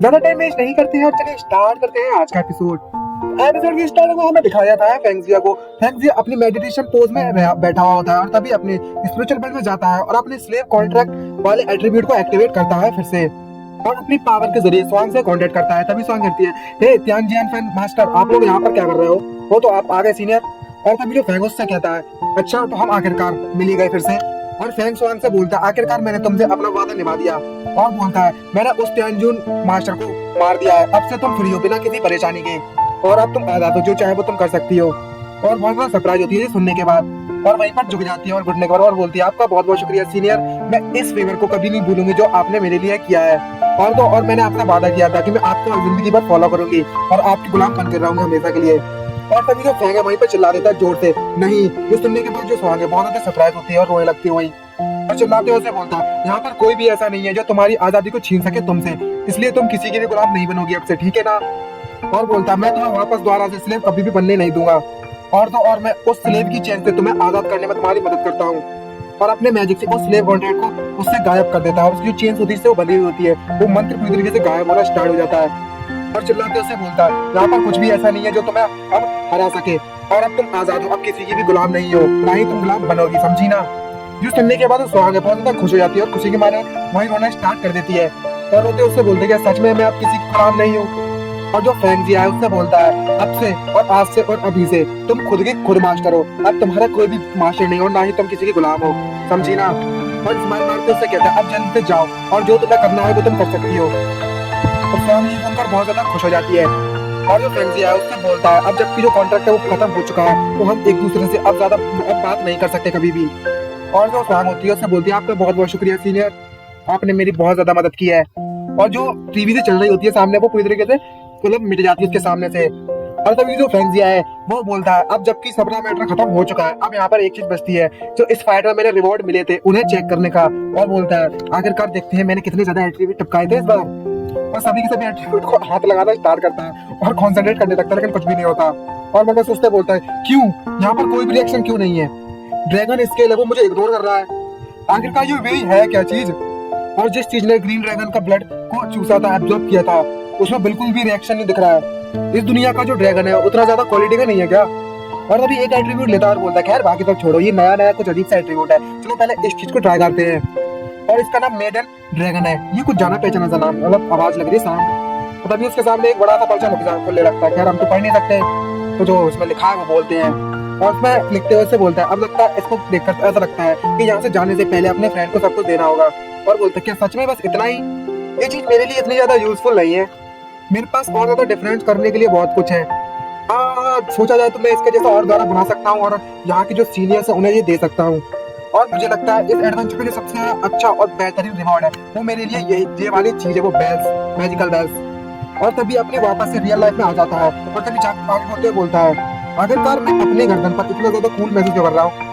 ज्यादा time waste नहीं करते हैं और चलिए स्टार्ट करते हैं आज का एपिसोड की स्टार्टिंग में हमें दिखाया था फेंगजिया को। फेंगजिया अपनी मेडिटेशन पोज में बैठा हुआ होता है और तभी अपने स्पिरिचुअल वर्ल्ड में जाता है और अपने स्लेव कॉन्ट्रैक्ट वाले एट्रीब्यूट को एक्टिवेट करता है फिर से और अपनी पावर के जरिए स्वांग से कांटेक्ट करता है। तभी स्वांग कहती है, हे तियानजियान फैन मास्टर, आप लोग यहाँ पर क्या कर रहे हो? वो तो आप आ गए सीनियर। और तभी जो फेंग उससे कहता है, अच्छा तो हम आखिरकार मिल ही गए फिर से। और फेंग स्वांग से बोलता है, आखिरकार मैंने तुमसे अपना वादा निभा दिया। और बोलता है, मैंने उस तियानजून मास्टर को मार दिया है, अब से तुम फ्री हो बिना किसी परेशानी के और अब तुम आजाद हो, जो चाहे वो तुम कर सकती हो। और बहुत ज्यादा सरप्राइज होती है सुनने के बाद और वहीं पर झुक जाती है और घुटने के बाद और बोलती है, आपका बहुत बहुत शुक्रिया सीनियर, मैं इस फेवर को कभी नहीं भूलूंगी जो आपने मेरे लिए किया है। और मैंने आपसे वादा किया था कि मैं आपको जिंदगी भर फॉलो करूंगी और आपकी गुलाम बनकर रहूंगी हमेशा के लिए। और तभी जो फेंग है वहीं पर चिल्ला देता है जोर से, नहीं। ये सुनने के बाद जो स्वांग है बहुत ज्यादा सरप्राइज होती है और रोने लगती है वहीं और चिल्लाते हुए बोलता है, यहाँ पर कोई भी ऐसा नहीं है जो तुम्हारी आजादी को छीन सके तुमसे, इसलिए तुम किसी के भी गुलाम नहीं बनोगी अब से, ठीक है ना? और बोलता है, मैं तुम्हें वापस दोबारा से स्लेव कभी भी बनने नहीं दूंगा और मैं उस स्लेव की चेन से तुम्हें आजाद करने में तुम्हारी मदद करता हूँ। और अपने मैजिक से उस स्लेव कॉन्ट्रैक्ट को उससे गायब कर देता है और उसकी जो चेन होती है वो बंधी हुई होती है, वो मंत्र पूरी तरीके से गायब होना स्टार्ट हो जाता है। और चिल्लाते उससे बोलता है, यहाँ पर कुछ भी ऐसा नहीं है जो तुम्हें अब हरा सके और अब तुम आजाद हो, अब किसी की भी गुलाम नहीं हो, ना ही तुम गुलाम बनोगी, समझी ना? जो सुनने के बाद स्वांग बहुत ज्यादा खुश हो जाती है और खुशी के मारे वहीं रोना स्टार्ट कर देती है और रोते उससे बोलते हैं, सच में मैं अब किसी की गुलाम नहीं हूँ। और जो फेंगजिया है उससे बोलता है, अब से और आज से और अभी से तुम खुद के खुद मास्टर हो, अब तुम्हारा कोई भी मास्टर नहीं हो, ना ही तुम किसी के गुलाम हो, समझी ना? और स्माइल मारते उससे कहता है, अब जल्दी से जाओ और जो तुम्हें करना है वो तुम कर सकती हो। और स्वांग ये सुनकर बहुत ज्यादा खुश हो जाती है और जो फेंगजिया है उससे बोलता है, अब जबकि जो कॉन्ट्रैक्ट है वो खत्म हो चुका है तो हम एक दूसरे से अब बात नहीं कर सकते कभी भी। और जो स्वांग होती है उससे बोलती है, आपका बहुत बहुत शुक्रिया सीनियर, आपने मेरी बहुत ज्यादा मदद की है। और जो टीवी से चल रही होती है सामने वो पूरी तरीके से मतलब मिट जाती है उसके सामने से। और तभी जो फेंगजिया है वो बोलता है, अब जबकि सबरा मैटर खत्म हो चुका है, अब यहाँ पर एक चीज बचती है जो इस फाइट में मेरे रिवॉर्ड मिले थे उन्हें चेक करने का। और बोलता है, आखिरकार देखते हैं मैंने कितने ज्यादा एट्रीब्यूट टपकाए थे इस बार। और सभी के सभी एट्रीब्यूट को हाथ लगाना स्टार्ट करता है और कॉन्सेंट्रेट करने लगता है, लेकिन कुछ भी नहीं होता। और मैं सोचते बोलता है, क्यों यहाँ पर कोई भी रिएक्शन क्यों नहीं है? ड्रैगन स्केल है वो मुझे इग्नोर कर रहा है, आखिरकार ये वही है क्या चीज? और जिस चीज ने ग्रीन ड्रैगन का ब्लड को चूसा था, एब्जॉर्ब किया था, उसमें बिल्कुल भी रिएक्शन नहीं दिख रहा है। इस दुनिया का जो ड्रैगन है उतना ज्यादा क्वालिटी का नहीं है क्या? और तभी एक एट्रीब्यूट लेता है और बोलता है, खैर बाकी सब छोड़ो, ये नया नया कुछ अजीब सा एट्रीब्यूट है, चलो पहले इस चीज को ट्राई करते हैं। और इसका नाम मेडन ड्रैगन है, ये कुछ जाना पहचाना सा नाम, मतलब आवाज लग रही है शांत। तो तभी उसके सामने एक बड़ा सा पर्चा खुलने लगता है, खैर हम तो पढ़ नहीं सकते तो जो उसमें लिखा है वो बोलते हैं। और उसमें लिखते हुए से बोलता है, अब लगता है इसको देखकर तो ऐसा लगता है कि यहाँ से जाने से पहले अपने फ्रेंड को सब कुछ देना होगा। और बोलता है, क्या सच में बस इतना ही? ये चीज मेरे लिए इतनी ज्यादा यूजफुल नहीं है, मेरे पास और ज्यादा डिफरेंस करने के लिए बहुत कुछ है। सोचा जाए तो मैं इसके जैसा और ज्यादा बना सकता हूँ और यहाँ के जो सीनियर्स है उन्हें ये दे सकता हूँ। और मुझे लगता है इस एडवेंचर का जो सबसे अच्छा और बेहतरीन रिवॉर्ड है वो मेरे लिए ये वाली चीज है, वो बेल्स, मैजिकल बेल्स। और तभी अपने वापस से रियल लाइफ में आ जाता है और तभी आगे होते हुए बोलता है, आखिरकार मैं अपने गर्दन पर इतना ज्यादा कूल महसूस कर रहा हूँ।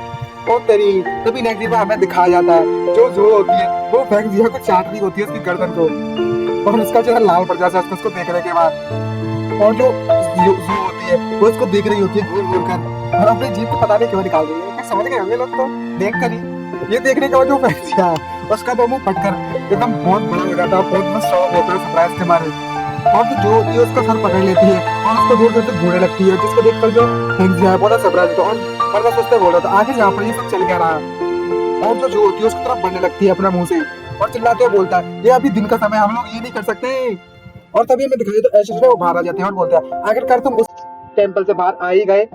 और तेरी तभी नेक्स्ट बार हमें दिखाया जाता है जो जो होती है वो फेंगजिया को चाट रही होती है उसकी गर्दन को और उसका चेहरा लाल पड़ जाता है उसको देखने के बाद। और जो जो होती है वो उसको देख रही होती है घूर घूर कर और अपनी जीभ को पता नहीं क्यों निकाल रही है, समझ गए होंगे लोग तो देख कर ही। ये देखने के बाद जो फेंगजिया है उसका तो मुंह फटकर एकदम बहुत बड़ा हो जाता है, बहुत शौक होता है सरप्राइज के बारे में। और जो होती है उसका सर पकड़ लेती है और उसको दूर दूर से घूरने लगती है, जिसको देखकर जो फेंगजिया है बहुत सरप्राइज होता है। और मैं सोचते बोल रहा था आखिर यहाँ पर ये सब चल क्या रहा है? और जो होती है उसकी तरफ बढ़ने लगती है अपना मुंह से और चिल्लाते हुए बोलता है, ये अभी दिन का समय, हम लोग ये नहीं कर सकते। और तभी हमें दिखाई तो एंसेस्टर वो बाहर आ जाते हैं और बोलते हैं, आखिरकार तुम उस टेंपल से बाहर आ ही गए।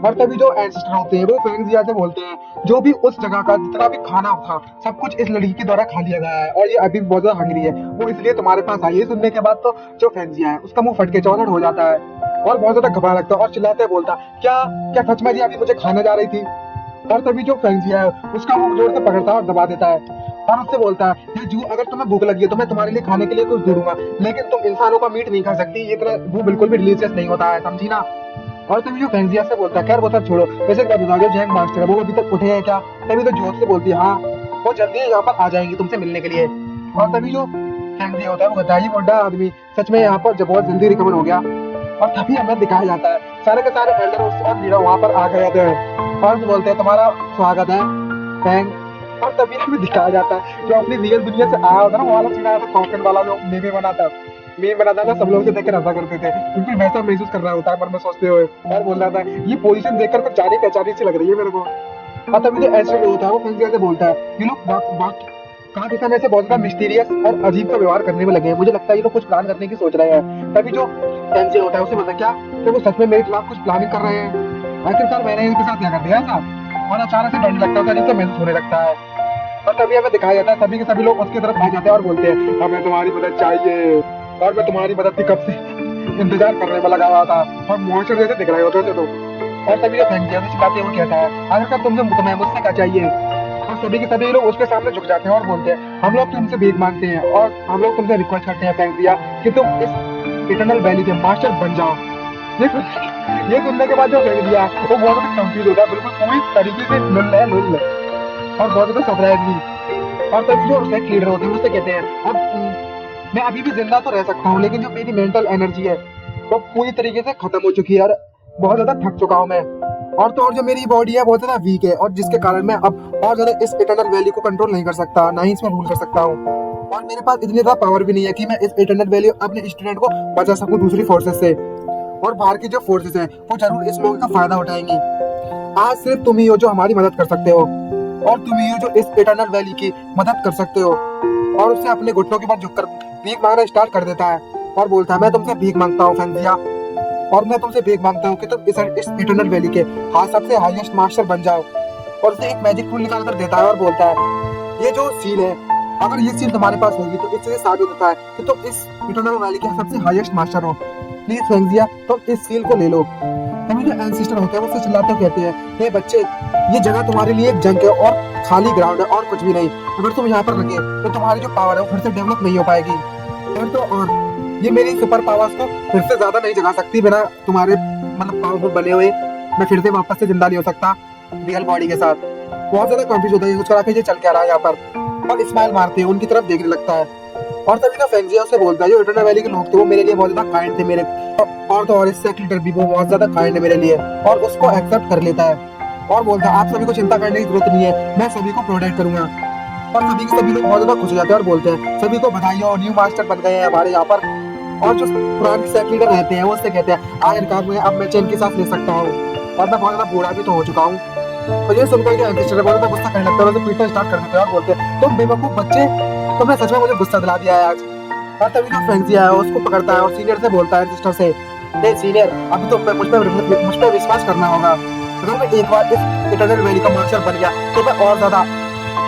और तभी जो एंसेस्टर होते हैं वो फेंगजिया से बोलते हैं, जो भी उस जगह का जितना भी खाना था सब कुछ इस लड़की के द्वारा खा लिया गया है और ये अभी बहुत ज्यादा हंगरी है, वो इसलिए तुम्हारे पास आई है। सुनने के बाद तो जो फेंगजिया है उसका मुंह फट के चौधर हो जाता है और बहुत ज्यादा घबरा लगता है और चिल्लाते बोलता, क्या क्या सच में जी अभी मुझे खाने जा रही थी? और तभी जो फेंगजिया है उसका मुंह जोर से पकड़ता है और दबा देता है और उससे बोलता है, ये जू अगर तुम्हें भूख लगी है तो मैं तुम्हारे लिए खाने के लिए कुछ दूंगा, लेकिन तुम इंसानों का मीट नहीं खा सकती, ये तरह वो बिल्कुल भी डिलीशियस नहीं होता है, समझी ना? और तभी जो फेंगजिया से बोलता है, खैर वो सब छोड़ो, वैसे क्या बताओ जो जैंग मास्टर है वो अभी तक उठे हैं क्या? तभी तो जोत से बोलती है, हाँ वो जल्दी यहाँ पर आ जाएंगी तुमसे मिलने के लिए। और तभी जो फेंगजिया होता है वो कहता है, ये बुढ़ा आदमी सच में यहाँ पर जब बहुत जल्दी रिकवर हो गया। और तभी हमें दिखाया जाता है सारे के सारे एल्डर और लीडर वहाँ पर आ गए हैं और बोलते हैं, तुम्हारा स्वागत है फेंग। और तभी हमें दिखाया जाता है जो अपनी रियल दुनिया से आया होता है ना, वो वाला सीन आया था कॉकन वाला जो मेमे बना था, मीम बनाता था, सब लोग उसे देख कर हंसा करते थे, क्योंकि वैसा महसूस कर रहा होता है मन में सोचते हुए। और बोल रहा था ये पोजीशन देखकर कुछ जानी पहचानी सी लग रही है मेरे को। और तभी जो एस्ट्रोड होता है वो फेंसिया से बोलता है ये लोग काफी समय से बहुत ज्यादा मिस्टीरियस और अजीब सा व्यवहार करने में लगे हैं, मुझे लगता है ये लोग कुछ प्लान करने की सोच रहे हैं। तभी जो फेंसिया होता है उसे बोलता है क्या कि वो सच में मेरे खिलाफ कुछ प्लानिंग कर रहे हैं, आखिरकार मैंने इनके साथ क्या कर दिया ऐसा। और अचानक से डरने लगता है, जिससे महसूस होने लगता है। और तभी हमें दिखाया जाता है सभी के सभी लोग उसकी तरफ आ जाते हैं और बोलते हैं हमें तुम्हारी मदद चाहिए, और मैं तुम्हारी मदद की कब से इंतजार करने में लगा हुआ था। और मॉन्स्टर जैसे दिख रहे होते थे तो। और तभी जो फेंसिया से चिल्लाते हैं वो कहता है आखिरकार तुम्हें मुझसे क्या चाहिए। और सभी के सभी लोग उसके सामने झुक जाते हैं और बोलते हैं हम लोग तुमसे भीख मांगते हैं और हम लोग तुमसे रिक्वेस्ट करते हैं फेंसिया कि तुम इस इटर्नल वैली के मास्टर बन जाओ। ये सुनने के बाद जो फेंसिया वो बहुत ज्यादा कंफ्यूज होता है, बिल्कुल पूरी तरीके से लुल्ल है लुल्ल, और बहुत ज्यादा सरप्राइज भी। और तब जो सेक्ट लीडर होते हैं उससे कहते हैं अब मैं अभी भी जिंदा तो रह सकता हूँ, लेकिन जो मेरी मेंटल एनर्जी है वो पूरी तरीके से खत्म हो चुकी है और बहुत ज्यादा थक चुका हूँ मैं। और तो और जो मेरी बॉडी है बहुत ज्यादा वीक है, और जिसके कारण मैं अब और ज्यादा इस इटर्नल वैली को कंट्रोल नहीं कर सकता, ना ही इसमें रूल कर सकता हूँ। और मेरे पास इतनी ज्यादा पावर भी नहीं है कि मैं इस इटर्नल वैली अपने स्टूडेंट को बचा सकूं दूसरी फोर्सेस से। और बाहर की जो फोर्सेस है वो जरूर इस मौके का फायदा उठाएंगी। आज सिर्फ तुम ही हो जो हमारी मदद कर सकते हो, और तुम ही हो जो इस इटर्नल वैली की मदद कर सकते हो। और उससे अपने घुटनों के बाद झुककर भीख मांगना स्टार्ट कर देता है और बोलता है मैं तुमसे भीख मांगता हूँ फेंसिया, और मैं तुमसे भीख मांगता हूँ कि तुम इस इटर्नल वैली के सबसे हाईएस्ट मास्टर बन जाओ। और उसे एक मैजिक टूल निकाल कर देता है और बोलता है ये जो सील है, अगर ये सील तुम्हारे पास होगी तो इससे साबित होता है कि तुम इस इटर्नल वैली के सबसे हाईएस्ट मास्टर हो। प्लीज फेंसिया तुम इस सील को ले लो। तभी जो एंसेस्टर होते हैं वो उससे चिल्लाते कहते हैं हे बच्चे, ये जगह तुम्हारे लिए एक जंग है और खाली ग्राउंड है और कुछ भी नहीं। अगर तुम यहाँ पर रखे तो तुम्हारी जो पावर है वो फिर से डेवलप नहीं हो पाएगी। और तो और ये मेरी सुपर पावर्स को फिर से ज्यादा नहीं जगा सकती, बिना तुम्हारे मतलब पावरफुल बने हुए मैं फिर से वापस से जिंदा नहीं हो सकता रियल बॉडी के साथ। बहुत ज्यादा कंफ्यूज होता है कुछ करा के ये चल क्या रहा है यहाँ पर, और स्माइल मारते हैं उनकी तरफ देखने लगता है। और तभी तो फेंसिया उसे बोलता है जो इटर्नल वैली के लोग थे वो मेरे लिए बहुत ज्यादा काइंड थे मेरे, और तो और इस सेक्ट लीडर भी वो बहुत ज्यादा काइंड है मेरे लिए, और उसको एक्सेप्ट कर लेता है और बोलता है आप सभी को चिंता करने की जरूरत नहीं है, मैं सभी को प्रोटेक्ट करूंगा। और सभी के सभी लोग बहुत ज्यादा खुश हो जाते हैं और बोलते हैं सभी को बधाई हो, न्यू मास्टर बन गए हैं हमारे यहाँ पर। और जो पुराने सेक्ट लीडर रहते हैं वो उससे कहते हैं आखिरकार मैं अब मैं चैन के साथ ले सकता हूँ, और मैं बहुत ज्यादा बूढ़ा भी तो हो चुका हूँ। तो ये सुनकर के एंसेस्टर बहुत ज्यादा गुस्सा करने लगता है और उसे पीटना स्टार्ट कर देते हैं और बोलते हैं तुम बेवकूफ बच्चे, तुमने सच में मुझे गुस्सा दिला दिया है आज। और तभी जो फेंसिया है उसको पकड़ता है और सीनियर से बोलता है सिस्टर से नहीं सीनियर, अभी तो मुझ पे विश्वास करना होगा। अगर मैं एक बार इस इटर्नल वैली का मास्टर बन गया तो मैं और ज्यादा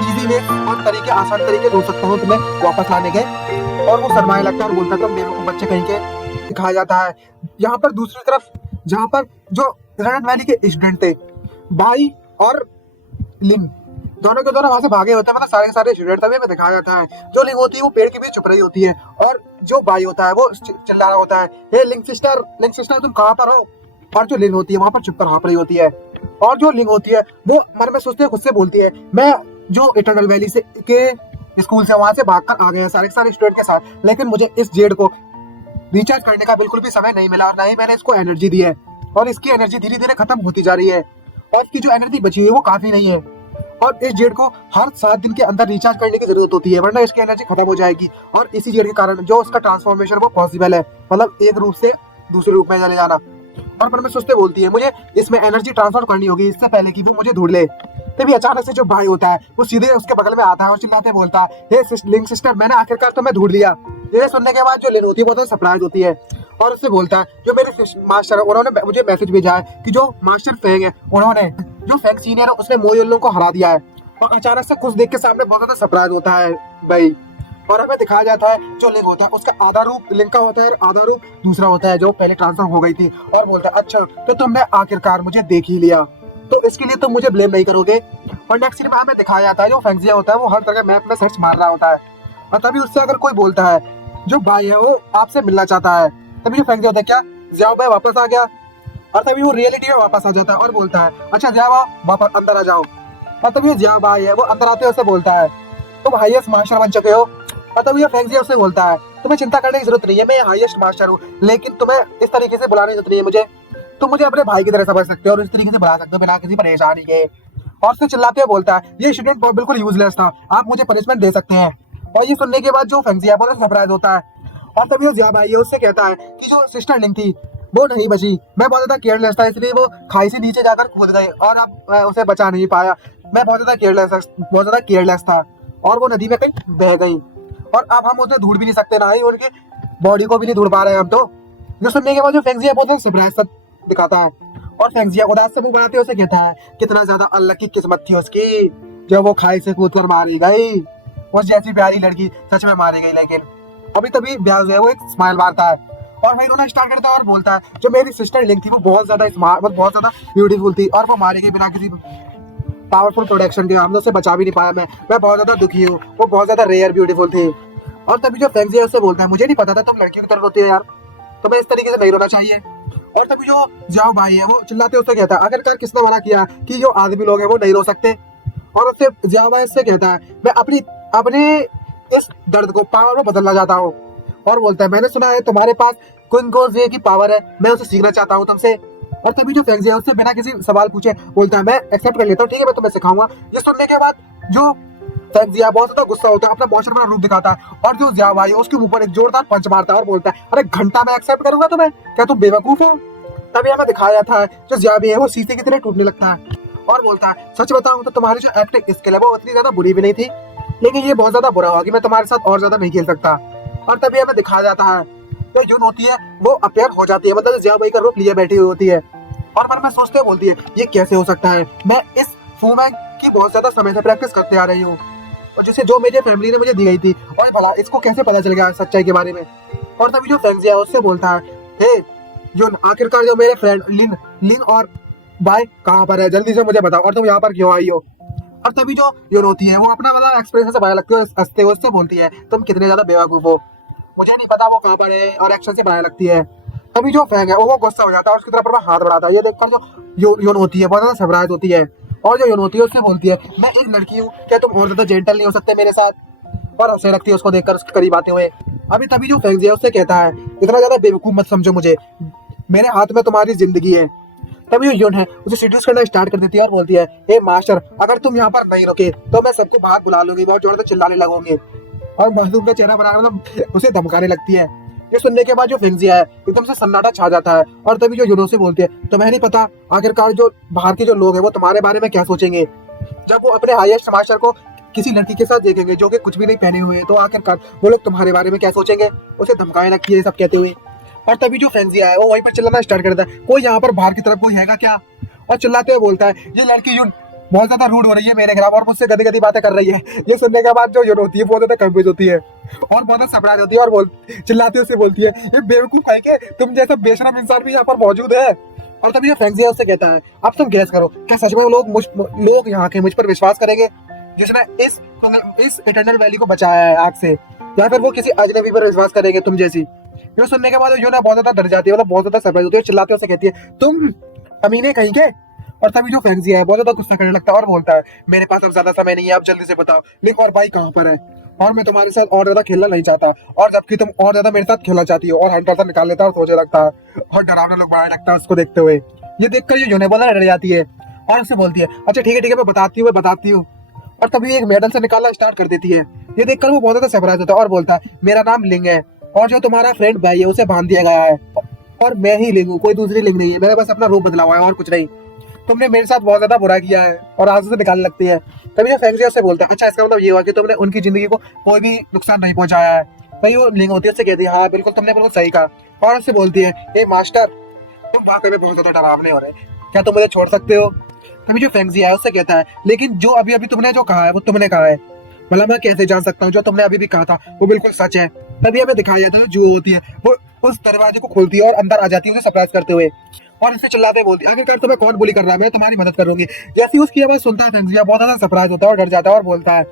इजी वे और तरीके आसान तरीके ढूंढ सकता हूँ तुम्हें वापस लाने के। और वो शर्माने लगता है और बोलता है तुम बेवकूफ बच्चे कहीं के। दिखाया जाता है यहाँ पर दूसरी तरफ जहाँ पर जो इटर्नल वैली के स्टूडेंट थे बाई और लिंग दोनों के दोनों वहां से भागे होते हैं, मतलब सारे के सारे स्टूडेंट तभी हमें दिखाया जाता है। जो लिंग होती है वो पेड़ के बीच छुप रही होती है, और जो बाई होता है वो चिल्ला रहा होता है हे लिंग सिस्टर तुम कहाँ पर हो। और जो लिंग होती है वहां पर छुप कर हाँफ रही होती है। और जो लिंग होती है वो मन में सोचते खुद से बोलती है मैं जो इटर्नल वैली से के स्कूल से वहां से भागकर आ गए हैं सारे के सारे स्टूडेंट के साथ, लेकिन मुझे इस जेड को रिचार्ज करने का बिल्कुल भी समय नहीं मिला और ना ही मैंने इसको एनर्जी दी है, और इसकी एनर्जी धीरे धीरे खत्म होती जा रही है, और इसकी जो एनर्जी बची हुई है वो काफी नहीं है। और इस जेड को हर 7 दिन के अंदर रिचार्ज करने की जरूरत होती है, वरना इसकी एनर्जी खत्म हो जाएगी। और इसी जेड के कारण जो उसका ट्रांसफॉर्मेशन वो पॉसिबल है, मतलब एक रूप से दूसरे रूप में चले जाना। और पर मैं सोचते बोलती है मुझे इसमें एनर्जी ट्रांसफर करनी होगी इससे पहले कि वो मुझे ढूंढ ले। तभी अचानक से जो भाई होता है वो सीधे उसके बगल में आता है और चिल्लाते बोलता है हे लिंक सिस्टर मैंने आखिरकार तुम्हें ढूंढ लिया। ये सुनने के बाद जो लिन होती है बहुत सरप्राइज होती है और उससे बोलता है जो मेरे मास्टर है उन्होंने मुझे मैसेज भेजा है कि जो मास्टर फेंग है उन्होंने जो फेंग सीनियर है उसने मोयोल्लो को हरा दिया है। और अचानक से कुछ देख के सामने बहुत ज्यादा सरप्राइज होता है भाई। और हमें दिखाया जाता है जो लिंक होता है उसका आधा रूप लिंक का होता है और आधा रूप दूसरा होता है जो पहले ट्रांसफर हो गई थी। और बोलता है अच्छा तो तुमने आखिरकार मुझे देख ही लिया, तो इसके लिए तुम मुझे ब्लेम नहीं करोगे। और नेक्स्ट सीन में हमें दिखाया जाता है जो फेंगजिया होता है वो हर तरह मैप में सर्च मार रहा होता है, और तभी उससे अगर कोई बोलता है जो भाई है वो आपसे मिलना चाहता है, तभी जो फेंगजिया होता है क्या जियाओ भाई वापस आ गया। और तभी वो रियलिटी में वापस आ जाता है और बोलता है अच्छा जियाओ वापस अंदर आ जाओ। और तभी वो जियाओ भाई है वो अंदर आते हुए बोलता है तुम हाईएस्ट मास्टर बन चुके हो। और तभी फेंगजिया उससे बोलता है तुम्हें चिंता करने की जरूरत नहीं है, मैं हाईएस्ट मास्टर हूँ, लेकिन तुम्हें इस तरीके से बुलाने की जरूरत नहीं है मुझे, तुम मुझे अपने भाई की तरह समझ सकते हो और इस तरीके से बुला सकते हो बिना किसी परेशानी के। और उससे चिल्लाते हुए बोलता है ये स्टूडेंट बिल्कुल यूजलेस था, आप मुझे पनिशमेंट दे सकते हैं। और ये सुनने के बाद जो फेंगजिया बहुत सरप्राइज होता है और तभी वो जिया भाई है उससे कहता है कि जो सिस्टर लिंक थी वो नहीं बची, मैं बहुत ज्यादा केयरलेस था इसलिए वो खाई से नीचे जाकर कूद गए और अब उसे बचा नहीं पाया। मैं बहुत ज्यादा केयरलेस था और वो नदी में कहीं बह गई और अब हम उसे ढूंढ भी नहीं सकते, ना ही उनके बॉडी को भी नहीं ढूंढ पा रहे हैं हम तो। जो सुनने के बाद जो फेंगजिया बहुत सरप्राइज सा दिखाता है और फेंगजिया उदास से मुंह बनाते उसे कहता है कितना ज्यादा अनलकी किस्मत थी उसकी जब वो खाई से कूद कर मारी गई। उस जैसी प्यारी लड़की सच में मारी गई, लेकिन अभी तभी ब्याज है वो एक स्माइल मारता है और वही रोना स्टार्ट करता है और बोलता है जो मेरी सिस्टर लिंक थी वो बहुत ज्यादा स्मार्ट, बहुत ज्यादा ब्यूटीफुल थी और वो मारी गई बिना किसी पावरफुल प्रोटेक्शन के। हम लोग से बचा भी नहीं पाया। मैं बहुत ज्यादा दुखी हूँ, वो बहुत ज्यादा रेयर ब्यूटीफुल थी। और तभी जो फेंगजिया उससे बोलता है मुझे नहीं पता था तुम लड़कियों की तरफ होती है यार, तुम्हें इस तरीके से नहीं रोना चाहिए। और तभी जो जाओ भाई है वो चिल्लाते उससे कहता है आखिरकार किसने मना किया कि जो आदमी लोग हैं वो नहीं रो सकते। और उससे जाओ भाई उससे कहता है मैं अपने इस दर्द को पावर में बदलना चाहता हूँ। और बोलता है मैंने सुना है तुम्हारे पास कुंगो की पावर है, मैं उसे सीखना चाहता हूँ तुमसे। और तभी जो फेंगजिया उससे बिना किसी सवाल पूछे बोलता है मैं एक्सेप्ट कर लेता हूँ, ठीक है मैं तुम्हें सिखाऊंगा। ये सुनने के बाद जो फेंगजिया बहुत ज्यादा गुस्सा होता है, अपना मौसम वाला रूप दिखाता है और जो जिया भाई है उसके ऊपर एक जोरदार पंच मारता है और बोलता है अरे घंटा मैं एक्सेप्ट करूंगा तुम्हें, क्या तुम बेवकूफ हो। तभी हमें दिखाया था जो जिया भी है वो शीशे की तरह टूटने लगता है और बोलता है सच बताऊं तो तुम्हारी जो एक्टिंग स्किल है वो उतनी ज्यादा बुरी भी नहीं थी, लेकिन ये बहुत ज्यादा बुरा हुआ कि मैं तुम्हारे साथ और ज्यादा नहीं खेल सकता। और तभी हमें दिखाया जाता है जो यून होती है वो अपेयर हो जाती है, मतलब जिया भाई का रूप लिए बैठी हुई होती है और मन में सोचते हुए बोलती है ये कैसे हो सकता है, मैं इस फूमैंग की बहुत ज्यादा समय से प्रैक्टिस करते आ रही हूँ और जिसे जो मेरी फैमिली ने मुझे दी गई थी, और भला इसको कैसे पता चल गया सच्चाई के बारे में। और तभी जो फेंगजिया उससे बोलता है हे यून आखिरकार जो मेरे फ्रेंड लिन और बाय कहाँ पर है, जल्दी से मुझे बताओ और तुम यहाँ पर क्यों आई हो। और तभी जो यून होती है वो अपना वाला एक्सप्रेशन से भया लगती है हंसते हुए उससे बोलती है तुम कितने ज्यादा बेवकूफ हो, मुझे नहीं पता वो कहाँ पर है, और एक्शन से भया लगती है। तभी जो फैंग है वो गुस्सा हो जाता है और उसकी तरफ हाथ बढ़ाता है। ये देखकर जो यून होती है बहुत ज्यादा सरप्राइज होती है और जो यून होती है उससे बोलती है मैं एक लड़की हूँ, क्या तुम और ज्यादा जेंटल नहीं हो सकते मेरे साथ। और हंसने लगती है उसको देखकर उसके करीब आते हुए। अभी तभी जो फेंगजिया है उससे कहता है इतना ज्यादा बेवकूफ मत समझो मुझे, मेरे हाथ में तुम्हारी जिंदगी है। तभी जो यून है उसे सीड्यूस करना स्टार्ट कर देती है और बोलती है ए मास्टर अगर तुम यहाँ पर नहीं रुके तो मैं सबको बाहर बुला लूंगी, बहुत जोर से चिल्लाने लगोगे। और मजदूर का चेहरा बना मतलब उसे धमकाने लगती है। ये सुनने के बाद जो फेंगजिया है एकदम से सन्नाटा छा जाता है और तभी जो यूनो से बोलती है तुम्हें नहीं पता आखिरकार जो बाहर के जो लोग हैं वो तुम्हारे बारे में क्या सोचेंगे, जब वो अपने हाईएस्ट मास्टर को किसी लड़की के साथ देखेंगे जो कि कुछ भी नहीं पहने हुए तो आखिरकार वो लोग तुम्हारे बारे में क्या सोचेंगे। उसे धमकाने लगती है सब कहते हुए। और तभी जो फेंगजिया है वो वहीं पर चिल्लाना स्टार्ट करता है कोई यहाँ पर बाहर की तरफ कोई हैगा क्या, और चिल्लाते हुए बोलता है ये लड़की यून बहुत ज्यादा रूड हो रही है मेरे खिलाफ और मुझसे गदी गदी बातें कर रही है। ये सुनने के बाद जो यून होती है बहुत ज्यादा कंफ्यूज होती है और बहुत ज्यादा सरप्राइज होती है और चिल्लाते उससे बोलती है ये बेवकूफ है के तुम जैसा बेशरम इंसान भी यहाँ पर मौजूद है। और तभी जो फेंगजिया उससे कहता है अब तुम गैस करो क्या सच में लोग यहाँ के मुझ पर विश्वास करेंगे जिसने इस इटर्नल वैली को बचाया है आग से, या फिर वो किसी अजनबी पर विश्वास करेंगे तुम जैसी। ये सुनने के बाद यून बहुत ज्यादा डर जाती है, मतलब बहुत ज्यादा सरप्राइज होती है, चिल्लाते उससे कहती है तुम कमीने कहीं के। और तभी जो फेंगजिया है बहुत ज्यादा गुस्सा करने लगता है और बोलता है मेरे पास अब ज्यादा समय नहीं है, आप जल्दी से बताओ लिंक और बाई कहाँ पर है, और मैं तुम्हारे साथ और ज्यादा खेलना नहीं चाहता, और जबकि तुम और ज्यादा मेरे साथ खेलना चाहती हो। और हंटर से निकाल लेता है और सोचने लगता है और डरावना लोग बनाने लगता है उसको देखते हुए। ये देखकर ये यूने बोलना डर जाती है और उससे बोलती है अच्छा ठीक है मैं बताती हूँ। और तभी एक मेडल से निकालना स्टार्ट कर देती है। ये देखकर वो बहुत ज्यादा सरप्राइज होता है और बोलता है मेरा नाम लिंग है और जो तुम्हारा फ्रेंड भाई है उसे बांध दिया गया है और मैं ही लिंग हूँ, कोई दूसरी लिंग नहीं है, मैंने बस अपना रूप बदला हुआ है और कुछ नहीं, तुमने मेरे साथ बहुत ज्यादा बुरा किया है। और आंसू से निकालने लगती है। तभी जो फेंगजिया से बोलता है अच्छा इसका मतलब ये हुआ कि तुमने उनकी जिंदगी को कोई भी नुकसान नहीं पहुंचाया है। तभी वो लिंग होती है उससे कहती है हाँ बिल्कुल तुमने बिल्कुल सही कहा। और उससे बोलती है ए मास्टर तुम वाकई में बहुत ज्यादा डरावने हो रहे, क्या तुम मुझे छोड़ सकते हो। तभी जो फेंगजिया है उससे कहता है लेकिन जो अभी अभी तुमने जो कहा है वो तुमने कहा है, मतलब मैं कैसे जान सकता हूँ जो तुमने अभी भी कहा था वो बिल्कुल सच है। तभी हमें दिखाया जाता है जो होती है वो उस दरवाजे को खोलती है और अंदर आ जाती है उसे सरप्राइज करते हुए और उससे चिल्लाते बोलती है आखिरकार तुम्हें कौन बुली कर रहा है, मैं तुम्हारी मदद करूंगी। जैसे ही उसकी आवाज सुनता है फेंगजिया बहुत ज्यादा सरप्राइज होता है और डर जाता है और बोलता है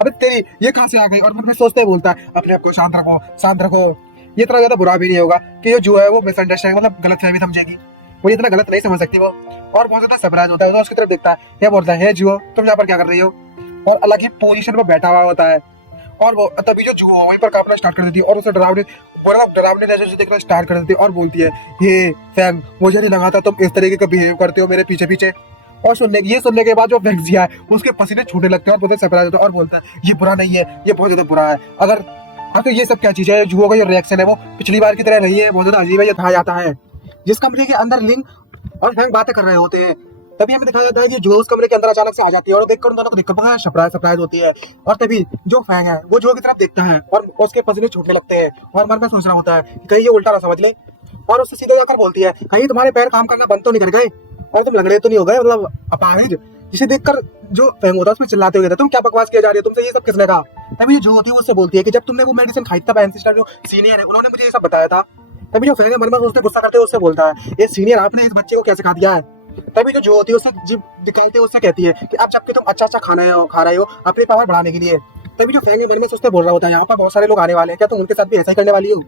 अबे तेरी ये कहाँ से आ गई। और मन में सोचते बोलता है अपने आप को शांत रखो। ये इतना ज्यादा बुरा भी नहीं होगा कि जो है वो मिसअंडरस्टैंडिंग मतलब गलतफहमी समझेगी, वो इतना गलत नहीं समझ सकती वो। और बहुत ज्यादा सरप्राइज होता है तो उसकी तरफ देखता है, ये बोलता है जुओ तुम यहाँ पर क्या कर रही हो, और अलग ही पोजीशन पर बैठा हुआ होता है। और वो तभी जो जुओ वहीं पर कांपना स्टार्ट कर देती है और उसे डरावने नजर से देखना स्टार्ट कर देती है और बोलती है ये फैंग मुझे नहीं लगा था तुम इस तरीके का बिहेव करते हो मेरे पीछे पीछे। और सुनने के बाद जो फेंगजिया है उसके पसीने छूटने लगते हैं और बहुत सरप्राइज होता है और बोलता है ये बुरा नहीं है, ये बहुत ज्यादा बुरा है। अगर हाँ तो ये सब क्या चीज है, जुओं का ये रिएक्शन है वो पिछली बार की तरह नहीं है, बहुत ज्यादा अजीब है, ये कहा जाता है जिस कमरे के अंदर लिंक और फैंग बातें कर रहे होते हैं, तभी हमें दिखाया जाता है कि जो उस कमरे के अंदर अचानक से आ जाती है और देखकर उन दोनों को देखकर बहुत सरप्राइज होती है। और तभी जो फैंग है वो जो की तरफ देखता है और उसके पसीने छूटने लगते हैं और मन में सोच रहा होता है कि कहीं ये उल्टा ना समझ ले, और उससे सीधे जाकर बोलती है कहीं तुम्हारे पैर काम करना बंद तो नहीं कर गए और तुम लंगड़े तो नहीं हो गए, मतलब अपाहिज। जिसे देखकर जो फैंग होता है उसमें चिल्लाते हुए, तुम क्या बकवास किया जा रही हो, तुमसे ये सब किसने कहा। तभी जो होती है उससे बोलती है कि जब तुमने वो मेडिसिन खाई था फैंग सिस्टर जो सीनियर है उन्होंने मुझे ये सब बताया था। तभी जो फैंग है मन में उससे गुस्सा करते हुए उससे बोलता है ये सीनियर आपने इस बच्चे को क्या सिखा दिया है। तभी जो होती है उससे जिप निकालते हुए उससे कहती है कि अब जबकि तुम अच्छा खाना खा रहे हो अपनी पावर बढ़ाने के लिए। तभी जो फैंग है मन में सोचते बोल रहा होता है यहाँ पर बहुत सारे लोग आने वाले हैं, क्या तुम उनके साथ भी ऐसा ही करने वाली हो।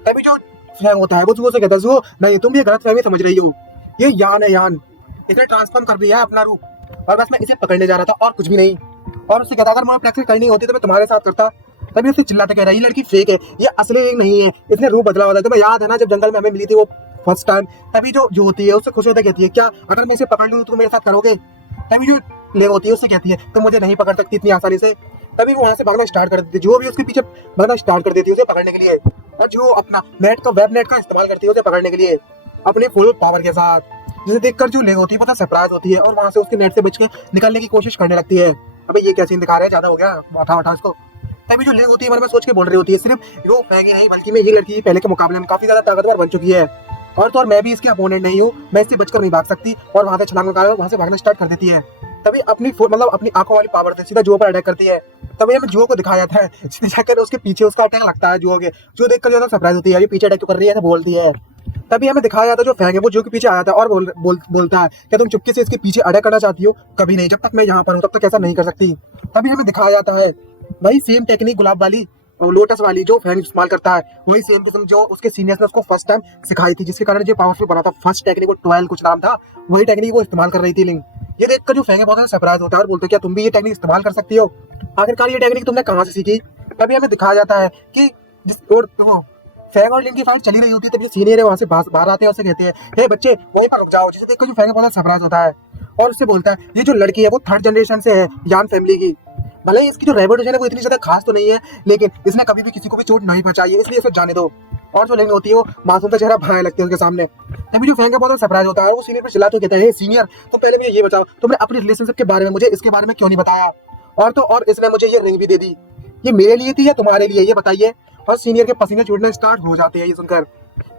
तभी जो फैंग होता है वो जुओ से कहता है जुओ नहीं तुम ये गलत फहमी समझ रही हो, ये यान है यान, इसने ट्रांसफॉर्म कर दिया है अपना रूप और बस मैं इसे पकड़ने जा रहा था और कुछ भी नहीं। और उससे कहता अगर मुझे प्रैक्टिस करनी होती तो मैं तुम्हारे साथ करता। तभी उससे चिल्लाते कह रहा है ये लड़की फेक है, ये असली नहीं है, इसने रूप बदला हुआ था। तुम्हें याद है ना जब जंगल में हमें मिली थी वो फर्स्ट टाइम। तभी जो होती है उससे खुश होकर कहती है क्या अगर मैं इसे पकड़ लूँ तो मेरे साथ करोगे। तभी जो ले होती है उससे कहती है तुम मुझे नहीं पकड़ सकती इतनी आसानी से। तभी वो वहां से भागना स्टार्ट कर देती है, जो भी उसके पीछे भागना स्टार्ट कर देती है उसे पकड़ने के लिए, और जो अपना नेट का वेब नेट का इस्तेमाल करती है उसे पकड़ने के लिए अपने फुल पावर के साथ, जिसे देखकर जो ले होती है पता सरप्राइज होती है और वहां से उसके नेट से बच के निकलने की कोशिश करने लगती है। अबे ये क्या सीन दिखा रहे हैं, ज्यादा हो गया, उठा इसको। तभी जो ले होती है मन में सोच के बोल रही होती है सिर्फ वो फैंग नहीं बल्कि मैं ये लड़की पहले के मुकाबले में काफी ज्यादा ताकतवर बन चुकी है, और तो और मैं भी इसके अपोनेंट नहीं हूँ, मैं इससे बचकर नहीं भाग सकती, और वहां से छलांग लगाकर वहां से भागना स्टार्ट कर देती है। तभी अपनी मतलब अपनी आंखों वाली पावर से सीधा जुओ पर अटैक करती है। तभी हमें जुओ को दिखाया जाता है सीधे जाकर उसके पीछे उसका अटैक लगता है जुओ के, जो देखकर ज्यादा सरप्राइज होती है ये पीछे अटैक क्यों कर रही है बोलती है। तभी हमें दिखाया जाता है जो फैंग है वो जो के पीछे आया था और बोलता है क्या तुम चुपके से इसके पीछे अटैक करना चाहती हो, कभी नहीं, जब तक मैं यहाँ पर हूँ तब तक ऐसा नहीं कर सकती। तभी हमें दिखाया जाता है वही सेम टेक्निक गुलाब वाली और लोटस वाली जो फैंग इस्तेमाल करता है, वही सेम किस्म जो उसके सीनियर्स ने उसको फर्स्ट टाइम सिखाई थी, जिसके कारण जो पावरफुल बना था। फर्स्ट टेक्निक वो 12 कुछ नाम था, वही टेक्निक वो इस्तेमाल कर रही थी लिंग। ये देखकर जो फैंग है बहुत ज्यादा सरप्राइज होता है और बोलते हैं क्या तुम भी ये टेक्निक इस्तेमाल कर सकती हो, आखिरकार ये टेक्निक तुमने कहाँ से सीखी। तभी हमें दिखाया जाता है कि जिस और फैंग और लिंग की फाइट चली रही होती है तभी सीनियर है वहां से बाहर आते हैं और कहते हैं हे बच्चे वहीं पर रुक जाओ, जिसे देखकर जो फैंग बहुत ज्यादा सरप्राइज होता है और उससे बोलता है ये जो लड़की है वो 3rd जनरेशन से है यान फैमिली की, भले ही इसकी जो रेवोल्यूशन है वो इतनी ज्यादा खास तो नहीं है लेकिन इसने कभी भी किसी को भी चोट नहीं पहुंचाई है, इसलिए इसे जाने दो। और जो लिंग होती है वो मासूम का चेहरा बनाने लगती है उसके सामने। तभी जो फैंग है बहुत सरप्राइज होता है और वो सीनियर पर चिल्लाते हुए कहता है सीनियर तो पहले मुझे ये बताओ तुमने अपनी रिलेशनशिप के बारे में मुझे इसके बारे में क्यों नहीं बताया, और तो और इसने मुझे ये रिंग भी दे दी, ये मेरे लिए थी या तुम्हारे लिए ये बताइए। और सीनियर के पसीने छूटने स्टार्ट हो जाते हैं ये सुनकर।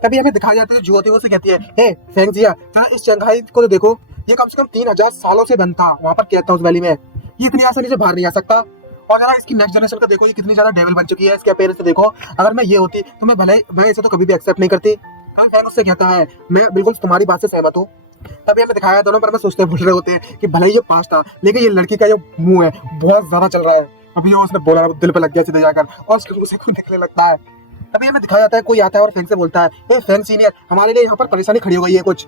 तभी हमें दिखाया जाता है जो होती है वो कहती है हे फैंग जिया जरा इस चंगाई को तो देखो, ये कम से कम 3000 सालों से बनता वहां पर कहता उस वैली में, ये इतनी आसानी से बाहर नहीं आ सकता। और जरा इसकी नेक्स्ट जनरेशन का देखो ये कितनी ज्यादा डेविल बन चुकी है, इसके अपीयरेंस से देखो, अगर मैं ये होती तो मैं इसे तो कभी भी एक्सेप्ट नहीं करती। हाँ फैंग उससे कहता है मैं बिल्कुल तुम्हारी बात से सहमत हूँ। तभी हमें दिखाया दोनों पर में सोचते बोल रहे होते हैं कि भले ही ये पास था लेकिन ये लड़की का जो मुंह है बहुत ज्यादा चल रहा है, अभी जो उसने बोला दिल पे लग गया सीधे जाकर और उसके मुंह से खून निकलने लगता है। तभी हमें दिखाया जाता है कोई आता है और फैंग से बोलता है ए फैंग सीनियर हमारे लिए यहाँ पर परेशानी खड़ी हो गई है कुछ।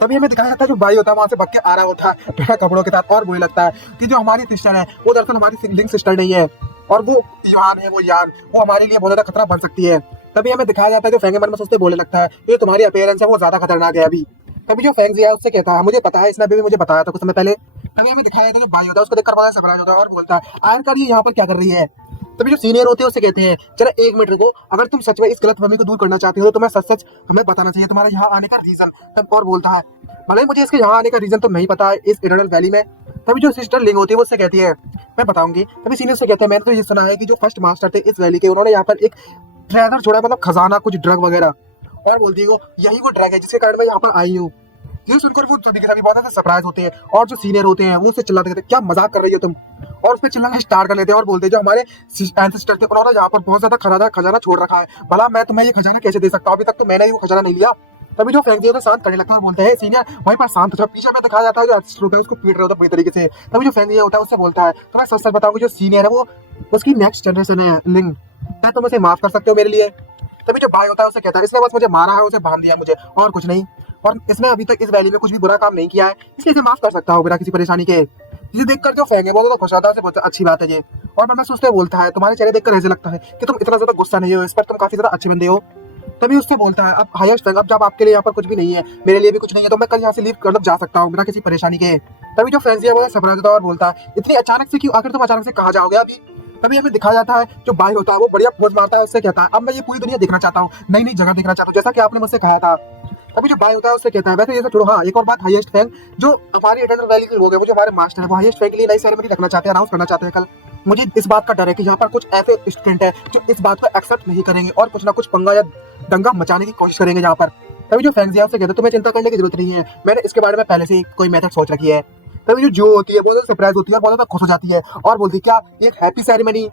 तभी हमें दिखाया जाता है जो भाई होता है वहां से भाग के आ रहा होता है बिना कपड़ों के साथ और मुझे लगता है कि जो हमारी सिस्टर है वो दरअसल हमारी लिंक सिस्टर नहीं है और वो यान है वो यान वो हमारे लिए बहुत ज्यादा खतरा बन सकती है। तभी हमें दिखाया जाता है जो फैंग मन में सोचते बोलने लगता है ये तुम्हारी अपीयरेंस है वो ज्यादा खतरनाक है अभी। तभी जो फैंग है उससे कहता है मुझे पता है इसने अभी भी मुझे बताया था कुछ समय पहले। तभी हमें दिखाया जाता है जो भाई होता है उसको देखकर बड़ा सरप्राइज होता है और बोलता है आखिरकार ये यहाँ पर क्या कर रही है। तभी जो सीनियर होते हैं उससे कहते हैं चलो 1 मिनट रुको, अगर तुम सच में इस गलतफहमी को दूर करना चाहते हो तो तुम्हें सच हमें बताना चाहिए तुम्हारे यहाँ आने का रीजन। तब और बोलता है भले मुझे इसके यहाँ आने का रीजन तो नहीं पता है इस इटर्नल वैली में। तभी जो सिस्टर लिंग होती है वो उससे कहती है मैं बताऊंगी। तभी सीनियर से कहते हैं मैंने तो ये सुना है कि जो फर्स्ट मास्टर थे इस वैली के उन्होंने यहाँ पर एक ट्रेजर छोड़ा मतलब खजाना कुछ ड्रग वगैरह, और बोलती है वो यही वो ड्रग है जिसके कारण मैं यहाँ पर आई हूँ। ये सुनकर वो सभी के सभी बहुत ज्यादा सरप्राइज होते हैं और जो सीनियर होते हैं वो उससे चिल्लाते कहते हैं क्या मजाक कर रही हो तुम, और उस पर चिल्लाना स्टार्ट कर लेते हैं और बोलते हैं जो हमारे एंसेस्टर थे उन्होंने यहाँ पर बहुत ज्यादा खजाना छोड़ रखा है, भला मैं तुम्हें ये खजाना कैसे दे सकता हूँ, अभी तक तो मैंने ही वो खजाना नहीं लिया। तभी जो फैंग है शांत करने लगता है और बोलते हैं सीनियर वहीं पर शांत हो, पीछे में दिखाया जाता है जो एसिस्टेंट है उसको पीट रहा होता है पूरी तरीके से। तभी जो फैंग होता है उससे बोलता है तो मैं सच सच बताऊंगा जो सीनियर है वो उसकी नेक्स्ट जनरेशन है लिंग, क्या तुम उसे माफ कर सकते हो मेरे लिए। तभी जो भाई होता है उससे कहता है इसने बस मुझे मारा है उसे बांध दिया मुझे और कुछ नहीं, और इसने अभी तक इस वैली में कुछ भी बुरा काम नहीं किया है इसलिए इसे माफ कर सकता हूँ बिना किसी परेशानी के। जिसे देखकर जो फैंग है वो तो खुश रहता है उसे बोलता है अच्छी बात है ये, और मैं सोचते बोलता है तुम्हारे चेहरे देखकर ऐसे लगता है कि तुम इतना ज्यादा गुस्सा नहीं हो इस पर, तुम काफी ज्यादा अच्छे बंदे हो। तभी उससे बोलता है अब हाईएस्ट फैंग अब जब आपके लिए यहाँ पर कुछ भी नहीं है मेरे लिए भी कुछ नहीं है तो मैं कल यहाँ से लीव कर जा सकता हूँ बिना किसी परेशानी के। तभी जो फैंग है वो सरप्राइज होता है और बोलता है इतनी अचानक से क्यों, आखिर तुम अचानक से कहाँ जाओगे अभी। तभी हमें दिखाया जाता है जो बाई होता है वो बढ़िया पोज मारता है, उससे कहता है अब मैं ये पूरी दुनिया देखना चाहता हूँ, नई नई जगह देखना चाहता हूँ, जैसा कि आपने मुझसे कहा था। तभी जो बाई होता है उससे कहता है वैसे ये सब छोड़ो, हाँ एक और बात, हाईएस्ट फैंग जो हमारी इटर्नल वैली के लोग हैं, वो जो हमारे मास्टर है, वो हाईएस्ट फैंग के लिए नई सेरेमनी रखना चाहते हैं, अनाउंस करना चाहते हैं कल। मुझे इस बात का डर है कि यहाँ पर कुछ ऐसे स्टूडेंट है जो इस बात को एक्सेप्ट नहीं करेंगे और कुछ ना कुछ पंगा या दंगा मचाने की कोशिश करेंगे यहाँ पर। तभी जो फैंग से कहते तुम्हें चिंता करने की जरूरत नहीं है, मैंने इसके बारे में पहले से ही कोई मेथड सोच रखी है। तभी जो होती है बहुत सरप्राइज होती है और बहुत ज्यादा खुश हो जाती है और बोलती है क्या एक हैप्पी सेरेमनी,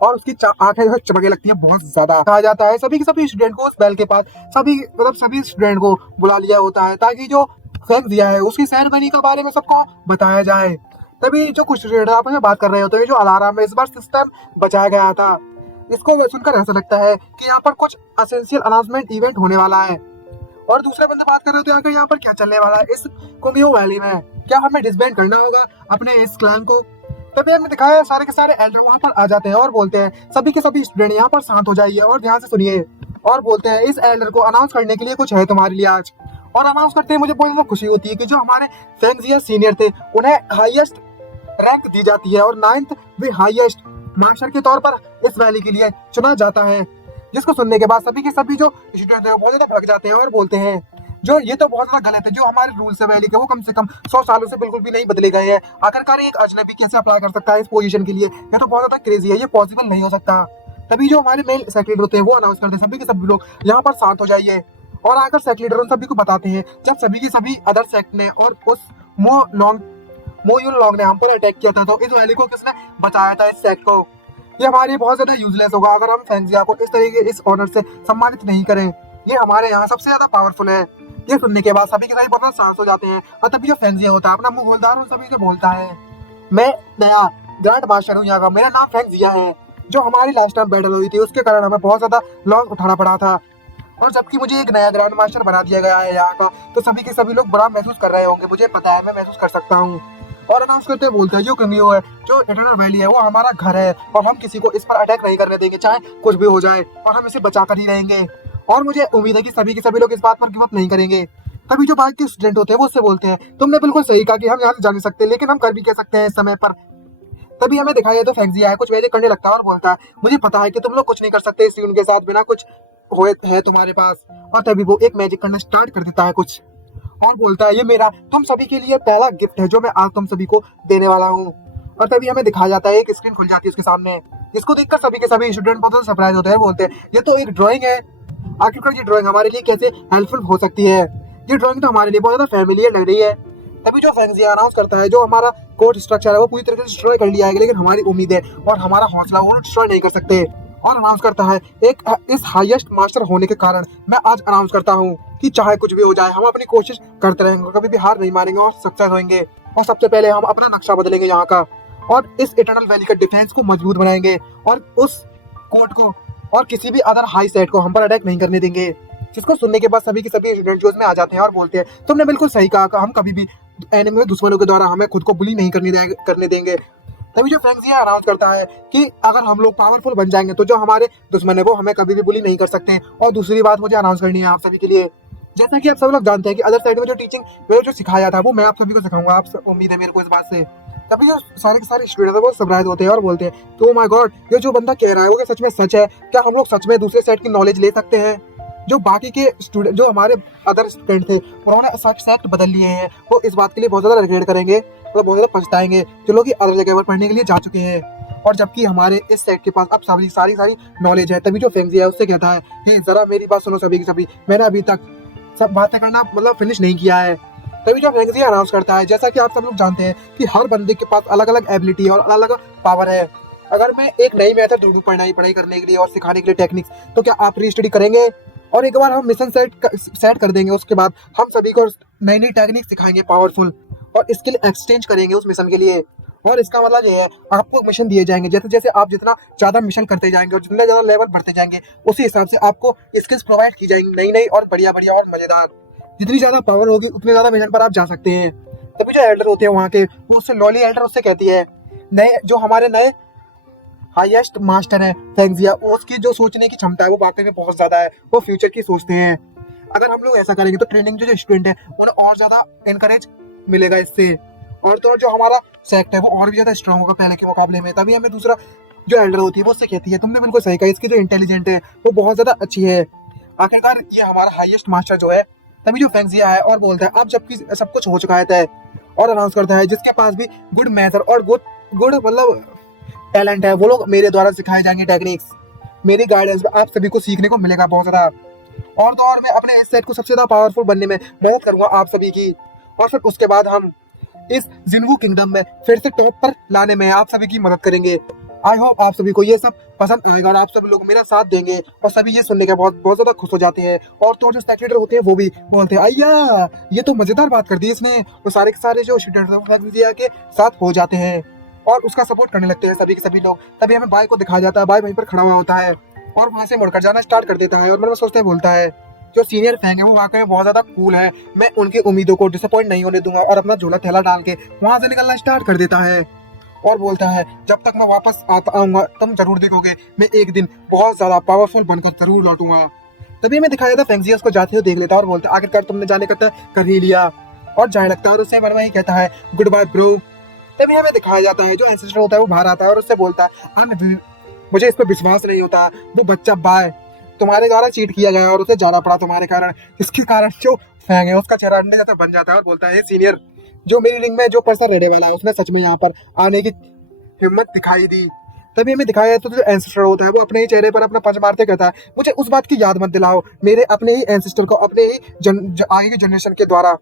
और उसकी आंखें जो चमकने लगती है बहुत ज्यादा। कहा जाता है सभी के सभी स्टूडेंट को उस बैल के पास सभी स्टूडेंट को बुला लिया होता है ताकि जो फैंग दिया है उसकी सेरेमनी के बारे में सबको बताया जाए। तभी जो कुछ स्टूडेंट आपस में बात कर रहे होते हैं जो अलार्म में इस बार सिस्टम बचाया गया था, इसको सुनकर ऐसा लगता है कि यहाँ पर कुछ असेंशियल अनाउंसमेंट इवेंट होने वाला है। और दूसरे बंदे बात कर रहे होते हैं यहाँ पर क्या चलने वाला है इस कुंगियो वैली में, क्या हमें डिसबैंड करना होगा अपने इस क्लैन को। तभी हमें दिखाया सारे के सारे एल्डर वहाँ पर आ जाते हैं और बोलते हैं सभी के सभी स्टूडेंट यहाँ पर शांत हो जाइए और ध्यान से सुनिए, और बोलते हैं इस एल्डर को अनाउंस करने के लिए कुछ है तुम्हारे लिए आज। और अनाउंस करते हैं मुझे बहुत ज्यादा खुशी होती है कि जो हमारे फैंगजिया सीनियर थे उन्हें हाईएस्ट रैंक दी जाती है और 9th वे हाईएस्ट मास्टर के तौर पर इस वैली के लिए चुना जाता है। जिसको सुनने के बाद सभी के सभी जो स्टूडेंट है बहुत ज्यादा भड़क जाते हैं और बोलते हैं जो ये तो बहुत ज्यादा गलत है, जो हमारे रूल्स है वैली के वो कम से कम 100 सालों से बिल्कुल भी नहीं बदले गए हैं, आखिरकार एक अजनबी कैसे अप्लाई कर सकता है इस पोजीशन के लिए, ये तो बहुत ज्यादा क्रेजी है, ये पॉसिबल नहीं हो सकता। तभी जो हमारे मेल सेक्रेटरी होते हैं वो अनाउंस करते हैं सभी के सभी लोग यहाँ पर शांत हो जाइए, और आकर सेक्रेटरी उन सभी को बताते हैं जब सभी के सभी अदर सेक्ट ने और उस मो युन लॉन्ग ने हम पर अटैक किया था तो इस वैली को किसने बचाया था इस सेक्ट को। ये हमारे बहुत ज्यादा यूजलेस होगा अगर हम फैंगजिया को इस तरीके इस ऑनर से सम्मानित नहीं करें, ये हमारे यहाँ सबसे ज्यादा पावरफुल है। ये सुनने के बाद सभी के सभी बहुत सांस हो जाते हैं और तभी जो फैंगजिया होता है अपना मुंह खोलता है और सभी से बोलता है मैं नया ग्रैंड मास्टर हूँ यहाँ का, मेरा नाम फैंगजिया है। जो हमारी लास्ट टाइम बैटल हुई थी उसके कारण हमें बहुत ज्यादा लॉस उठाना पड़ा था, और जबकि मुझे एक नया ग्रैंड मास्टर बना दिया गया है यहाँ का तो सभी के सभी लोग बड़ा महसूस कर रहे होंगे, मुझे पता है मैं महसूस कर सकता हूँ। और अनाउंस करते हुए बोलते हैं जो कुंगियो है जो इटर्नल वैली है वो हमारा घर है और हम किसी को इस पर अटैक नहीं करने देंगे चाहे कुछ भी हो जाए, और हम इसे बचा कर ही रहेंगे। और मुझे उम्मीद है कि सभी के सभी लोग इस बात पर गिव अप नहीं करेंगे। तभी जो बाकी स्टूडेंट होते हैं वो उससे बोलते हैं तुमने बिल्कुल सही कहा कि हम यहाँ से जा नहीं सकते लेकिन हम कर भी कह सकते हैं इस समय पर। तभी हमें दिखाया तो फैंगजिया है कुछ मैजिक करने लगता है और बोलता है मुझे पता है कि तुम लोग कुछ नहीं कर सकते इस यून के साथ बिना कुछ होए है तुम्हारे पास, और तभी वो एक मैजिक करना स्टार्ट कर देता है कुछ और बोलता है ये मेरा तुम सभी के लिए पहला गिफ्ट है जो मैं आज तुम सभी को देने वाला हूँ। और तभी हमें दिखाया जाता है एक स्क्रीन खुल जाती है उसके सामने, जिसको देखकर सभी के सभी स्टूडेंट बहुत सरप्राइज होते हैं, बोलते हैं ये तो एक ड्राइंग है, आखिरकार ये ड्राइंग हमारे लिए कैसे हेल्पफुल हो सकती है, ये ड्राइंग तो हमारे लिए बहुत ज्यादा फैमिलियर लग रही है। तभी जो फैंगजिया अनाउंस करता है जो हमारा कोड स्ट्रक्चर है वो पूरी तरीके से डिस्ट्रॉय कर लिया है लेकिन हमारी उम्मीद है और हमारा हौसला वो डिस्ट्रॉय नहीं कर सकते, और अनाउंस करता है एक इस हाईएस्ट मास्टर होने के कारण मैं आज अनाउंस करता हूँ कि चाहे कुछ भी हो जाए हम अपनी कोशिश करते रहेंगे, कभी भी हार नहीं मानेंगे और सक्सेस होंगे, और सबसे पहले हम अपना नक्शा बदलेंगे यहाँ का और इस इटर्नल वैली के डिफेंस को मजबूत बनाएंगे और उस कोर्ट को और किसी भी अदर हाई सेट को हम पर अटैक नहीं करने देंगे। जिसको सुनने के बाद सभी के सभी स्टूडेंट जोश में आ जाते हैं और बोलते हैं तुमने बिल्कुल सही कहा, हम कभी भी एनिमी दुश्मनों के द्वारा हमें खुद को बुली नहीं करने देंगे। तभी जो फैंगजिया अनाउंस करता है कि अगर हम लोग पावरफुल बन जाएंगे तो जो हमारे दुश्मन है वो हमें कभी भी बुली नहीं कर सकते। और दूसरी बात मुझे अनाउंस करनी है आप सभी के लिए, जैसा कि आप सब लोग जानते हैं कि अदर साइड में जो टीचिंग जो सिखाया था वो मैं आप सभी को सिखाऊंगा, आप उम्मीद है मेरे को इस बात से। तभी जो सारे के सारे स्टूडेंट है वो सरप्राइज होते हैं और बोलते हैं तो माय गॉड ये जो बंदा कह रहा है वो क्या सच में सच है, क्या हम लोग सच में दूसरे सेट की नॉलेज ले सकते हैं। जो बाकी के स्टूडेंट जो हमारे अदर स्टूडेंट थे उन्होंने सेट बदल लिए हैं वो इस बात के लिए बहुत ज्यादा रिग्रेट करेंगे और बहुत ज्यादा पछताएंगे जो लोग अदर जगह पर पढ़ने के लिए जा चुके हैं, और जबकि हमारे इस सेट के पास अब सारी नॉलेज है। तभी जो फैंगजिया है उससे कहता है हे जरा मेरी बात सुनो सभी की सभी, मैंने अभी तक सब बातें करना मतलब फिनिश नहीं किया है। तभी जो फैंगजिया अनाउंस करता है जैसा कि आप सब लोग जानते हैं कि हर बंदे के पास अलग अलग एबिलिटी और अलग अलग पावर है, अगर मैं एक नई मेथड ढूंढूं पढ़ाई करने के लिए और सिखाने के लिए टेक्निक्स तो क्या आप री स्टडी करेंगे, और एक बार हम मिशन सेट कर देंगे उसके बाद हम सभी को नई नई टेक्निक सिखाएंगे पावरफुल और स्किल एक्सचेंज करेंगे उस मिशन के लिए। और इसका मतलब ये है आपको मिशन दिए जाएंगे, जैसे जैसे आप जितना ज्यादा मिशन करते जाएंगे और जितना ज्यादा लेवल बढ़ते जाएंगे उसी हिसाब से आपको स्किल्स प्रोवाइड की जाएंगी नई नई और बढ़िया और मजेदार। जितनी ज्यादा पावर होगी उतने ज्यादा मिशन पर आप जा सकते हैं। तभी जो एल्डर होते हैं वहाँ के वो उससे लॉली एल्डर उससे कहती है नए जो हमारे नए हाईएस्ट मास्टर है फैंगजिया उसकी जो सोचने की क्षमता है वो वाकई में बहुत ज्यादा है, वो फ्यूचर की सोचते हैं। अगर हम लोग ऐसा करेंगे तो ट्रेनिंग जो स्टूडेंट है उन्हें और ज्यादा एनकरेज मिलेगा इससे, और तो जो हमारा सेक्ट है वो और भी ज्यादा स्ट्रांग होगा पहले के मुकाबले में। तभी हमें दूसरा जो एल्डर होती है वो उससे कहती है तुमने बिल्कुल सही कहा, इसकी जो इंटेलिजेंट है वो बहुत ज्यादा अच्छी है। आखिरकार ये हमारा हाईएस्ट मास्टर जो है। तभी जो फेंगजिया है और बोलता है अब जबकि सब कुछ हो चुका है तय, और अनाउंस करता है जिसके पास भी गुड मैथर और गुड गुड मतलब टैलेंट है वो लोग मेरे द्वारा सिखाए जाएंगे टेक्निक्स, मेरी गाइडेंस में आप सभी को सीखने को मिलेगा बहुत ज्यादा। और तो और मैं अपने इस सेट को सबसे ज्यादा पावरफुल बनने में मदद करूंगा आप सभी की, और फिर उसके बाद हम इस जिन्वू किंगडम में फिर से टॉप पर लाने में आप सभी की मदद करेंगे। आई होप आप सभी को ये सब पसंद आएगा और आप सभी लोग मेरा साथ देंगे। और सभी ये सुनने के बाद बहुत ज्यादा खुश हो जाते हैं, और तो जो स्पेक्टेटर होते हैं वो भी बोलते हैं अय्या ये तो मजेदार बात कर दी इसने। तो सारे के सारे जो स्टूडेंट्स हैं वो फेंगजिया के साथ हो जाते हैं और उसका सपोर्ट करने लगते हैं सभी के सभी लोग। तभी हमें बाय को दिखाया जाता है, बाय वहीं पर खड़ा हुआ होता है और वहां से मुड़कर जाना स्टार्ट कर देता है। और मैं सोचते बोलता है जो सीनियर फैंग है वो वाकई में बहुत ज्यादा कूल है, मैं उनकी उम्मीदों को डिसअपॉइंट नहीं होने दूंगा, और अपना झोला थैला डाल के वहां से निकलना स्टार्ट कर देता है और बोलता है जब तक मैं वापस आता आऊंगा तुम जरूर देखोगे मैं एक दिन बहुत ज्यादा पावरफुल बनकर जरूर लौटूंगा। तभी हमें दिखाया जाता है फेंगजिया उसको जाते हुए देख लेता है और बोलता है आखिरकार तुमने जाने का तय कर ही लिया, और जाने लगता है और उससे मन में ही कहता है गुड बाय ब्रो। तभी हमें दिखाया जाता है जो एंसेस्टर होता है वो बाहर आता है और उससे बोलता है मुझे इस पर विश्वास नहीं होता, वो बच्चा बाय तुम्हारे द्वारा चीट किया गया और उसे जाना पड़ा तुम्हारे कारण। इसके कारण जो फैंग है उसका चेहरा अंडे जैसा बन जाता है और बोलता है सीनियर जो मेरी रिंग में जो पर्सन रहने वाला है उसने सच में यहाँ पर आने की हिम्मत दिखाई दी। तभी हमें दिखाया तो जो एंसेस्टर होता है वो अपने ही चेहरे पर अपना पंच मारते कहता है मुझे उस बात की याद मत दिलाओ, मेरे अपने ही एंसेस्टर को अपने ही आगे की जनरेशन के द्वारा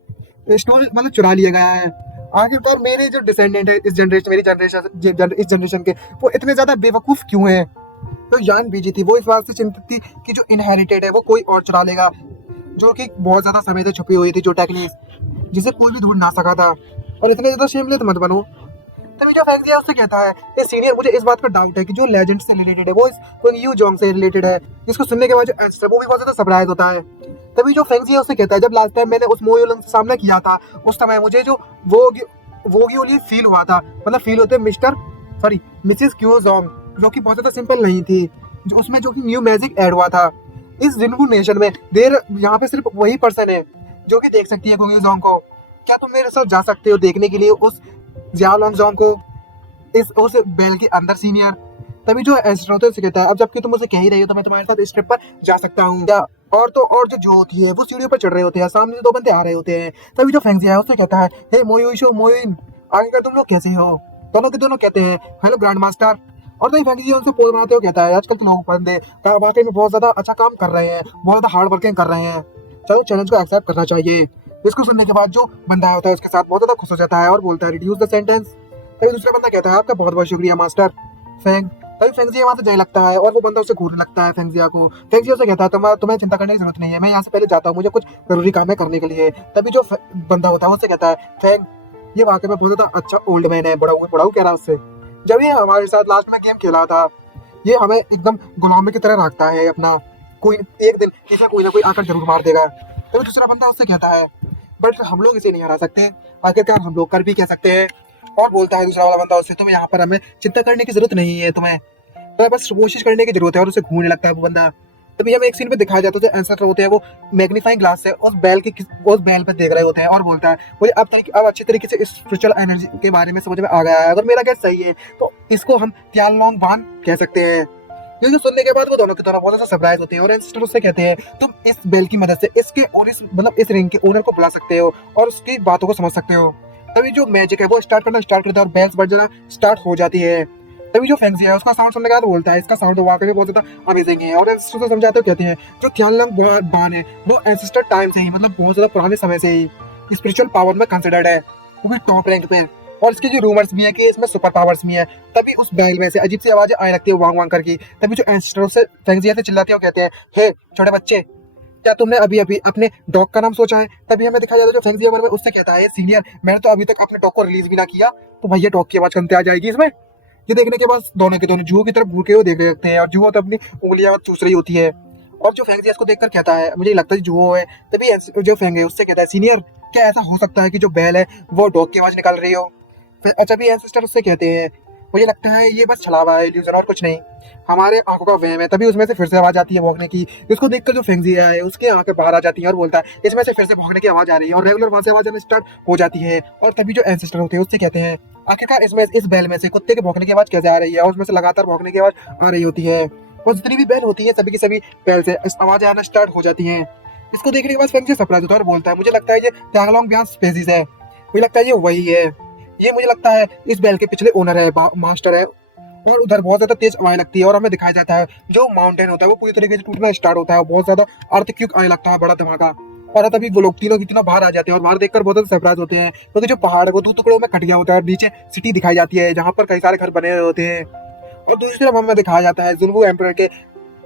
स्टोरी मतलब चुरा लिया गया है। आखिरकार मेरे जो डिसेंडेंट है इस जनरेशन मेरी जनरेशन इस जनरेशन के वो इतने ज्यादा बेवकूफ क्यों हैं। तो यान बीजी थी वो इस बात से चिंतित थी कि जो इनहेरिटेड है वो कोई और चुरा लेगा, जो कि बहुत ज्यादा समय से छुपी हुई थी, जो टेक्निक जिसे कोई भी ढूंढ ना सका था। और इतने ज्यादा शेमलेस मत बनो। तभी जो फेंगजिया उससे कहता है ये सीनियर मुझे इस बात का डाउट है कि जो लेजेंड से रिलेटेड है वो इस यू जोंग से रिलेटेड है, जिसको सुनने के बाद जो एंसेस्टर वो भी बहुत ज्यादा सरप्राइज होता है। तभी जो फेंगजिया उससे कहता है जब लास्ट टाइम मैंने उस मोयुलन से सामना किया था उस समय मुझे जो वो फील हुआ था, मतलब फील होते मिसेस क्यू जोंग, जो कि बहुत ज्यादा सिंपल नहीं थी, जो उसमें जो कि न्यू मैजिक ऐड हुआ था। इस जिन्गू नेशन में देर यहाँ पे सिर्फ वही पर्सन है जो कि देख सकती है गोंगी जोंग को। क्या तुम मेरे साथ जा सकते हो देखने के लिए उस जियालोंग जोंग को उस बेल के अंदर सीनियर। तभी जो एस्ट्रोथल से कहता है अब जबकि तुम मुझे कह ही रही हो तो मैं तुम्हारे साथ इस ट्रिप पर जा सकता हूँ क्या। और तो और जो होती है वो सीढ़ियों पर चढ़ रहे होते हैं, सामने से दो बंदे आ रहे होते हैं। तभी जो फेंगजिया है उससे कहता है हे मोयुइशो मोइन आखिरकार तुम लोग कैसे हो। दोनों के दोनों कहते हैं हेलो ग्रैंड मास्टर। और तो फेंगजिया उनसे पोज बनाते हुए कहता है आजकल तो लोग बंदे वाकई में बहुत ज्यादा अच्छा काम कर रहे हैं, बहुत ज्यादा हार्ड वर्किंग कर रहे हैं, चलो चैलेंज को एक्सेप्ट करना चाहिए। इसको सुनने के बाद जो बंदा होता है उसके साथ बहुत ज्यादा खुश हो जाता है और बोलता है रिड्यूस द सेंटेंस। तभी दूसरा बंदा कहता है आपका बहुत बहुत शुक्रिया मास्टर फेंग। तभी फेंगजिया वहां से जाने लगता है और वो बंदा उसे घूरने लगता है फेंगजिया को। फेंगजिया से कहता है तुम्हें चिंता करने की जरूरत नहीं है, मैं यहाँ से पहले जाता हूँ, मुझे कुछ जरूरी काम है करने के लिए। तभी जो बंदा होता है उससे कहता है फेंग ये वाकई में बहुत ज्यादा अच्छा ओल्ड मैन है, बड़ा कह रहा है उससे। जब ये हमारे साथ लास्ट में गेम खेला था ये हमें एकदम गुलामी की तरह रखता है अपना, कोई एक दिन इसे कोई ना कोई आकर जरूर मार देगा। तभी दूसरा बंदा उससे कहता है बट हम लोग इसे नहीं हरा सकते, आखिरकार हम लोग कर भी कह सकते हैं। और बोलता है दूसरा वाला बंदा उससे तुम्हें यहाँ पर हमें चिंता करने की जरूरत नहीं है, तुम्हें बस कोशिश करने की जरूरत है। और उसे घूमने लगता है वो बंदा। तभी हमें एक सीन पे दिखाया जाता है एंसेस्टर होते हैं वो मैग्नीफाइंग ग्लास से उस बैल पे देख रहे होते हैं और बोलता है मुझे अब अच्छी तरीके से स्पिरिचुअल एनर्जी के बारे में समझ में आ गया है, अगर मेरा गैस सही है तो इसको हम तियानलोंग बान कह सकते हैं। क्योंकि सुनने के बाद वो दोनों की तरफ बहुत ज्यादा सरप्राइज होते हैं और एंसेस्टर उससे कहते हैं तुम इस बेल की मदद से इसके और इस रिंग के ओनर को बुला सकते हो और उसकी बातों को समझ सकते हो। तभी जो मैजिक है वो स्टार्ट करता है और बेल्स बजना स्टार्ट हो जाती है। तभी जो फेंगजिया है उसका साउंड सुनने के बाद बोलता है इसका साउंड तो वाकई में बहुत ज्यादा अमेजिंग है। और एंसेस्टर को समझाते हुए कहते हैं जो तियानलोंग बान है वो एंसेस्टर टाइम से ही मतलब बहुत ज्यादा पुराने समय से ही स्पिरिचुअल पावर में कंसिडर्ड है, वो भी टॉप रैंक पे। और इसके जो रूमर्स भी है कि इसमें सुपर पावर्स भी है। तभी उस बैल में से अजीब सी आवाजें आने लगती है वांग वांग करके। तभी जो एंसेस्टर उससे फेंगजिया से चिल्लाते हैं कहते हैं हे छोटे बच्चे क्या तुमने अभी अभी अपने डॉग का नाम सोचा है। तभी हमें दिखाया जाता है जो फेंगजिया बारे में उससे कहता है सीनियर मैंने तो अभी तक अपने डॉग को रिलीज भी ना किया, तो भैया डॉग की आवाज कम आ जाएगी इसमें। ये देखने के बाद दोनों के दोनों जुओ की तरफ घूर के वो देख रहे होते हैं और जुओ तो अपनी उंगलियां चूस रही होती है। और जो फेंगजिया इसको देखकर कहता है मुझे लगता है जुओ है। तभी जो फेंग है उससे कहता है सीनियर क्या ऐसा हो सकता है कि जो बैल है वो डॉग की आवाज निकाल रही हो। अच्छा भी एंसेस्टर उससे कहते हैं मुझे लगता है ये बस छलावा है, इल्यूजन और कुछ नहीं, हमारे आंखों का वहम है। तभी उसमें से फिर से आवाज आती है भौंकने की। इसको देखकर जो फेंगजिया है उसकी आंखें बाहर आ जाती हैं और बोलता है इसमें से फिर से भौंकने की आवाज आ रही है, और रेगुलर वहां से आवाज आना स्टार्ट हो जाती है। और तभी जो एंसेस्टर होते हैं उससे कहते हैं आखिरकार इसमें इस बैल में से कुत्ते के भौंकने की आवाज कैसे आ रही है, और उसमें से लगातार भौंकने की आवाज आ रही होती है। और जितनी भी बैल होती है सभी की सभी बैल से आवाज आना स्टार्ट हो जाती है। इसको देखने के बाद फेंगजिया सरप्राइज होता है और बोलता है मुझे लगता है ये टैंगलोंग ब्यान स्पेसीज है, मुझे लगता है ये वही है, ये मुझे लगता है इस बैल के पिछले ओनर है, मास्टर है। और उधर बहुत ज्यादा तेज आवाज लगती है और हमें दिखाया जाता है जो माउंटेन होता है वो पूरी तरीके से टूटना स्टार्ट होता है, बहुत ज्यादा अर्थक्वेक आने लगता है, बड़ा धमाका। और तभी वो लोग तीनों की तीनों बाहर आ जाते हैं और बाहर देखकर बहुत ज्यादा सरप्राइज होते हैं, क्योंकि जो पहाड़ है वो दो टुकड़ों में कट गया होता है, नीचे सिटी दिखाई जाती है जहाँ पर कई सारे घर बने हुए होते हैं। और दूसरी तरफ हमें दिखाया जाता है जुनवू एम्परर के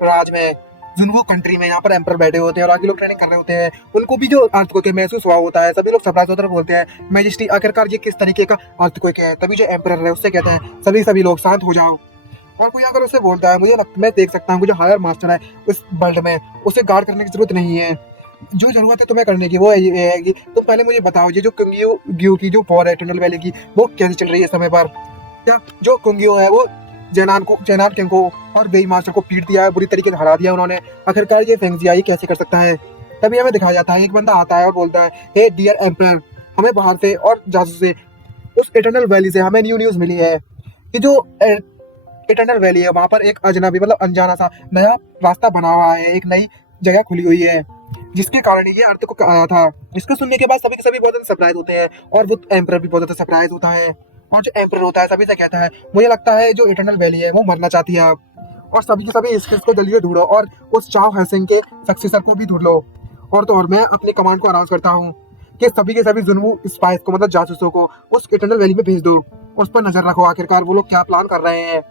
राज में, जुनवू कंट्री में, यहाँ पर एम्पर बैठे होते हैं और आगे लोग ट्रेनिंग कर रहे होते हैं। उनको भी जो अर्थक्वेक महसूस हुआ होता है, सभी लोग सरप्राइज होकर बोलते हैं मैजेस्टी आखिरकार ये किस तरीके का अर्थक्वेक है। तभी जो एम्परर है उससे कहते हैं सभी लोग शांत हो जाओ। और कोई अगर उससे बोलता है मुझे मैं देख सकता हूँ जो हायर मास्टर है उस वर्ल्ड में, उसे गार्ड करने की जरूरत नहीं है, जो जरूरत है तुम्हें करने की वो ये है कि तुम पहले मुझे बताओ ये जो कुंगियो ग्यू की जो वॉर है टनल वैली की वो कैसे चल रही है समय पर। क्या जो कुंगियो है वो जैनान किंग को और वेई मास्टर को पीट दिया है, बुरी तरीके से हरा दिया उन्होंने, आखिरकार ये फेंगजिया ये कैसे कर सकता है। तभी हमें दिखाया जाता है एक बंदा आता है और बोलता है हे डियर एम्परर, हमें बाहर से और जासूस से उस इटर्नल वैली से हमें न्यूज़ मिली है कि जो इटर्नल वैली है वहां पर एक अजनबी मतलब अनजाना सा नया रास्ता बना हुआ है, एक नई जगह खुली हुई है जिसके कारण ये अर्थ को आया था। इसको सुनने के बाद सभी के सभी बहुत ज्यादा सरप्राइज होते हैं और वो एम्परर भी बहुत ज्यादा सरप्राइज होता है। और जो एम्परर होता है सभी से कहता है मुझे लगता है जो इटर्नल वैली है वो मरना चाहती है और सभी के सभी इसको जल्दी ढूंढो और उस चाओ हैसिंग के सक्सेसर को भी ढूंढ लो। और तो और मैं अपने कमांड को अनाउंस करता हूँ कि सभी के सभी जुनवू स्पाइस को मतलब जासूसों को उस इटर्नल वैली में भेज दो, उस पर नजर रखो आखिरकार वो लोग क्या प्लान कर रहे हैं,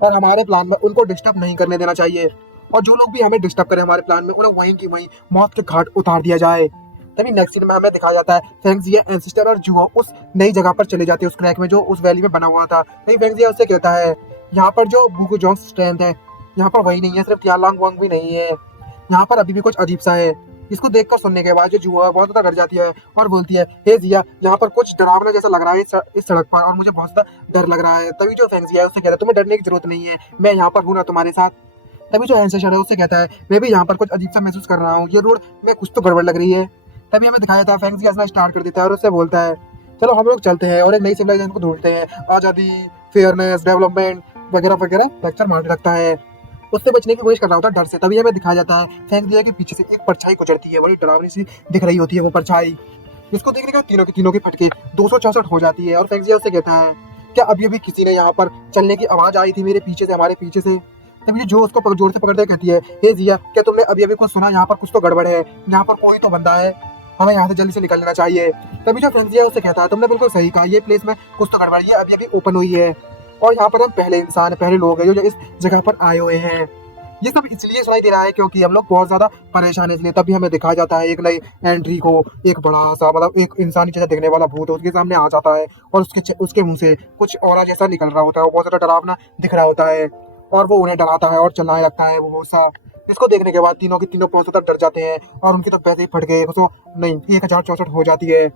और हमारे प्लान में उनको डिस्टर्ब नहीं करने देना चाहिए, और जो लोग भी हमें डिस्टर्ब करें हमारे प्लान में उन्हें वहीं की वहीं मौत के घाट उतार दिया जाए। तभी नेक्स्ट सीन में हमें दिखाया जाता है फेंगजिया एंसेस्टर और जुओ उस नई जगह पर चले जाते हैं, उस क्रैक में जो उस वैली में बना हुआ था। तभी फेंगजिया उससे कहता है यहाँ पर जो बुगुजोंग स्ट्रेंथ है यहाँ पर वही नहीं है, सिर्फ तियानलांग वांग भी नहीं है, यहाँ पर अभी भी कुछ अजीब सा है। इसको देखकर सुनने के बाद जो जुआ है बहुत ज्यादा डर जाती है और बोलती है हे जिया यहाँ पर कुछ डरावना जैसा लग रहा है इस सड़क पर और मुझे बहुत ज्यादा डर लग रहा है। तभी जो फेंगजिया है उससे कहता है तुम्हें डरने की जरूरत नहीं है, मैं यहाँ पर हूँ ना तुम्हारे साथ। तभी जो एंसेस्टर है उससे कहता है मैं भी यहाँ पर कुछ अजीब सा महसूस कर रहा हूँ, ये रोड में कुछ तो गड़बड़ लग रही है। तभी हमें दिखाया था फेंगजिया हंसना स्टार्ट कर देता है और उससे बोलता है चलो हम लोग चलते हैं और एक नई सिविलाइजेशन को ढूंढते हैं, आजादी, फेयरनेस, डेवलपमेंट वगैरह वगैरह लेक्चर मारने लगता है, उससे बचने की कोशिश कर रहा होता है डर से। तभी हमें दिखाया जाता है फेंगजिया के पीछे से एक परछाई गुजरती है, बड़ी डरावनी सी दिख रही होती है वो परछाई। इसको देखने के बाद तीनों की फटके 264 हो जाती है और फेंगजिया उससे कहता है क्या अभी अभी किसी ने यहाँ पर चलने की आवाज आई थी मेरे पीछे से, हमारे पीछे से। तभी जो उसको जोर से पकड़ते कहती है हे जिया क्या तुमने अभी अभी कुछ सुना, यहाँ पर कुछ तो गड़बड़ है, यहाँ पर कोई तो बंदा है, हमें यहाँ से जल्दी से निकल लेना चाहिए। तभी जो फेंगजिया उससे कहता है तुमने बिल्कुल सही कहा, ये प्लेस में कुछ तो गड़बड़ है, अभी अभी ओपन हुई है और यहाँ पर हम पहले इंसान पहले लोग हैं जो इस जगह पर आए हुए हैं। ये सब इसलिए सुनाई दे रहा है क्योंकि हम लोग बहुत ज्यादा परेशान है इसलिए। तभी हमें दिखाया जाता है एक नई एंट्री को, एक बड़ा सा मतलब एक इंसानी जैसा दिखने वाला भूत उसके सामने आ जाता है और उसके मुंह से कुछ औरा जैसा निकल रहा होता है, वो बहुत ज्यादा डरावना दिख रहा होता है और वो उन्हें डराता है और चिल्लाने लगता है वो सा। इसको देखने के बाद तीनों की तीनों बहुत ज्यादा डर जाते हैं और उनकी तो पैसे ही फट गए, तो नहीं 1064 हो जाती है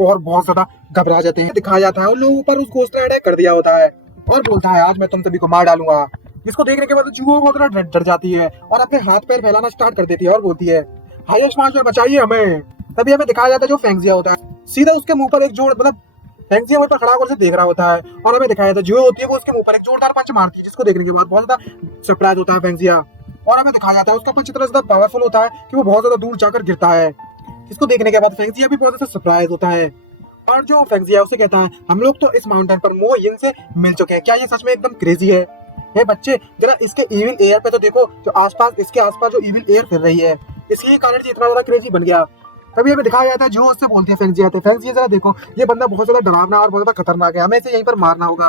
और बहुत ज्यादा घबरा जाते हैं। दिखाया जाता है उन लोगों पर उस घोस्ट ने अटैक कर दिया होता है और बोलता है आज मैं तुम सभी को मार डालूंगा। इसको देखने के बाद जुओ बहुत ज्यादा डर जाती है और अपने हाथ पैर फैलाना स्टार्ट कर देती है और बोलती है हाईएस्ट मास्टर बचाइए हमें। तभी हमें दिखाया जाता है जो फेंगजिया होता है सीधा उसके मुंह पर एक जोड़ मतलब फेंगजिया वहीं पर खड़ा होकर देख रहा होता है और हमें दिखाया जाता है जो होती है वो उसके मुंह पर एक जोरदार पंच मारती है, जिसको देखने के बाद बहुत ज्यादा सरप्राइज होता है फेंगजिया। और हमें दिखाया जाता है उसका पंच इतना ज्यादा पावरफुल होता है कि वो बहुत ज्यादा दूर जाकर गिरता है। इसको देखने के बाद फेंगजिया भी बहुत ज्यादा सरप्राइज होता है और जो फेंगजिया उसे कहता है हम लोग तो इस माउंटेन पर मो यिंग से मिल चुके हैं, क्या ये सच में एकदम क्रेजी है? हे बच्चे जरा इसके इविल एयर पे तो देखो, जो आसपास इसके आसपास जो इविल एयर फिर रही है इसी कारण से इतना ज्यादा क्रेजी बन गया। तभी हमें दिखाया जाता है जो उससे बोलती है फेंगजिया जरा देखो ये बंदा बहुत ज्यादा डरावना और बहुत ज्यादा खतरनाक है, हमें इसे यहीं पर मारना होगा।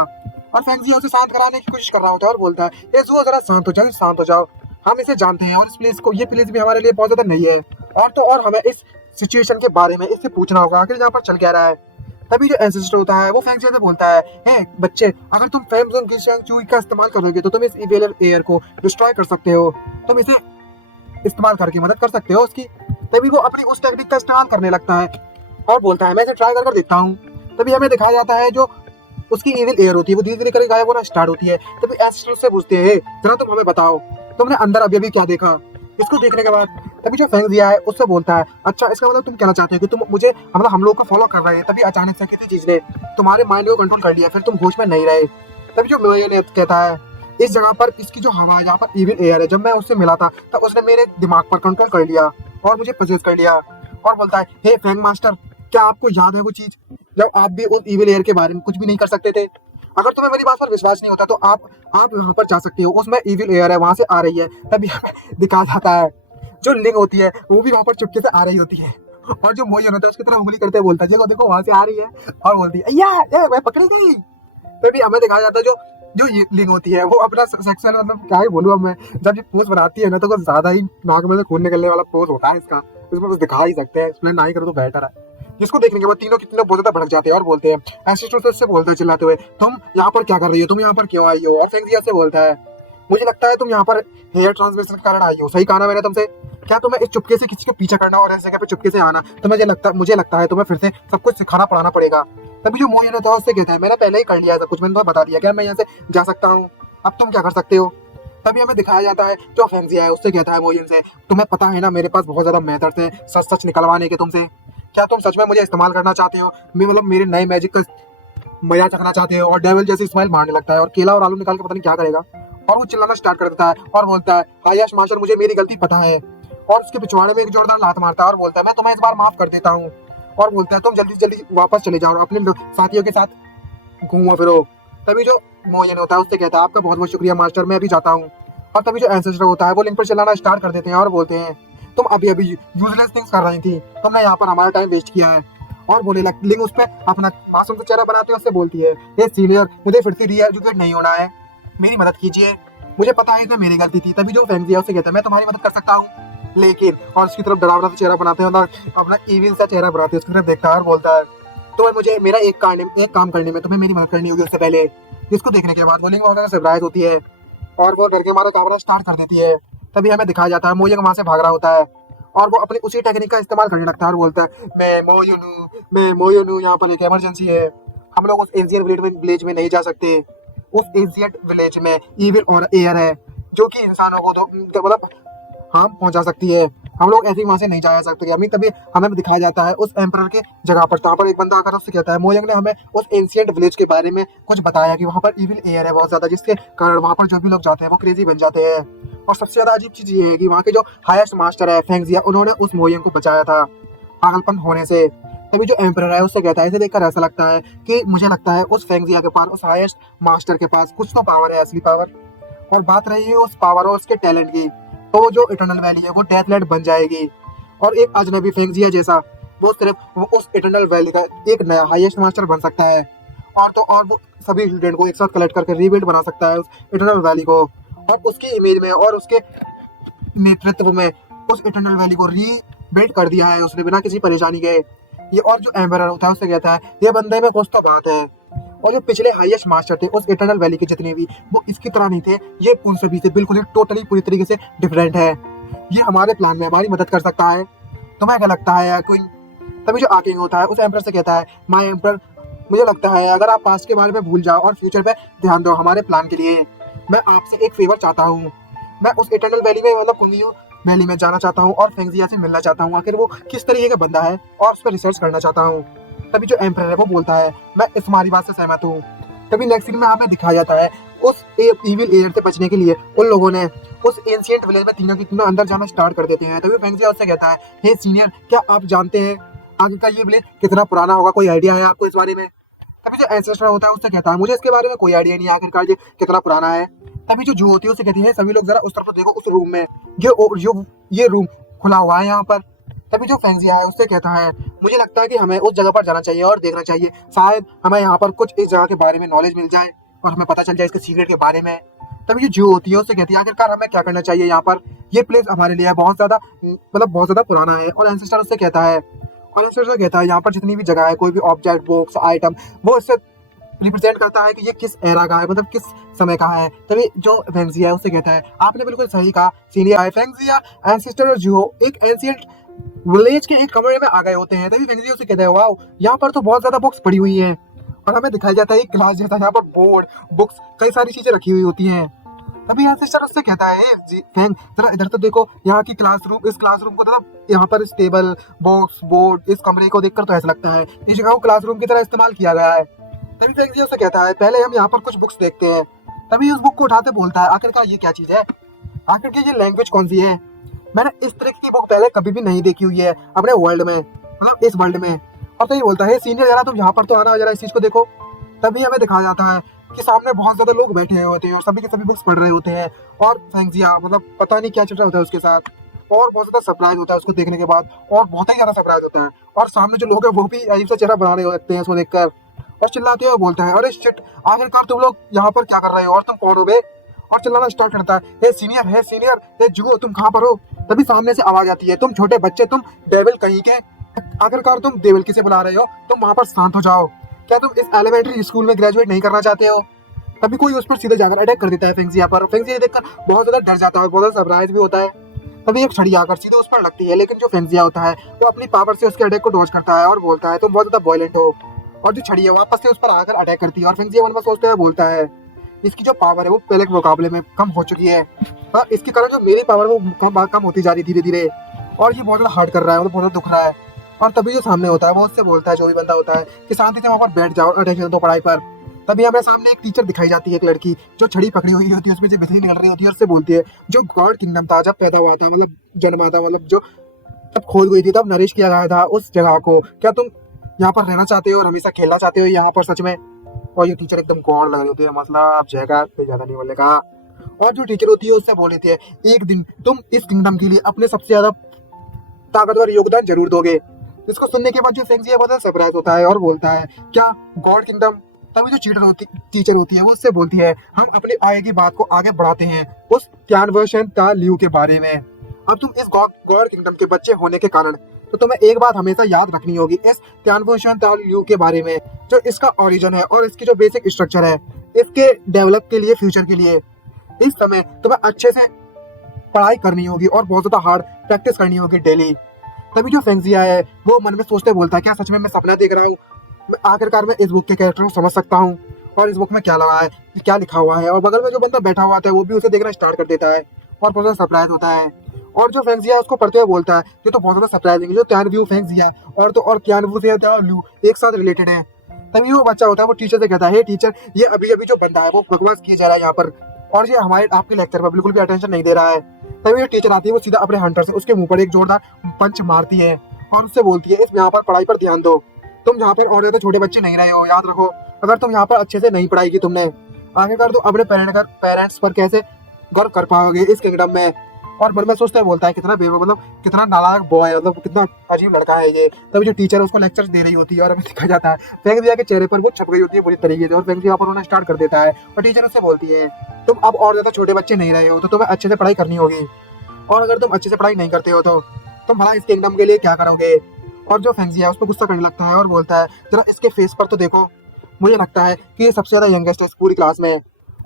और फेंगजिया उसे शांत कराने की कोशिश कर रहा होता है और बोलता है ये जुओ जरा शांत हो जाओ, हम इसे जानते हैं और इस प्लेस को, ये प्लेस भी हमारे लिए बहुत ज्यादा नई है और तो और हमें इस सिचुएशन के बारे में इससे पूछना होगा आखिर यहाँ पर चल क्या रहा है। तभी जो एंसेस्टर होता है वो फेंगजिया से बोलता है बच्चे अगर तुम फेमजोन गिशांग चुई का इस्तेमाल करोगे तो तुम इस इवेलर एयर को डिस्ट्रॉय कर सकते हो, तुम इसे इस्तेमाल करके मदद कर सकते हो उसकी। तभी वो अपनी उस टेक्निक का इस्तेमाल करने लगता है और बोलता है मैं इसे ट्राई कर देखता हूँ। तभी हमें दिखाया जाता है जो उसकी इविल एयर होती है, वो धीरे धीरे करके गायब होना स्टार्ट होती है। तभी एंसेस्टर से पूछते हैं, जरा तुम हमें बताओ, तुमने अंदर अभी अभी क्या देखा? इसको देखने के बाद तभी जो फेंग जिया है उससे बोलता है, अच्छा इसका मतलब तुम कहना चाहते हो कि तुम मुझे मतलब हम लोग को फॉलो कर रहे हैं, तभी अचानक से किसी चीज ने तुम्हारे माइंड को कंट्रोल कर लिया, फिर तुम होश में नहीं रहे। तभी जो मोयन कहता है, इस जगह पर इसकी जो हवा है, जहाँ पर इविल एयर है, जब मैं उससे मिला था तब उसने मेरे दिमाग पर कंट्रोल कर लिया और मुझे पोजेस कर लिया। और बोलता है, हे फेंग मास्टर, क्या आपको याद है वो चीज जब आप भी उस इविल एयर के बारे में कुछ भी नहीं कर सकते थे? अगर तुम्हें मेरी बात पर विश्वास नहीं होता तो आप वहां पर जा सकते हो, उसमें इविल एयर है, वहां से आ रही है। तभी हमें दिखा जाता है जो लिंग होती है वो भी वहां पर चुपके से आ रही होती है, और जो मोयन होता है उसकी तरफ उंगली करते हुए बोलता है, देखो देखो वहां से आ रही है, और बोलती है, या मैं पकड़ी गई। तभी हमें दिखाया जाता है जो जो ये लिंग होती है वो अपना सेक्सुअल मतलब क्या ही बोलूं अब मैं, जब ये पोज बनाती है ना तो कुछ ज्यादा ही नाक में से खून निकलने वाला पोज होता है इसका, इसमें बस दिखा ही सकते हैं, एक्सप्लेन ना ही करो तो बेटर है। जिसको देखने के बाद तीनों कितने बहुत ज्यादा भड़क जाते हैं और बोलते हैं, एंसेस्टर से उससे बोलते हैं चिल्लाते हुए, तुम यहाँ पर क्या कर रही हो, तुम यहाँ पर क्यों आई हो? और फेंजिया से बोलता है, मुझे लगता है तुम यहाँ पर हेयर ट्रांसमिशन के कारण आई हो, सही कहा ना मैंने तुमसे? क्या तुम्हें इस चुपके से किसी को पीछा करना और ऐसे जगह पे चुपके से आना, तो मुझे लगता है तुम्हें फिर से सब कुछ सिखाना पढ़ाना पड़ेगा। तभी जो मोयन होता है उससे कहता है, मैंने पहले ही कर लिया है सब कुछ, मैंने तुम्हें बता दिया, क्या मैं यहाँ से जा सकता हूँ, अब तुम क्या कर सकते हो? तभी हमें दिखाया जाता है जो फेंजिया है उससे कहता है मोयन से, तुम्हें पता है ना मेरे पास बहुत ज्यादा मेथड्स हैं सच सच निकलवाने के तुमसे, क्या तुम सच में मुझे इस्तेमाल करना चाहते हो? मतलब मेरे नए मैजिक का मजा चखना चाहते हो? और डेविल जैसी स्माइल मारने लगता है और केला और आलू निकाल के पता नहीं क्या करेगा, और वो चिल्लाना स्टार्ट कर देता है और बोलता है, हाँ यश मास्टर मुझे मेरी गलती पता है, और उसके पिछवाड़े में एक जोरदार लात मारता है और बोलता है, मैं तुम्हें इस बार माफ कर देता हूँ, और बोलता है तुम जल्दी से जल्दी वापस चले जाओ और अपने साथियों के साथ घूमो फिरो। तभी जो मोयन होता है उससे कहता है, आपका बहुत बहुत शुक्रिया मास्टर, मैं अभी जाता हूँ। और तभी जो एंसेस्टर होता है वो लिंक पर चिल्लाना स्टार्ट कर देते हैं और बोलते हैं, तुम अभी अभी यूजलेस थिंग्स कर रही थी, तुमने यहाँ पर हमारा टाइम वेस्ट किया है। और बोले लग लिंग उस पर अपना मासूम सा चेहरा बनाते हैं, उससे बोलती है, ये सीनियर मुझे फिर से रीएजुकेट नहीं होना है, मेरी मदद कीजिए, मुझे पता है कि मेरी गलती थी। तभी जो फेंजिया उससे कहता है, मैं तुम्हारी मदद कर सकता हूँ लेकिन, और उसकी तरफ डरावना सा चेहरा बनाते हैं और अपना इविल सा चेहरा बनाते हैं, उसकी तरफ देखता है और बोलता है, तुम्हें मुझे मेरा एक काम करने में तुम्हें मेरी मदद करनी होगी उससे पहले। जिसको देखने के बाद वो लिंग वगैरह सरप्राइज होती है और वो डर के मारे कांपना स्टार्ट कर देती है। तभी हमें दिखाया जाता है मोयंग वहां से भाग रहा होता है और वो अपनी उसी टेक्निक का इस्तेमाल करने लगता है और बोलता है, मैं मोयन हूँ, यहाँ पर एक इमरजेंसी है, हम लोग उस एंशिएंट विलेज में नहीं जा सकते, उस एंशिएंट विलेज में इविल और एयर है जो कि इंसानों को तो मतलब हार्म पहुंचा सकती है, हम लोग ऐसे ही वहां से नहीं जा सकते। अभी तभी हमें दिखाया जाता है उस एम्परर के जगह पर, जहाँ पर एक बंदा आकर उससे कहता है, मोयंग ने हमें उस एंशिएंट विलेज के बारे में कुछ बताया कि वहाँ पर इविल एयर है बहुत ज्यादा, जिसके कारण वहाँ पर जो भी लोग जाते हैं वो क्रेजी बन जाते हैं। और सबसे ज्यादा अजीब चीज ये है कि वहाँ के जो हाईएस्ट मास्टर है फेंगजिया, उन्होंने उस मोयंग को बचाया था पागलपन होने से। तभी जो एम्परर है उससे कहता है, इसे देखकर ऐसा लगता है कि मुझे लगता है उस फेंगजिया के पास, उस हाईएस्ट मास्टर के पास कुछ तो पावर है, असली पावर। और बात रही है उस पावर और उसके टैलेंट की, तो जो इटर्नल वैली है वो डेथलैंड बन जाएगी और एक अजनबी फेंगजिया जैसा वो सिर्फ वो उस इटर्नल वैली का एक नया हाईएस्ट मास्टर बन सकता है, और वो सभी स्टूडेंट को एक साथ कलेक्ट करके रीबिल्ड बना सकता है उस इटर्नल वैली को, और उसकी इमेज में और उसके नेतृत्व में उस इटर्नल वैली को रीबिल्ड कर दिया है उसने बिना किसी परेशानी के। ये और जो एम्बरर होता है उससे कहता है, ये बंदे में कुछ तो बात है, और जो पिछले हाईएस्ट मास्टर थे उस इटर्नल वैली के जितने भी, वो इसकी तरह नहीं थे, ये उन सभी से बिल्कुल ही टोटली पूरी तरीके से डिफरेंट है, ये हमारे प्लान में हमारी मदद कर सकता है, तुम्हें क्या लगता है या कोई? तभी जो आकिंग होता है उस एम्परर से कहता है, माय एम्परर, मुझे लगता है अगर आप पास्ट के बारे में भूल जाओ और फ्यूचर पे ध्यान दो हमारे प्लान के लिए, मैं आपसे एक फेवर चाहता हूँ, मैं उस इटर्नल वैली में मतलब कुंगियो वैली में जाना चाहता हूँ और फेंगजिया से मिलना चाहता हूँ, आखिर वो किस तरीके का बंदा है और उस पर रिसर्च करना चाहता हूँ। तभी जो एम्परर है वो बोलता है, मैं इस तुम्हारी बात से सहमत हूँ। तभी नेक्स्ट सीन में हमें दिखाया जाता है उस इविल एयर से बचने के लिए उन लोगों ने उस एंशिएंट विलेज में तीनों की तीनों अंदर जाना स्टार्ट कर देते हैं। तभी फेंगजिया उससे कहता है, हे सीनियर, क्या आप जानते हैं आगे का ये विलेज कितना पुराना होगा, कोई आइडिया है आपको इस बारे में? तभी जो एंसेस्टर होता है उससे कहता है, मुझे इसके बारे में कोई आइडिया नहीं है आखिरकार ये कितना पुराना है। तभी जो होती है उससे कहती है, सभी लोग जरा उस तरफ देखो, उस रूम में ये रूम खुला हुआ है यहाँ पर। तभी जो फेंगजिया है उससे कहता है, मुझे लगता है कि हमें उस जगह पर जाना चाहिए और देखना चाहिए, शायद हमें यहाँ पर कुछ इस जगह के बारे में नॉलेज मिल जाए और हमें पता चल जाए इसके सीक्रेट के बारे में। तभी जो होती है उससे कहती है, आखिरकार हमें क्या करना चाहिए यहाँ पर, ये प्लेस हमारे लिए बहुत ज्यादा मतलब बहुत ज्यादा पुराना है। और एंसेस्टर उससे कहता है, यहाँ पर जितनी भी जगह है, कोई भी ऑब्जेक्ट, बॉक्स, आइटम, वो इससे रिप्रेजेंट करता है कि ये किस एरा का है, मतलब किस समय का है। तभी जो फेंगजिया है उससे कहता है, आपने बिल्कुल सही कहा सीनियर। फेंगजिया, एंसेस्टर और जुहो एक एंशिएंट विलेज के एक कमरे में आ गए होते हैं। तभी फेंगजिया उससे कहता है, वाओ, यहाँ पर तो बहुत ज्यादा बुक्स पड़ी हुई हैं और हमें दिखाई जाता है एक क्लास जैसा, यहाँ पर बोर्ड, बुक्स, कई सारी चीजें रखी हुई होती हैं। तभी यहाँ सिस्टर उससे कहता है, "ए, फैंग जरा इधर तो देखो, यहाँ की क्लासरूम, इस क्लासरूम को तो यहाँ पर इस टेबल, बॉक्स, बोर्ड, इस कमरे को देखकर तो ऐसा लगता है इस जगह को क्लासरूम की तरह इस्तेमाल किया गया है।" तभी फैंग जी उससे कहता है, "पहले हम यहाँ पर कुछ बुक्स देखते हैं।" तभी उस बुक को उठाते बोलता है, "आखिरकार ये क्या चीज है? आखिर की ये लैंग्वेज कौन सी है? मैंने इस तरह की बुक पहले कभी भी नहीं देखी हुई है अपने वर्ल्ड में, मतलब इस वर्ल्ड में।" और तो ये बोलता है, "सीनियर जरा तुम यहाँ पर तो आना, जरा इस चीज को देखो।" तभी हमें दिखाया जाता है कि सामने बहुत ज्यादा लोग बैठे हुए होते हैं और सभी के सभी बुक्स पढ़ रहे होते हैं। और फैंगजिया मतलब पता नहीं क्या चल रहा होता है उसके साथ, और बहुत ज्यादा सरप्राइज होता है उसको देखने के बाद, और बहुत ही ज्यादा सरप्राइज होता है। और सामने जो लोग हैं वो भी अजीब सा चेहरा बना रहे होते हैं उसको देखकर, और चिल्लाते हुए बोलता है, "अरे शिट, आखिरकार तुम लोग यहाँ पर क्या कर रहे हो और तुम कौन हो बे?" और चिल्लाना स्टार्ट करता है, "हे सीनियर, हे सीनियर, हे जुगो, तुम कहाँ पर हो?" तभी सामने से आवाज आती है, "तुम छोटे बच्चे, तुम डेविल कहीं के, आखिरकार तुम डेविल किसे बुला रहे हो? तुम वहां पर शांत हो जाओ। क्या तुम इस एलिमेंट्री स्कूल में ग्रेजुएट नहीं करना चाहते हो?" तभी कोई उस पर सीधे जाकर अटैक कर देता है फेंगजिया पर। फेंगजिया देखकर बहुत ज्यादा डर जाता है और बहुत ज्यादा सरप्राइज भी होता है। तभी एक छड़ी आकर सीधे उस पर लगती है, लेकिन जो फेंगजिया होता है वो अपनी पावर से उसके अटैक को डॉज करता है और बोलता है, "तुम बहुत ज्यादा वायलेंट हो।" और जो छड़ी है वापस से उस पर आकर अटैक करती है और फेंगजिया मन में सोचते हुए बोलता है, "इसकी जो पावर है वो पहले के मुकाबले में कम हो चुकी है, और इसके कारण जो मेरी पावर है वो कम होती जा रही धीरे धीरे, और ये बहुत ज्यादा हर्ट कर रहा है, मतलब बहुत ज्यादा दुख रहा है।" और तभी जो सामने होता है वो उससे बोलता है, जो भी बंदा होता है, कि शांति से वहां पर बैठ जाओ, अटेंशन दो पढ़ाई पर। तभी हमें सामने एक टीचर दिखाई जाती है, एक लड़की जो छड़ी पकड़ी हुई होती है, उसमें से बिजली निकल रही होती है, और उससे बोलती है, "जो गॉड किंगडम था, जब पैदा हुआ था, मतलब जन्मा था, मतलब जो तब खोद गई थी, तब नरिश किया गया था उस जगह को, क्या तुम यहाँ पर रहना चाहते हो और हमेशा खेलना चाहते हो यहाँ पर सच में?" और ये टीचर एकदम गॉड लग रही होती है, मसला आप जगह पे ज्यादा नहीं बोलेगा। और जो टीचर होती है उससे बोल रही थी, "एक दिन तुम इस किंगडम के लिए अपने सबसे ज्यादा ताकतवर योगदान जरूर दोगे।" इसको सुनने के बाद जो फेंगजिया बहुत ज्यादा सरप्राइज होता है और बोलता है, "क्या गॉड किंगडम?" तभी जो टीचर होती है वो उससे बोलती है, "हम अपने आगे की बात को आगे बढ़ाते हैं उस त्यानवर्शन ता लियू के बारे में। अब तुम इस गॉड किंगडम के बच्चे होने के कारण तो तुम्हें एक बात हमेशा याद रखनी होगी इस त्यानवर्शन ता लियू के बारे में, जो इसका ओरिजिन है और इसकी जो बेसिक स्ट्रक्चर है, इसके डेवलप के लिए, फ्यूचर के लिए इस समय तुम्हें अच्छे से पढ़ाई करनी होगी और बहुत ज्यादा हार्ड प्रैक्टिस करनी होगी डेली।" तभी जो फेंगजिया है वो मन में सोचते बोलता है, "क्या सच में मैं सपना देख रहा हूँ? आखिरकार मैं इस बुक के कैरेक्टर को समझ सकता हूँ और इस बुक में क्या लगा है, क्या लिखा हुआ है?" और बगल में जो बंदा बैठा हुआ था वो भी उसे देखना स्टार्ट कर देता है और बहुत ज्यादा सरप्राइज होता है। और जो फेंगजिया उसको पढ़ते हुए बोलता है, "ये तो बहुत ज्यादा सरप्राइजिंग है, जो त्यानव्यू फेंगजिया और तो और त्यानवू से त्यानव्यू एक साथ रिलेटेड है।" तभी वो बच्चा होता है वो टीचर से कहता है, "हे टीचर, ये अभी अभी जो बंदा है वो बकवास किए जा रहा है यहाँ पर, और ये हमारे आपके लेक्चर पर बिल्कुल भी अटेंशन नहीं दे रहा है।" तभी वो टीचर आती है, वो सीधा अपने हंटर से उसके मुंह पर एक जोरदार पंच मारती है और उससे बोलती है, "इस यहाँ पर पढ़ाई पर ध्यान दो, तुम यहाँ पर और ज्यादा छोटे बच्चे नहीं रहे हो, याद रखो, अगर तुम यहाँ पर अच्छे से नहीं पढ़ाई की तुमने, आखिरकार तुम अपने पेरेंट्स पर कैसे गौर कर पाओगे इस किंगडम में।" और मन में सोचता है बोलता है, कितना मतलब कितना नालायक बॉय है, मतलब कितना अजीब लड़का है ये। तभी जो टीचर उसको लेक्चर दे रही होती है और हमें दिखा जाता है फेंगजिया के चेहरे पर वो छप गई होती है पूरी तरीके से, और फेंगजिया पर उन्हें स्टार्ट कर देता है। और टीचर उससे बोलती है, "तुम अब और ज्यादा छोटे बच्चे नहीं रहे हो, तो तुम्हें अच्छे से पढ़ाई करनी होगी, और अगर तुम अच्छे से पढ़ाई नहीं करते हो तो तुम भला इस किंगडम के लिए क्या करोगे?" और जो फेंगजिया है उस पर गुस्सा करने लगता है और बोलता है, "जरा इसके फेस पर तो देखो, मुझे लगता है कि ये सबसे ज्यादा यंगेस्ट है इस पूरी क्लास में।"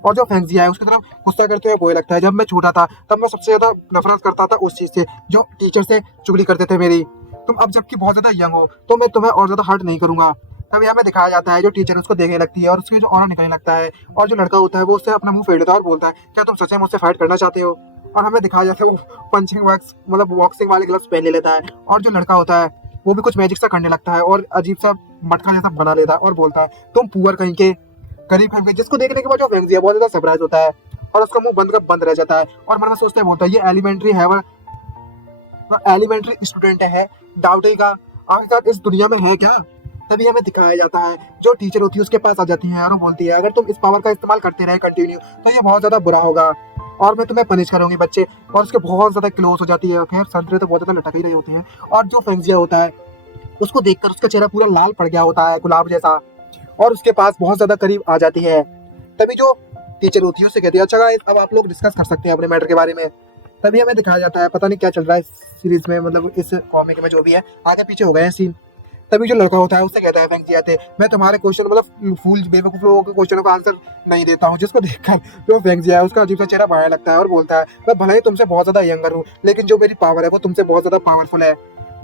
और जो फेंगजिया है उसकी तरफ गुस्सा करते हुए बोलने लगता है, "जब मैं छोटा था तब मैं सबसे ज्यादा नफरत करता था उस चीज से जो टीचर से चुगली करते थे मेरी, तुम अब जबकि बहुत ज्यादा यंग हो तो मैं तुम्हें और ज्यादा हर्ट नहीं करूंगा।" तभी हमें दिखाया जाता है जो टीचर उसको देखने लगती है और उसकी जो ऑरा निकलने लगता है, और जो लड़का होता है वो उससे अपना मुंह फेर लेता है और बोलता है, "क्या तुम सच में मुझसे फाइट करना चाहते हो?" और हमें दिखाया जाता है वो पंचिंग वैक्स मतलब बॉक्सिंग वाले ग्लव्स पहन लेता है, और जो लड़का होता है वो भी कुछ मैजिक सा करने लगता है और अजीब सा मटका जैसा बना लेता है और बोलता है, "तुम पुअर कहीं के गरीब फैमिली", जिसको देखने के बाद जो फेंगजिया बहुत ज्यादा सरप्राइज होता है और उसका मुंह बंद रह जाता है और मन में सोचते हैं बोलता है, "ये एलिमेंट्री है, वो एलिमेंट्री स्टूडेंट है, डाउटे का आखिरकार इस दुनिया में है क्या?" तभी हमें दिखाया जाता है जो टीचर होती है उसके पास आ जाती है और वो बोलती है, "अगर तुम इस पावर का इस्तेमाल करते रहे कंटिन्यू तो ये बहुत ज्यादा बुरा होगा और मैं तुम्हें पनिश करूंगी बच्चे।" और उसके बहुत ज्यादा क्लोज हो जाती है, खैर संतरे तो बहुत ज्यादा लटक ही रही होती हैं। और जो फेंगजिया होता है उसको देखकर उसका चेहरा पूरा लाल पड़ गया होता है, गुलाब जैसा, और उसके पास बहुत ज्यादा करीब आ जाती है। तभी जो टीचर होती है उससे कहती है, "अच्छा गाइस, अब आप लोग डिस्कस कर सकते हैं अपने मैटर के बारे में।" तभी हमें दिखाया जाता है, पता नहीं क्या चल रहा है इस सीरीज में, मतलब इस कॉमिक में जो भी है, आगे पीछे हो गए हैं सीन। तभी जो लड़का होता है उससे कहता है फेंगजिया से, "मैं तुम्हारे क्वेश्चन मतलब फूल बेवकूफ लोगों के क्वेश्चनों का आंसर नहीं देता हूँ।" जिसको देखकर जो फेंगजिया है उसका अजीब सा चेहरा बढ़ने लगता है और बोलता है, "मैं भले ही तुमसे बहुत ज्यादा यंगर हूँ, लेकिन जो मेरी पावर है वो तुमसे बहुत ज्यादा पावरफुल है।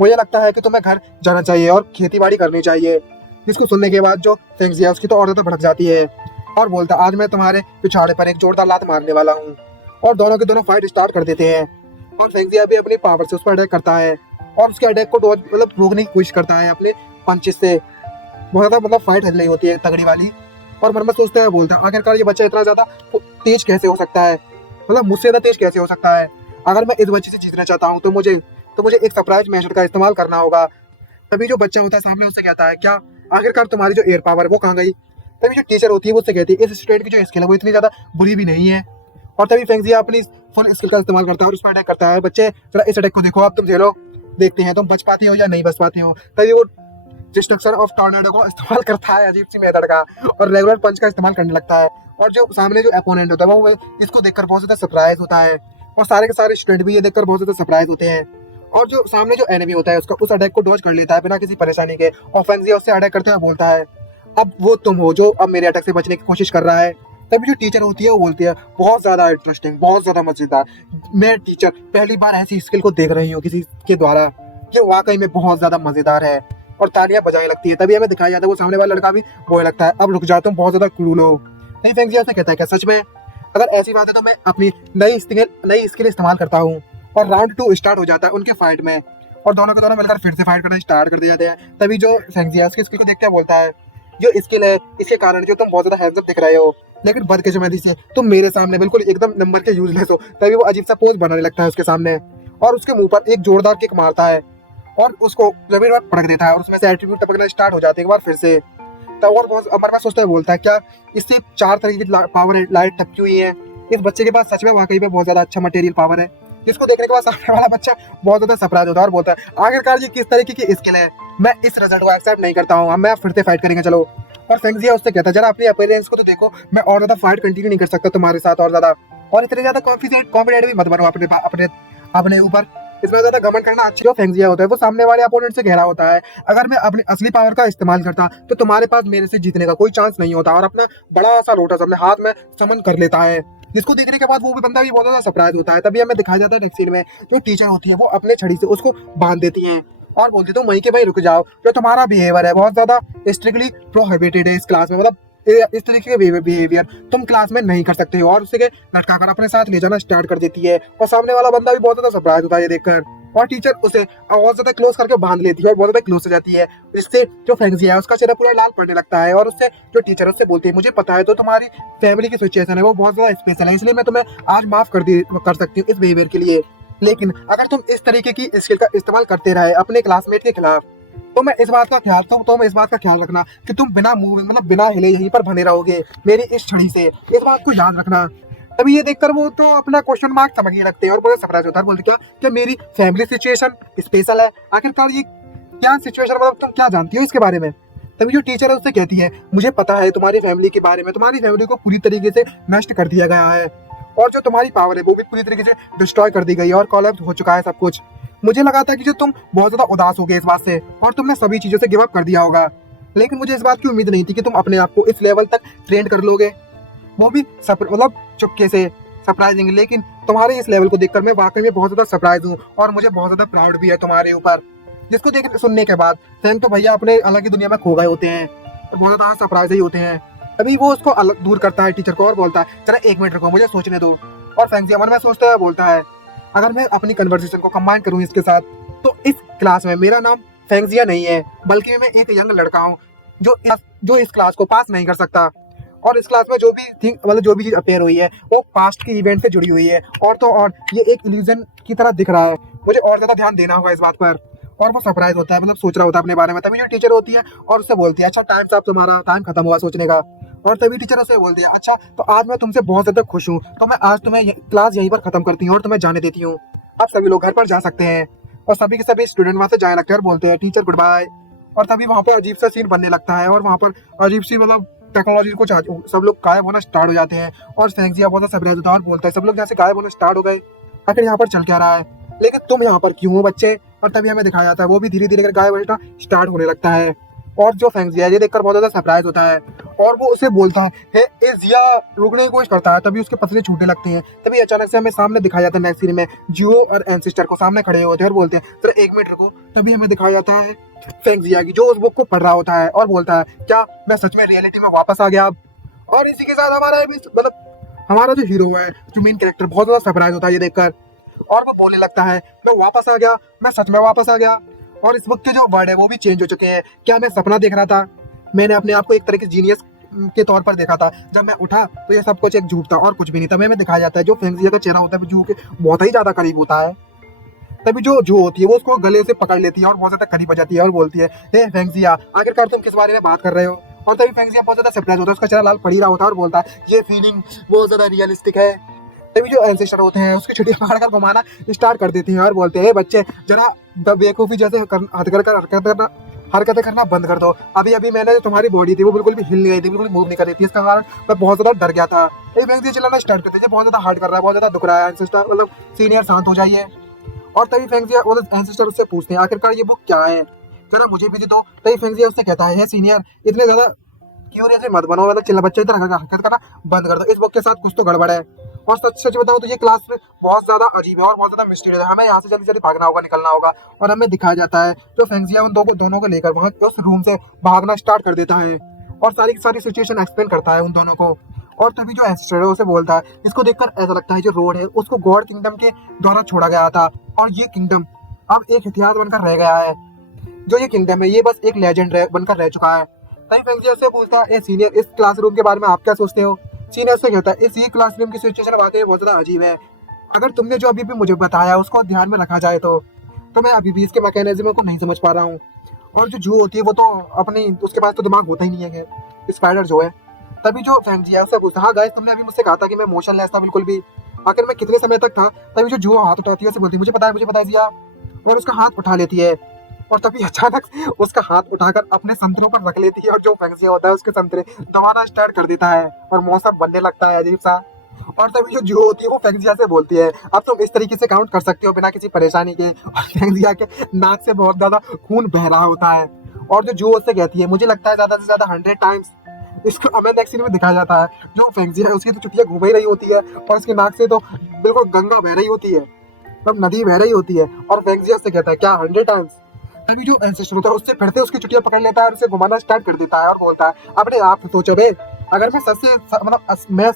मुझे लगता है कि तुम्हें घर जाना चाहिए और खेती बाड़ी करनी चाहिए।" जिसको सुनने के बाद जो फेंगजिया उसकी तो और ज्यादा भड़क जाती है और बोलता आज मैं तुम्हारे पिछाड़े पर एक जोरदार लात मारने वाला हूँ। और दोनों के दोनों फाइट स्टार्ट कर देते हैं और फेंगजिया भी अपनी पावर से उस पर अटैक करता है और उसके अटैक को रोकने की कोशिश करता है अपने पंचेस से। बहुत ज्यादा फाइट हल रही होती है तगड़ी वाली। और मन में सोचता है, बोलता है आखिरकार ये बच्चा इतना ज्यादा तेज कैसे हो सकता है, मुझसे ज्यादा तेज कैसे हो सकता है। अगर मैं इस बच्चे से जीतना चाहता हूँ तो मुझे एक सरप्राइज मेथड का इस्तेमाल करना होगा। तभी जो बच्चा होता है सामने उससे कहता है क्या आखिरकार तुम्हारी जो एयर पावर है वो कहाँ गई। तभी जो टीचर होती है वो उससे कहती है इस स्टूडेंट की जो स्किल है वो इतनी ज्यादा बुरी भी नहीं है। और तभी फेंगजिया अपनी फुल स्किल का इस्तेमाल करता है और उस पर अटैक करता है। बच्चे जरा इस अटैक को देखो, अब तुम झेलो, देखते हैं तुम बच पाती हो या नहीं बच पाती हो। तभी वो डिस्ट्रक्शन ऑफ टॉर्नेडो को इस्तेमाल करता है अजीब सी मेथड का और रेगुलर पंच का इस्तेमाल करने लगता है। और जो सामने जो अपोनेंट होता है वो इसको देखकर बहुत ज्यादा सरप्राइज होता है और सारे के सारे स्टूडेंट भी ये देखकर बहुत ज्यादा सरप्राइज होते हैं। और जो सामने जो एनिमी होता है उसका उस अटैक को डॉज कर लेता है बिना किसी परेशानी के और फेंगजिया उससे अटैक करते हुए बोलता है अब वो तुम हो जो अब मेरे अटैक से बचने की कोशिश कर रहा है। तभी जो टीचर होती है वो बोलती है बहुत ज्यादा इंटरेस्टिंग, बहुत ज्यादा मजेदार, मैं टीचर पहली बार ऐसी स्किल को देख रही हूँ किसी के द्वारा, ये वाकई में बहुत ज्यादा मजेदार है। और तालियां बजाने लगती है। तभी हमें दिखाया जाता है वो सामने वाला लड़का भी बोलने लगता है अब रुक जाओ तुम बहुत ज्यादा क्रूल हो। नहीं फेंगजिया से कहता है क्या सच में, अगर ऐसी बात है तो मैं अपनी नई स्किल इस्तेमाल करता हूँ। और राउंड 2 स्टार्ट हो जाता है उनके फाइट में और दोनों के दोनों मिलकर फिर से फाइट करना स्टार्ट कर दिए जाते हैं। तभी जो फेंगजिया उसकी स्किल को देखते हुए बोलता है जो स्किल है इसके कारण जो तुम बहुत ज्यादा हैंडसम दिख रहे हो, लेकिन बदकिस्मती से तुम मेरे सामने बिल्कुल एकदम नंबर के यूजलेस हो। तभी वो अजीब सा पोज बनाने लगता है उसके सामने और उसके मुंह पर एक जोरदार किक मारता है और उसको जमीन पर पटक देता है और उसमें से एट्रीब्यूट टपकना स्टार्ट हो जाते हैं एक बार फिर से। तब और बहुत अमर सोचता है, बोलता है क्या इससे 4 तरह की पावर लाइट टपकी हुई है, इस बच्चे के पास सच में वाकई में बहुत ज्यादा अच्छा मटेरियल पावर है। जिसको देखने के बाद सामने वाला बच्चा बहुत ज्यादा सरप्राइज होता है और बोलता है आखिरकार ये किस तरीके की स्किल है, मैं इस रिजल्ट को एक्सेप्ट नहीं करता हूँ, मैं फिर से फाइट करेंगे चलो। और फेंगजिया उससे कहता है जरा अपनी अपीयरेंस को तो देखो, मैं और ज्यादा फाइट कंटिन्यू नहीं कर सकता तुम्हारे साथ और ज्यादा, और इतने ज्यादा कॉन्फिडेंट भी मत बनो अपने ऊपर, इसमें ज्यादा घमंड करना अच्छी। जो फेंगजिया होता है वो सामने वाले अपोनेंट से कह रहा होता है अगर मैं अपनी असली पावर का इस्तेमाल करता तो तुम्हारे पास मेरे से जीतने का कोई चांस नहीं होता। और अपना बड़ा सा लोटस अपने हाथ में समन कर लेता है, जिसको देखने के बाद वो भी बंदा भी बहुत ज्यादा सरप्राइज होता है। तभी हमें दिखाया जाता है नेक्स्ट सीन में जो टीचर होती है वो अपने छड़ी से उसको बांध देती है और बोलती तुम वहीं के वहीं रुक जाओ, जो तुम्हारा बिहेवियर है बहुत ज्यादा स्ट्रिक्टली प्रोहिबिटेड है इस क्लास में, इस तरीके के बिहेवियर तुम क्लास में नहीं कर सकते हो। और उसे लटका कर अपने साथ ले जाना स्टार्ट कर देती है और सामने वाला बंदा भी बहुत ज्यादा सरप्राइज होता है ये देखकर। और टीचर उसे बहुत ज्यादा क्लोज करके बांध लेती है और बहुत ज्यादा क्लोज हो जाती है, इससे जो फेंगजिया है उसका चेहरा पूरा लाल पड़ने लगता है। और उससे जो टीचर उससे बोलती है मुझे पता है तो तुम्हारी फैमिली की सिचुएशन है वो बहुत ज्यादा स्पेशल है, इसलिए मैं तुम्हें आज माफ कर सकती हूँ इस बिहेवियर के लिए, लेकिन अगर तुम इस तरीके की स्किल का इस्तेमाल करते रहे अपने क्लासमेट के खिलाफ तो मैं इस बात का ख्याल रखना कि तुम बिना मूव बिना हिले यहीं पर बने रहोगे मेरी इस छड़ी से, इस बात को याद रखना। तभी ये देखकर वो तो अपना क्वेश्चन मार्क समझने लगते हैं और बहुत सरप्राइज होता है, बोलते क्या मेरी फैमिली सिचुएशन स्पेशल है, आखिरकार ये क्या सिचुएशन, तुम क्या जानती हो इसके बारे में। तभी जो टीचर है उससे कहती है मुझे पता है तुम्हारी फैमिली के बारे में, तुम्हारी फैमिली को पूरी तरीके से नष्ट कर दिया गया है और जो तुम्हारी पावर है वो भी पूरी तरीके से डिस्ट्रॉय कर दी गई है और कोलैप्स हो चुका है सब कुछ। मुझे लगा था कि जो तुम बहुत ज्यादा उदास हो गए इस बात से और तुमने सभी चीजों से गिव अप कर दिया होगा, लेकिन मुझे इस बात की उम्मीद नहीं थी कि तुम अपने आप को इस लेवल तक ट्रेन कर लोगे, वो भी चुपके से सरप्राइजिंग। लेकिन तुम्हारे इस लेवल को देखकर मैं वाकई में बहुत ज्यादा सरप्राइज हूँ और मुझे बहुत ज्यादा प्राउड भी है तुम्हारे ऊपर। जिसको देख सुनने के बाद फैंग तो भैया अपने अलग ही दुनिया में खो गए होते हैं और बहुत ज्यादा सरप्राइज ही होते हैं। तभी वो उसको अलग दूर करता है टीचर को और बोलता है चला 1 मिनट रुको मुझे सोचने दो। और फेंगजिया मन में सोचता है, बोलता है अगर मैं अपनी कन्वर्सेशन को कंबाइन करूँ इसके साथ तो इस क्लास में मेरा नाम फेंगजिया नहीं है बल्कि मैं एक यंग लड़का हूँ जो इस क्लास को पास नहीं कर सकता। और इस क्लास में जो भी जो भी चीज अपेयर हुई है वो पास्ट के इवेंट से जुड़ी हुई है और तो और ये एक इल्यूजन की तरह दिख रहा है, मुझे और ज्यादा ध्यान देना होगा इस बात पर। और वो सरप्राइज होता है, सोच रहा होता है अपने बारे में। तभी जो टीचर होती है और उससे बोलती है अच्छा टाइम साहब तुम्हारा टाइम खत्म हुआ सोचने का। और तभी टीचर उससे बोलती है अच्छा तो आज मैं तुमसे बहुत ज्यादा खुश हूँ तो मैं आज तुम्हें क्लास यहीं पर खत्म करती हूँ और तुम्हें जाने देती हूँ, आप सभी लोग घर पर जा सकते हैं। और सभी के सभी स्टूडेंट वहां से जाने लगते हैं और बोलते हैं टीचर गुड बाय। और तभी वहां पर अजीब सा सीन बनने लगता है और वहां पर अजीब सी टेक्नोलॉजी को सब लोग गायब होना स्टार्ट हो जाते हैं और फेंगजिया बहुत सरप्राइज होता है और बोलता है सब लोग यहाँ से गायब होना स्टार्ट हो गए, आखिर यहाँ पर चल क्या रहा है, लेकिन तुम यहाँ पर क्यों हो बच्चे। और तभी हमें दिखाया जाता है वो भी धीरे धीरे गायब होना स्टार्ट होने लगता है और जो फेंगजिया ये देखकर बहुत ज्यादा सरप्राइज होता है और वो उसे बोलता है ए जिया रुकने की कोशिश करता है। तभी उसके पसले छूटने लगते हैं। तभी अचानक से हमें सामने दिखाया जाता है नेक्स्ट सीन में जियो और एंसिस्टर को सामने खड़े होते हैं और बोलते हैं 1 मिनट रुको तभी हमें दिखाया जाता है फेंगजिया की, जो उस बुक को पढ़ रहा होता है और बोलता है क्या मैं सच में रियलिटी में वापस आ गया अब। और इसी के साथ हमारा मतलब हमारा जो हीरो है, जो मेन कैरेक्टर, बहुत ज्यादा सरप्राइज होता है ये देखकर, और वो बोलने लगता है मैं वापस आ गया, मैं सच में वापस आ गया। और इस वक्त के जो वर्ड है वो भी चेंज हो चुके हैं। क्या मैं सपना देख रहा था? मैंने अपने आप को एक तरह के जीनियस के तौर पर देखा था। जब मैं उठा तो ये सब कुछ एक झूठ था और कुछ भी नहीं था। हमें दिखाया जाता है जो फेंगजिया का चेहरा होता है जू के बहुत ही ज्यादा करीब होता है। तभी जो जू होती है वो उसको गले से पकड़ लेती है और बहुत ज्यादा करीब आ जाती है और बोलती है हे फेंगजिया, आखिरकार तुम किस बारे में बात कर रहे हो? और तभी फेंगजिया बहुत ज्यादा सरप्राइज होता है, उसका चेहरा लाल पड़ ही रहा होता है और बोलता है ये फीलिंग बहुत ज्यादा रियलिस्टिक है। तभी जो एंसेस्टर होते हैं उसकी छुट्टियां मारकर घुमाना स्टार्ट कर देती हैं और बोलते हैं बच्चे जरा बेवकूफी जैसे हरकतें करना बंद कर दो। अभी अभी मैंने जो तुम्हारी बॉडी थी वो बिल्कुल भी हिल नहीं रही थी, बिल्कुल मूव नहीं कर रही थी, इसका कारण मैं बहुत ज्यादा डर गया था। ये फेंगजिया चिल्लाना स्टार्ट करते हैं बहुत ज्यादा हार्ड कर रहा है, बहुत ज्यादा दुख रहा है एंसेस्टर, मतलब सीनियर शांत हो जाइए। और तभी फेंगजिया और एंसेस्टर उससे पूछते हैं आखिरकार ये बुक क्या है, जरा मुझे भी दे दो। तभी फेंगजिया उससे कहता है सीनियर इतने ज्यादा क्यूरियस मत बनो, मतलब चिल्ला बच्चे इधर हरकत करना बंद कर दो, इस बुक के साथ कुछ तो गड़बड़ है। और सच सच बताओ तो ये क्लास में बहुत ज्यादा अजीब है और बहुत ज्यादा मिस्टीरियस है, हमें यहाँ से जल्दी जल्दी भागना होगा, निकलना होगा। और हमें दिखाया जाता है जो फेंगजिया उन दोनों को लेकर वहाँ उस रूम से भागना स्टार्ट कर देता है और सारी की सारी सिचुएशन एक्सप्लेन करता है उन दोनों को। और तभी जो एंसेस्टर है उसे बोलता है, इसको देखकर ऐसा लगता है जो रोड है उसको गॉड किंगडम के द्वारा छोड़ा गया था और ये किंगडम अब एक इतिहास बनकर रह गया है। जो ये किंगडम है ये बस एक लेजेंड बनकर रह चुका है। तभी फेंगजिया से पूछता है सीनियर इस क्लासरूम के बारे में आप क्या सोचते हो? सीनियर से कहता है इस ये क्लासरूम की सिचुएशन वाकई बहुत ज्यादा अजीब है, अगर तुमने जो अभी भी मुझे बताया उसको ध्यान में रखा जाए तो मैं अभी भी इसके मैकेनिज्म को नहीं समझ पा रहा हूँ। और जो जू होती है वो तो अपनी उसके पास तो दिमाग होता ही नहीं है स्पाइडर जो है। तभी जो फेंगजिया उससे पूछता हाँ गाइस तुमने अभी मुझसे कहा था कि मैं मोशनलेस था बिल्कुल भी, आखिर मैं कितने समय तक था? तभी जो जू हाथ उठाती है उसे बोलती है मुझे पता है जिया, और उसका हाथ उठा लेती है। और तभी अचानक उसका हाथ उठाकर अपने संतरों पर रख लेती है और जो फेंगजिया होता है उसके संतरे दबाना स्टार्ट कर देता है और मौसम बनने लगता है अजीब सा। और तभी जो जू होती है वो फेंगजिया से बोलती है अब तुम इस तरीके से काउंट कर सकते हो बिना किसी परेशानी के। और फेंगजिया के नाक से बहुत ज्यादा खून बह रहा होता है और जो जू उससे कहती है मुझे लगता है ज्यादा से ज्यादा 100 टाइम्स। इसको हमें नेक्स्ट सीन में दिखाया जाता है जो फेंगजिया है उसकी तो चुटिया घूम ही रही होती है और उसके नाक से तो बिल्कुल गंगा बह रही होती है, मतलब नदी बह रही होती है। और फेंगजिया से कहता है क्या 100 टाइम्स? तभी जो एंसेस्टर होता है उससे फिर से उसकी चुटिया पकड़ लेता है और उसे घुमाना स्टार्ट कर देता है और बोलता है अपने आप सोचो बे, अगर मैं सच से मतलब मैं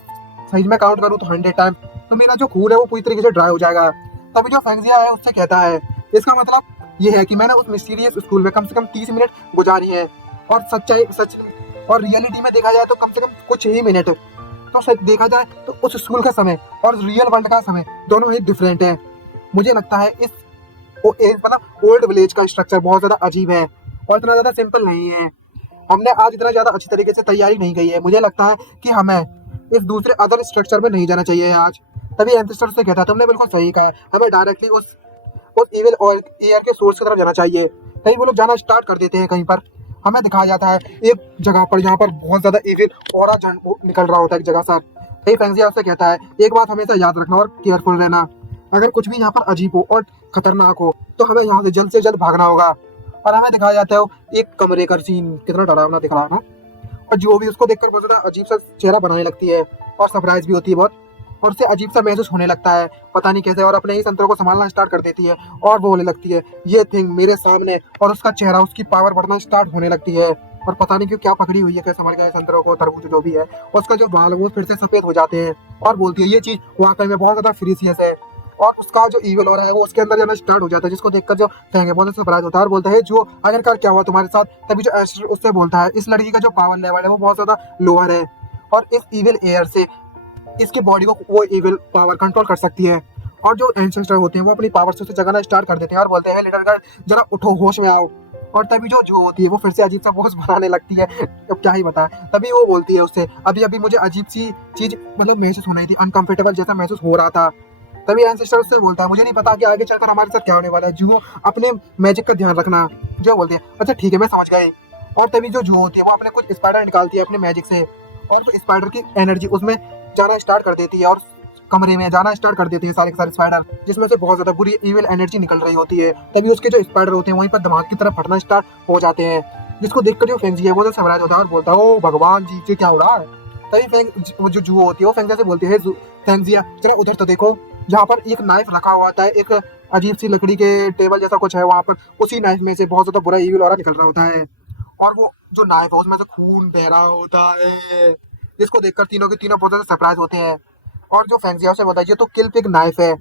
सही में काउंट करूँ तो 100 टाइम तो मेरा जो खून है वो पूरी तरीके से ड्राई हो जाएगा। तभी जो फेंगजिया है उससे कहता है इसका मतलब ये है कि मैंने उस मिस्टीरियस स्कूल में कम से कम 30 मिनट गुजारी है और सच और रियलिटी में देखा जाए तो कम से कम कुछ ही मिनट। तो सच देखा जाए तो उस स्कूल का समय और रियल वर्ल्ड का समय दोनों ही डिफरेंट है। मुझे लगता है इस मतलब ओल्ड विलेज का स्ट्रक्चर बहुत ज्यादा अजीब है और इतना ज्यादा सिंपल नहीं है। हमने आज इतना ज्यादा अच्छी तरीके से तैयारी नहीं की है, मुझे लगता है कि हमें इस दूसरे अदर स्ट्रक्चर में नहीं जाना चाहिए आज। तभी एंसेस्टर से कहता है तुमने बिल्कुल सही कहा, हमें डायरेक्टली उस इविल और एयर के सोर्स की तरफ जाना चाहिए। कहीं वो लोग जाना स्टार्ट कर देते हैं, कहीं पर हमें दिखाया जाता है एक जगह पर जहाँ पर बहुत ज्यादा इविल ऑरा निकल रहा होता है एक जगह से। कहीं फेंगजिया उससे कहता है एक बात हमेशा याद रखना और केयरफुल रहना, अगर कुछ भी यहाँ पर अजीब हो और खतरनाक हो तो हमें यहाँ से जल्द भागना होगा। और हमें दिखाया जाता है एक कमरे का सीन, कितना डरावना दिख रहा है ना। और जो भी उसको देखकर बहुत ज्यादा अजीब सा चेहरा बनाने लगती है और सरप्राइज भी होती है बहुत और उससे अजीब सा महसूस होने लगता है पता नहीं कैसे, और अपने ही संतरों को संभालना स्टार्ट कर देती है और वो बोलने लगती है ये थिंग मेरे सामने, और उसका चेहरा उसकी पावर बढ़ना स्टार्ट होने लगती है और पता नहीं क्यों क्या पकड़ी हुई है, कैसे संभल गया संतरों को, तरबूज जो भी है, उसका जो बाल वो फिर से सफेद हो जाते हैं और बोलती है ये चीज वाकई में बहुत ज्यादा फ्रीसियस है। और उसका जो ईविल हो रहा है वो उसके अंदर जाना स्टार्ट हो जाता है, जिसको देखकर जो फेंगे बहुत सरप्राइज होता है और बोलता है जो आखिरकार क्या हुआ तुम्हारे साथ। तभी जो एस्टर उससे बोलता है इस लड़की का जो पावर लेवल है वो बहुत ज्यादा लोअर है और इस ईविल एयर से इसके बॉडी को वो ईविल पावर कंट्रोल कर सकती है। और जो एंसेस्टर होते हैं वो अपनी पावर से उसे जगाना स्टार्ट कर देते हैं और बोलते हैं लिटिल गर्ल जरा उठो, होश में आओ। और तभी जो होती है वो फिर से अजीब सा पोज बनाने लगती है, अब क्या ही बता। तभी वो बोलती है उससे अभी अभी मुझे अजीब सी चीज मतलब महसूस हो रही थी, अनकंफर्टेबल जैसा महसूस हो रहा था। तभी एंसेस्टर उससे बोलता है मुझे नहीं पता कि आगे चलकर हमारे साथ क्या होने वाला है, जो अपने मैजिक का ध्यान रखना। जो बोलती है अच्छा ठीक है मैं समझ गई। और तभी जो होती है वो अपने कुछ स्पाइडर निकालती है अपने मैजिक से और वो स्पाइडर की एनर्जी उसमें जाना स्टार्ट कर देती है और कमरे में जाना स्टार्ट कर देते हैं सारे के सारे स्पाइडर, जिसमें से बहुत ज्यादा बुरी ईविल एनर्जी निकल रही होती है। तभी उसके जो स्पाइडर होते हैं वहीं पर दिमाग की तरफ फटना स्टार्ट हो जाते हैं, जिसको देखकर जो फेंगजी है वो तो सरप्राइज होता है और बोलता है ओ भगवान जी ये क्या हो रहा है। तभी वो जो जू होती है वो फेंगजिया से बोलती है फेंगजिया जरा उधर तो देखो, जहाँ पर एक नाइफ रखा हुआ था, एक अजीब सी लकड़ी के टेबल जैसा कुछ है वहां पर, उसी नाइफ में से बहुत ज्यादा बुरा ईविल ऑरा निकल रहा होता है। और वो जो नाइफ है उसमें से खून बह रहा होता है, जिसको देखकर तीनों के तीनों बहुत ज्यादा सरप्राइज होते हैं। और जो फेंगजिया से बताइए तो किल पिग नाइफ है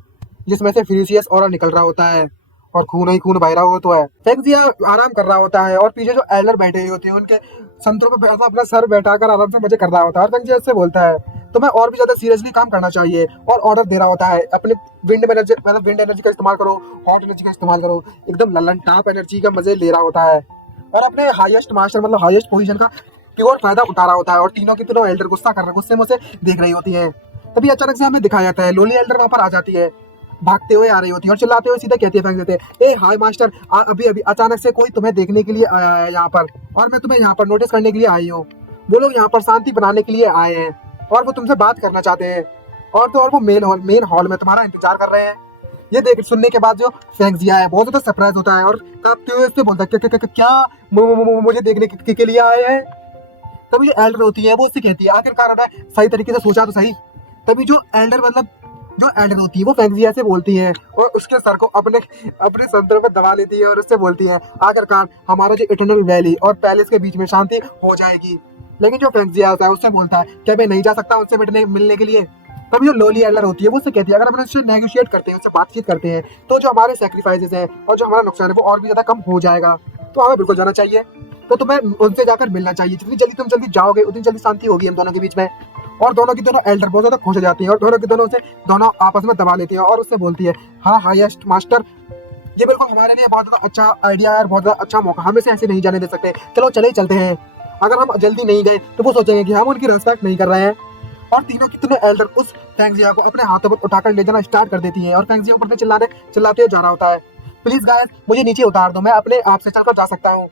जिसमें से फ्यूरियस ऑरा निकल रहा होता है और खून ही खून बह रहा हो तो है। फेंगजिया आराम कर रहा होता है और पीछे जो एल्डर बैठे हुए होते हैं उनके संतरों पे ऐसा अपना सर बैठाकर आराम से मजे कर रहा होता है। और फेंगजिया उससे बोलता है तुम्हें और भी ज्यादा सीरियसली काम करना चाहिए, और ऑर्डर दे रहा होता है अपने विंड एनर्जी, मतलब विंड एनर्जी का इस्तेमाल करो, हॉट एनर्जी का इस्तेमाल करो, एकदम ललन टाप एनर्जी का मजे ले रहा होता है और अपने हाईएस्ट मास्टर मतलब हाईएस्ट पोजीशन का प्योर फायदा उठा रहा होता है। और तीनों की तीनों एल्डर गुस्सा कर रहे, गुस्से में उसे देख रही होती है। तभी अचानक से हमें दिखाया जाता है लोली एल्डर वहां पर आ जाती है, भागते हुए आ रही होती है और चिल्लाते हुए सीधे कहती है फेंक देते हैं, ए हाय मास्टर, अभी अभी अचानक से कोई तुम्हें देखने के लिए आया है यहाँ पर, और मैं तुम्हें यहाँ पर नोटिस करने के लिए आई हूँ। वो लोग यहाँ पर शांति बनाने के लिए आए हैं और वो तुमसे बात करना चाहते हैं, और वो मेन हॉल में तुम्हारा इंतजार कर रहे हैं। ये देख सुनने के बाद जो फेंगजिया है बहुत ज्यादा सरप्राइज होता है और कांपते हुए उससे बोलता है क्या मुझे देखने के लिए आए हैं। तभी जो एल्डर होती है वो उससे कहती है आखिरकार सही तरीके से सोचा तो सही। तभी जो एल्डर होती है वो फेंगजिया से बोलती है और उसके सर को अपने संतरों पर दबा लेती है और उससे बोलती है आखिरकार हमारा जो इटर्नल वैली और पैलेस के बीच में शांति हो जाएगी। लेकिन जो फेंगजिया होता है उससे बोलता है क्या मैं नहीं जा सकता उनसे मिलने के लिए। तभी जो लोली एल्डर होती है वो उससे कहती है अगर हम उससे नेगोशिएट करते हैं, उससे बातचीत करते हैं तो जो हमारे सेक्रीफाइसेस हैं और जो हमारा नुकसान है वो और भी ज्यादा कम हो जाएगा, तो हमें बिल्कुल जाना चाहिए। तो तुम्हें उनसे जाकर मिलना चाहिए, जितनी जल्दी तुम जल्दी जाओगे उतनी जल्दी शांति होगी हम दोनों के बीच में। और दोनों की दोनों एल्डर बहुत ज्यादा खुश हो जाती हैं और दोनों की दोनों आपस में दबा लेती हैं और उससे बोलती है हाँ हाईएस्ट मास्टर, ये बिल्कुल हमारे लिए बहुत ज्यादा अच्छा आइडिया है और बहुत ज्यादा अच्छा मौका, हम इसे ऐसे नहीं जाने दे सकते, चलो चले ही चलते हैं। अगर हम जल्दी नहीं गए तो वो सोचेंगे कि हम उनकी रिस्पेक्ट नहीं कर रहे हैं। और तीनों की तीनों एल्डर उस फेंगजिया को अपने हाथों पर उठाकर ले जाना स्टार्ट कर देती हैं और फेंगजिया ऊपर से चिल्लाते हुए जा रहा होता है, प्लीज गाइस मुझे नीचे उतार दो, मैं अपने आप से चलकर जा सकता हूँ।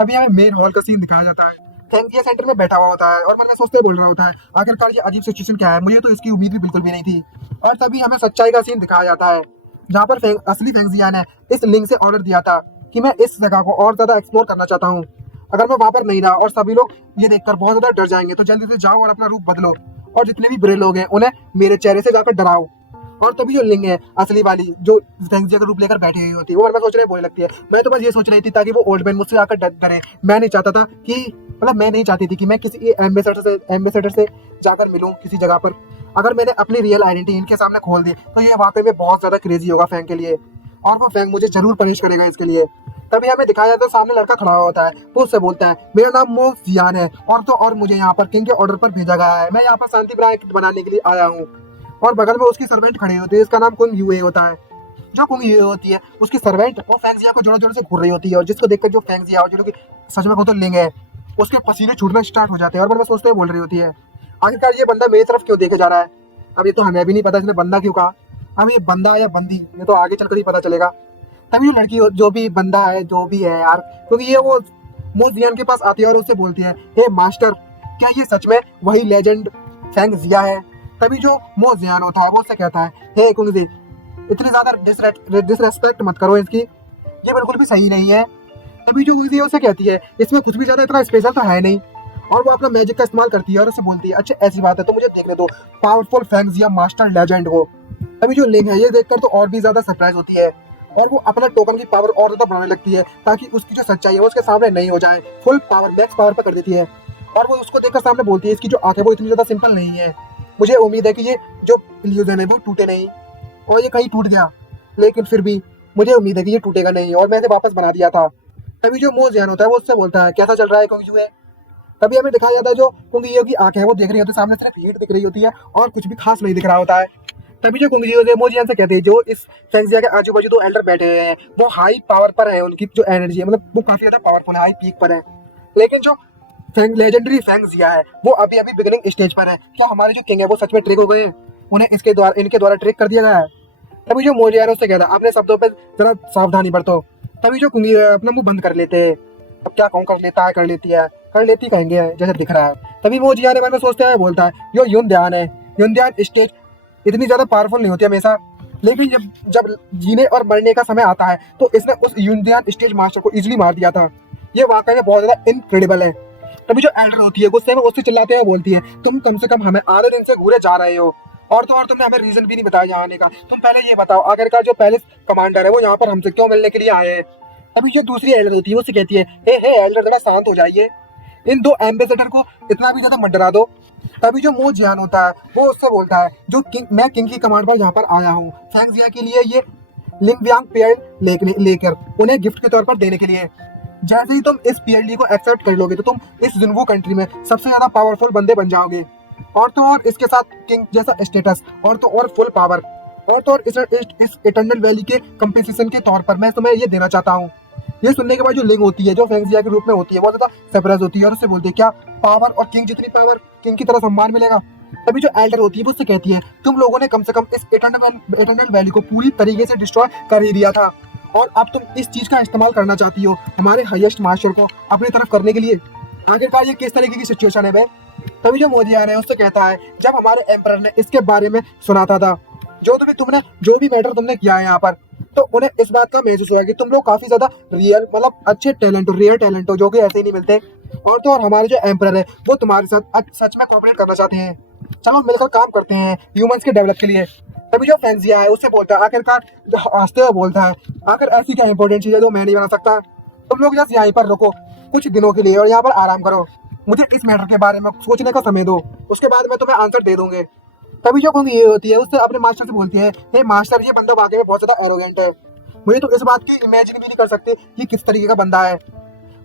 अभी हमें मेन हॉल का सीन दिखाया जाता है। फेंगजिया सेंटर में बैठा हुआ होता है और मन में सोचते बोल रहा होता है आखिरकार ये अजीब सिचुएशन क्या है, मुझे तो इसकी उम्मीद भी बिल्कुल भी नहीं थी। और तभी हमें सच्चाई का सीन दिखाया जाता है जहाँ पर असली फेंगजिया ने इस लिंक से ऑर्डर दिया था कि मैं इस जगह को और ज्यादा एक्सप्लोर करना चाहता हूँ। अगर मैं वहां पर नहीं रहा और सभी लोग ये देखकर बहुत ज्यादा डर जाएंगे तो जल्दी से जाओ और अपना रूप बदलो, और जितने भी बुरे लोग हैं उन्हें मेरे चेहरे से जाकर डराओ। और तभी जो लिंग है असली वाली जो फेंगजिया का रूप लेकर बैठी हुई होती है वो मन में सोच रहे बोलने लगती है मैं तो बस ये सोच रही थी ताकि वो ओल्ड मैन मुझसे आकर डरे, मैं नहीं चाहता था कि मतलब मैं नहीं चाहती थी कि मैं किसी एम्बेसडर से जाकर मिलूं किसी जगह पर। अगर मैंने अपनी रियल आइडेंटिटी इनके सामने खोल दी तो ये वाकई में बहुत ज्यादा क्रेजी होगा फैंग के लिए और वो फैंग मुझे जरूर पनिश करेगा इसके लिए। तभी हमें दिखाया जाता है सामने लड़का खड़ा होता है, वो उससे बोलता है मेरा नाम मो जियान है और मुझे यहाँ पर किंग के ऑर्डर पर भेजा गया है, मैं यहाँ पर शांति बनाने के लिए आया हूँ। और बगल में उसकी सर्वेंट खड़ी होती है, इसका नाम कुंग यूए होता है। जो कुंग यूए होती है उसकी सर्वेंट वो फेंगजिया को जोर जोर से घूर रही होती है और जिसको देखकर जो फेंगजिया जो कि सच में तो लिंग है उसके पसीने छूटना स्टार्ट हो जाते हैं और मन में सोचते हुए बोल रही होती है आखिरकार ये बंदा मेरी तरफ क्यों देखे जा रहा है। अब ये तो हमें भी नहीं पता इसने बंदा क्यों कहा, अब ये बंदा या बंदी ये तो आगे चलकर ही पता चलेगा। तभी जो लड़की जो भी बंदा है जो भी है यार, क्योंकि ये वो मो जियान के पास आती है और उससे बोलती है हे मास्टर क्या ये सच में वही लेजेंड फेंगजिया है। तभी जो मो जियान होता है वो उससे कहता है हे कुंगजी इतनी ज्यादा डिसरेस्पेक्ट मत करो इसकी, ये बिल्कुल भी सही नहीं है। तभी जो कुंगजी उससे कहती है इसमें कुछ भी ज्यादा इतना स्पेशल तो है नहीं, और वो अपना मैजिक का इस्तेमाल करती है और उससे बोलती है अच्छा ऐसी बात है तो मुझे देखने दो पावरफुल फेंगजिया मास्टर लेजेंड को। तभी जो लिंग है ये देखकर तो और भी ज्यादा सरप्राइज होती है और वो अपना टोकन की पावर और ज्यादा बढ़ाने लगती है ताकि उसकी जो सच्चाई है वो उसके सामने नहीं हो जाए, फुल पावर मैक्स पावर पर कर देती है। और वो उसको देखकर सामने बोलती है इसकी जो आंख है वो इतनी ज्यादा सिंपल नहीं है, मुझे उम्मीद है कि ये जो इल्यूजन है वो टूटे नहीं, और ये कहीं टूट गया लेकिन फिर भी मुझे उम्मीद है कि ये टूटेगा नहीं और मैं इसे वापस बना दिया था। तभी जो मो जियान होता है वो उससे बोलता है कैसा चल रहा है कुंग यूए। तभी हमें दिखाया जाता है जो कुंग यूए की आंखें वो देख रही होती है, सामने सिर्फ हीट दिख रही होती है और कुछ भी खास नहीं दिख रहा होता है। तभी जो कुंग यूए मो जियान से कहते हैं जो इस फेंगजिया के आजू बाजू दो एल्डर बैठे हुए हैं वो हाई पावर पर है, उनकी जो एनर्जी है मतलब वो काफी ज्यादा पावरफुल है, हाई पीक पर है। लेकिन जो लेजेंडरी फेंगजिया है वो अभी अभी बिगिनिंग स्टेज पर है, क्या हमारे जो किंग है वो सच में ट्रिक हो गए, उन्हें इनके द्वारा ट्रिक कर दिया गया है। तभी जो मो जियान उससे कहता है अपने शब्दों पर जरा सावधानी बरतो। तभी जो कुंग यूए अपना मुंह बंद कर लेते हैं, अब क्या कहूँ कर लेती कहेंगे जैसे दिख रहा है। तभी मो जियान मन में सोचता है बोलता है यो युनध्यान स्टेज इतनी ज्यादा पावरफुल नहीं होती हमेशा, लेकिन जब जीने और मरने का समय आता है तो इसने उस युनध्यान स्टेज मास्टर को इजीली मार दिया था, ये वाकई में बहुत ज्यादा इनक्रेडिबल है। तभी जो एल्डर होती है गुस्से में उससे चिल्लाते हुए बोलती है तुम कम से कम हमें आधे दिन से घूरे जा रहे हो और तो और तुमने हमें रीजन भी नहीं बताया यहाँ आने का। तुम पहले ये बताओ, आखिरकार जो पैलेस कमांडर है वो यहाँ पर हमसे क्यों मिलने के लिए आए हैं? अभी जो दूसरी एल्डर होती है वो उससे कहती है, हे एल्डर थोड़ा शांत हो जाइए, इन दो एम्बेसडर को इतना भी ज्यादा मत डरा दो। तभी जो मो जियान होता है वो उससे बोलता है, जो किंग, मैं किंग की कमांड पर यहाँ पर आया हूँ फेंग जिया के लिए ये लिंगयांग पेड़ लेकर उन्हें गिफ्ट के तौर पर देने के लिए। जैसे ही तुम इस पीएलडी को एक्सेप्ट कर लोगे तो तुम इस जुनवू कंट्री में सबसे ज्यादा पावरफुल बंदे बन जाओगे, और तो और इसके साथ किंग जैसा स्टेटस, और तो और फुल पावर, और तो और इस इटर्नल वैली के कंपेंसेशन के तौर पर मैं तुम्हें ये देना चाहता हूँ। ये सुनने के बाद जो लिंग होती है, जो फेंग जिया के रूप में होती है, बहुत ज्यादा सरप्राइज होती है और उससे बोलती है, क्या पावर और किंग जितनी पावर, किंग की तरह सम्मान मिलेगा? तभी जो एल्डर होती है वो उससे कहती है, तुम लोगों ने कम से कम इस इटर्नल वैली को पूरी तरीके से डिस्ट्रॉय कर ही दिया था, और अब तुम इस चीज का इस्तेमाल करना चाहती हो हमारे हाईएस्ट मास्टर को अपनी तरफ करने के लिए। आखिरकार ये किस तरीके की सिचुएशन है बे? तभी जो मोजियान है उससे कहता है, जब हमारे एम्परर ने इसके बारे में सुनाता था, तुमने जो भी मैटर तुमने किया है यहाँ पर, तो उन्हें इस बात का महसूस हुआ कि तुम लोग काफी ज्यादा रियल, मतलब अच्छे टैलेंट हो, रियल टैलेंट हो, जो कि ऐसे ही नहीं मिलते। और तो और हमारे जो एम्परर है वो तुम्हारे साथ सच में कोऑपरेट करना चाहते हैं, चलो मिलकर काम करते हैं ह्यूमंस के डेवलप के लिए। तभी जो फेंग जिया है उससे बोलता है, आखिरकार हंसते हुए बोलता है, आखिर ऐसी क्या इंपॉर्टेंट चीज है जो मैं नहीं बना सकता? तुम लोग जस्ट यहीं पर रुको कुछ दिनों के लिए और यहाँ पर आराम करो, मुझे इस मैटर के बारे में सोचने का समय दो, उसके बाद मैं तुम्हें आंसर दे दूंगे। तभी जो कुंग ये होती है उससे अपने मास्टर से बोलती है, हे मास्टर, ये बंदा वाकई में बहुत ज्यादा एरोगेंट है, मुझे तो इस बात की इमेजिन भी नहीं कर सकते कि किस तरीके का बंदा है।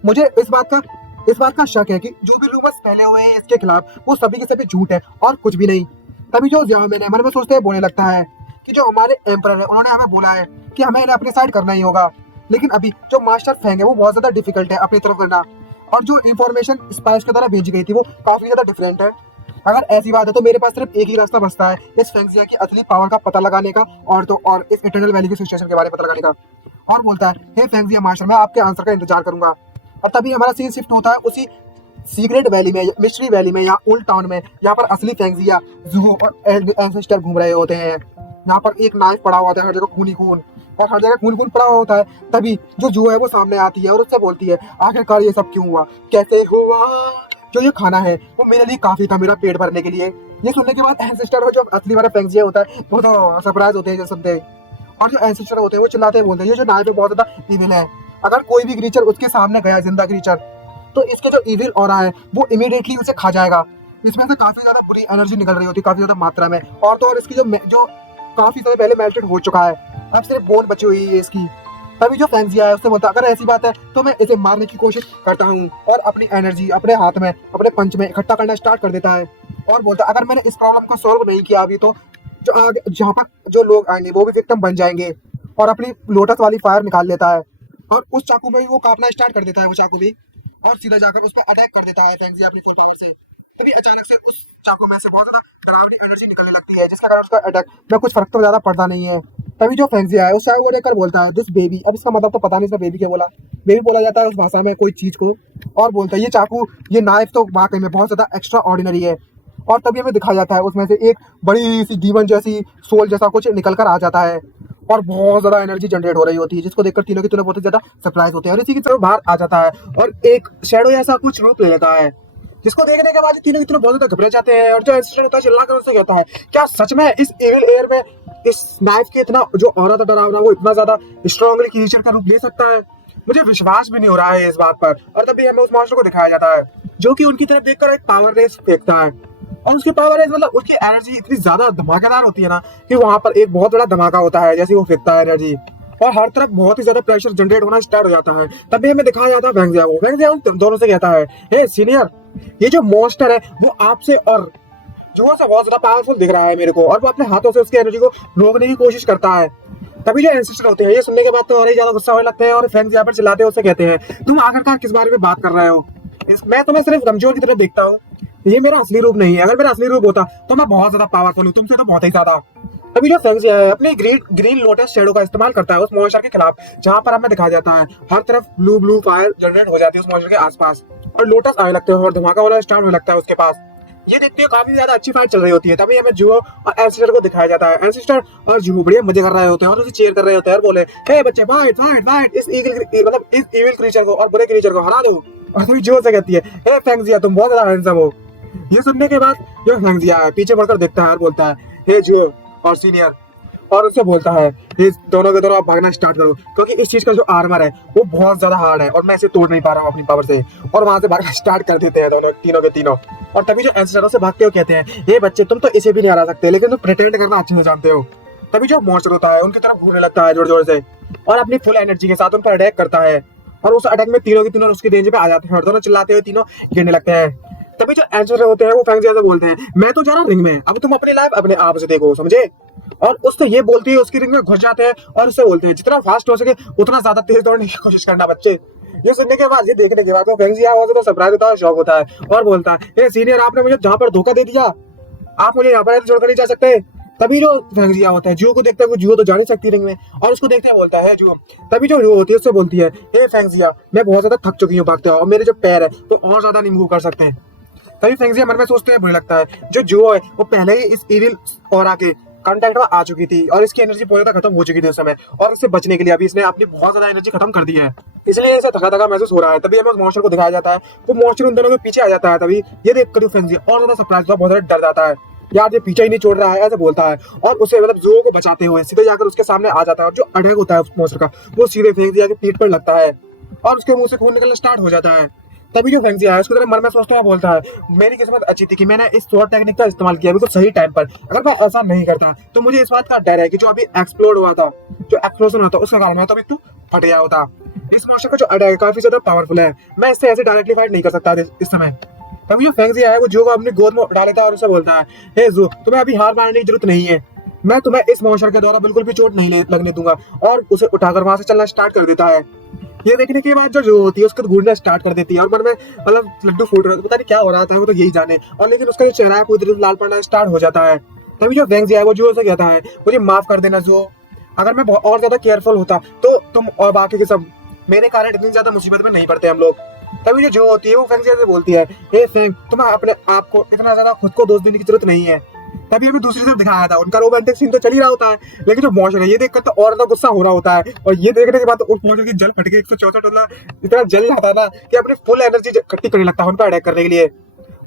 मुझे इस बात का शक है कि जो भी रूमर्स फैले हुए हैं इसके खिलाफ वो सभी के सभी झूठ है और कुछ भी नहीं। तभी जो ज्याओ मैंने मन में सोचते हुए बोलने लगता है कि जो हमारे एम्परर है उन्होंने हमें बोला है कि हमें इन्हें अपने साइड करना ही होगा, लेकिन अभी जो मास्टर फेंग है वो बहुत ज्यादा डिफिकल्ट है अपनी तरफ करना, और जो इन्फॉर्मेशन स्पाइस की तरह भेजी गई थी वो काफी ज्यादा डिफरेंट है। अगर ऐसी बात है तो मेरे पास सिर्फ एक ही रास्ता बचता है इस फेंग जिया की असली पावर का पता लगाने का, और तो और इस इटर्नल वैली की सिचुएशन के बारे में पता लगाने का। और बोलता है, हे फेंग जिया मास्टर, मैं आपके आंसर का इंतजार करूंगा। और तभी हमारा सीन शिफ्ट होता है उसी सीक्रेट वैली में, मिस्ट्री वैली में, या ओल्ड टाउन में। यहाँ पर असली फेंग जिया, ज़ुहो और एंसेस्टर घूम रहे होते हैं। यहाँ पर एक नाइफ पड़ा हुआ होता है, हर जगह खून ही खून, और हर जगह खून खून पड़ा हुआ होता है। तभी जो ज़ुहो है वो सामने आती है और उससे बोलती है, आखिरकार ये सब क्यों हुआ, कैसे हुआ? जो ये खाना है वो मेरे लिए काफी था, मेरा पेट भरने के लिए। ये सुनने के बाद एंसेस्टर और जो असली वाला फेंग जिया होता है वो तो सरप्राइज होते हैं जो सुनते हैं, और जो एंसेस्टर होते हैं वो चिल्लाते बोलते हैं, ये जो नाइफ है बहुत ज्यादा इविल है, अगर कोई भी क्रीचर उसके सामने गया, जिंदा क्रीचर, तो इसके जो इविल ऑरा है वो इमीडिएटली उसे खा जाएगा। इसमें से काफी ज्यादा बुरी एनर्जी निकल रही होती है, काफी ज्यादा मात्रा में, और तो और इसकी जो काफी समय पहले मेल्टेड हो चुका है, अब सिर्फ बोन बची हुई है इसकी। तभी जो फेंग जिया है उससे बोलता है, अगर ऐसी बात है तो मैं इसे मारने की कोशिश करता हूँ, और अपनी एनर्जी अपने हाथ में, अपने पंच में इकट्ठा करना स्टार्ट कर देता है, और बोलता है, अगर मैंने इस प्रॉब्लम को सोल्व नहीं किया अभी तो जो आगे जहाँ पर जो लोग आएंगे वो भी विक्टिम बन जाएंगे। और अपनी लोटस वाली फायर निकाल लेता है, और उस चाकू में भी वो काटना स्टार्ट कर देता है, वो चाकू भी, और सीधा जाकर उस पर अटैक कर देता है फेंग जिया अपनी फुल पावर से। तभी अचानक से उस चाकू में से बहुत ज्यादा डरावनी एनर्जी निकलने लगती है, जिसका कारण उसका अटैक में कुछ फर्क तो ज्यादा पड़ता नहीं है। तभी जो फेंग जिया है उससे वो देखकर बोलता है, दिस बेबी, अब इसका मतलब तो पता नहीं इसका बेबी क्या बोला, बेबी बोला जाता है उस भाषा में कोई चीज को, और बोलता है, ये चाकू, ये नाइफ तो वाकई में बहुत ज्यादा एक्स्ट्रा ऑर्डिनरी है। और तभी हमें दिखाया जाता है उसमें से एक बड़ी सी डीमन जैसी सोल जैसा कुछ निकल कर आ जाता है, और बहुत ज्यादा एनर्जी जनरेट हो रही होती है, जिसको देखकर तीनों के तीनों बहुत ज्यादा सरप्राइज होते हैं, और इसी की तरफ बाहर आ जाता है और एक शैडो ऐसा कुछ रूप ले लेता है, जिसको देखने के बाद तीनों के तीनों बहुत ज्यादा घबरा जाते हैं। और जो एंसेस्टर होता है चिल्लाकर उससे कहता है, क्या सच में इस एविल एयर में इस नाइफ के इतना जो ऑरा था डरावना वो इतना ज्यादा स्ट्रॉन्गली क्रीचर का रूप ले सकता है? मुझे विश्वास भी नहीं हो रहा है इस बात पर। और तभी हमें उस मॉन्स्टर को दिखाया जाता है जो कि उनकी तरफ देखकर एक पावर रेस फेंकता है, और उसकी पावर रेस मतलब उसकी एनर्जी इतनी ज्यादा धमाकेदार होती है ना कि वहां पर एक बहुत बड़ा धमाका होता है जैसे वो फेंकता है एनर्जी, और हर तरफ बहुत ही ज्यादा प्रेशर जनरेट होना स्टार्ट हो जाता है। तभी हमें दिखाया जाता है फेंग जिया को। फेंग जिया उन दोनों से कहता है, हे सीनियर, ये जो मॉन्स्टर है वो आपसे और जोर से बहुत ज्यादा पावरफुल दिख रहा है मेरे को, और वो अपने हाथों से उसकी एनर्जी को रोकने की कोशिश करता है। तभी जो एंसेस्टर होते हैं ये सुनने के बाद तो और ही ज्यादा गुस्सा होने लगते हैं, और फेंग जिया पर चिल्लाते हैं, उससे कहते हैं, तुम आखिरकार किस बारे में बात कर रहे हो? मैं तुम्हें सिर्फ कमजोर की तरह देखता हूँ, ये मेरा असली रूप नहीं है, अगर मेरा असली रूप होता तो मैं बहुत ज्यादा पावरफुल हूँ, तुमसे तो बहुत ही ज्यादा। अभी जो फेंग जिया है अपने ग्रीन लोटस शैडो का इस्तेमाल करता है उस मॉन्स्टर के खिलाफ, जहां पर हमें दिखाया जाता है हर तरफ ब्लू फायर जनरेट हो जाती है उस मॉन्स्टर के आसपास, और लोटस आने लगते हैं और धमाका होना स्टार्ट होने लगता है उसके पास। ये देखते हुए काफी ज्यादा अच्छी फाइट चल रही होती है। तभी हमें जुहो और एंसेस्टर को दिखाया जाता है। एंसेस्टर और जुहो बढ़िया मजे कर रहे होते हैं और उसे चीयर कर रहे होते हैं और बोले, हे बच्चे, फाइट फाइट फाइट, इस इविल क्रीचर को और बुरे क्रीचर को हरा दो। और तभी जुहो से कहती है, हे फेंग जिया, तुम बहुत ज्यादा हैंडसम हो। ये सुनने के बाद जो फेंग जिया है पीछे बढ़कर देखता है और बोलता है, हे जो और सीनियर, और उससे बोलता है ये दोनों के दोनों आप भागना स्टार्ट करो, क्योंकि इस चीज का जो आर्मर है वो बहुत ज्यादा हार्ड है और मैं इसे तोड़ नहीं पा रहा हूँ अपनी पावर से। और वहां से भागना स्टार्ट कर देते हैं दोनों, तीनों के तीनों। और तभी जो एंसेस्टरों से भागते हो कहते हैं ये बच्चे तुम तो इसे भी नहीं हरा सकते, लेकिन तुम प्रिटेंड करना अच्छे से जानते हो। तभी जो मॉन्स्टर होता है उनकी तरफ घूमने लगता है जोर जोर से और अपनी फुल एनर्जी के साथ उन पर अटैक करता है। और उस अटैक में तीनों के तीनों उसकी रेंज पे आ जाते हैं और दोनों चिल्लाते हुए तीनों गिरने लगते हैं। तभी जो एंसेस्टर होते हैं वो फैंगजिया से बोलते हैं मैं तो जा रहा हूँ रिंग में, अब तुम अपनी लाइफ अपने आप से देखो, समझे। और उससे ये बोलते ही उसकी रिंग में घुस जाते हैं और उससे बोलते हैं जितना फास्ट हो सके उतना ज्यादा तेज दौड़ने की कोशिश करना बच्चे। ये सुनने के बाद, ये देखने के बाद वो फैंगजिया तो सरप्राइज होता है, शौक होता है और बोलता है ये सीनियर आपने मुझे जहाँ पर धोखा दे दिया, आप मुझे यहाँ पर छोड़कर नहीं जा सकते। तभी जो फैंगजिया होता है जुओ को देखता है, वो जुओ तो जा नहीं सकती रिंग में, और उसको देखते हैं बोलता है जुओ। तभी जो जुओ होती है उससे बोलती है हे फैंगजिया मैं बहुत ज्यादा थक चुकी हूँ भागते हुए और मेरे जो पैर है तो और ज्यादा नहीं मूव कर सकते हैं। तभी फैंगजिया मन में सोचते हैं बुरा लगता है जो जुओ है वो पहले ही इस इविल ऑरा के कांटेक्ट में आ चुकी थी और इसकी एनर्जी बहुत ज्यादा खत्म हो चुकी थी उस समय, और इससे बचने के लिए अभी इसने अपनी बहुत ज्यादा एनर्जी खत्म कर दी है, इसलिए इसे थका थका महसूस हो रहा है। तभी हमें उस मॉन्स्टर को दिखाया जाता है, वो मॉन्स्टर उन दोनों के पीछे आ जाता है। तभी ये देख कर फैंगजिया और ज्यादा सरप्राइज हुआ, बहुत ज्यादा डर जाता है, यार ये पीछे ही नहीं छोड़ रहा है ऐसे बोलता है। और उसे मतलब जुओ को बचाते हुए सीधे जाकर उसके सामने आ जाता है और जो अटैक होता है उस मॉन्स्टर का वो सीधे फैंगजिया के पीठ पर लगता है और उसके मुंह से खून निकलना स्टार्ट हो जाता है। तभी जो फैंगजिया है उसकी तरफ मन में सोचता है, बोलता है मेरी किस्मत अच्छी थी कि मैंने इस स्वॉर्ड टेक्निक का इस्तेमाल किया बिल्कुल सही टाइम पर, अगर मैं ऐसा नहीं करता तो मुझे इस बात का डर है कि जो अभी एक्सप्लोड हुआ था, जो एक्सप्लोजन हुआ था उसका कारण मैं तो अभी तू फट गया होता। इस मॉन्स्टर का जो अटैक है काफी ज्यादा पावरफुल है, मैं इससे ऐसे डायरेक्टली फाइट नहीं कर सकता इस समय। तभी जो फैंगजिया है वो जो को अपनी गोद में उठा लेता है और उसे बोलता है हे जो तुम्हें अभी हार मानने की जरूरत नहीं है, मैं तुम्हें इस मॉन्स्टर के द्वारा बिल्कुल भी चोट नहीं लगने दूंगा। और उसे उठाकर वहां से चलना स्टार्ट कर देता है। ये देखने के बाद जो होती है उसको तो घूरना स्टार्ट कर देती है और मन में मतलब लड्डू फूट रहा है, पता नहीं क्या हो रहा था वो तो यही जाने। और लेकिन उसका जो चेहरा है पूरी तरह लाल पड़ना स्टार्ट हो जाता है। तभी जो फैंगजिया है वो जो से कहता है मुझे माफ कर देना जो, अगर मैं और ज्यादा केयरफुल होता तो तुम और बाकी के सब मेरे कारण इतनी ज्यादा मुसीबत में नहीं पड़ते हम लोग। तभी जो होती है वो फैंगजिया से बोलती है हे फैंग तुम्हें अपने आप को इतना ज्यादा खुद को दोष देने की जरूरत नहीं है। तभी अभी दूसरी तरफ दिखाया था उनका रोमांटिक सीन तो चल ही रहा होता है, लेकिन जो मॉन्स्टर है ये देखकर तो और ज्यादा गुस्सा हो रहा होता है। और ये देखने के बाद तो उस मॉन्स्टर की जल फट के 164 इतना जल जाता है ना कि अपनी फुल एनर्जी इकट्ठी करने लगता है उन पर अटैक करने के लिए।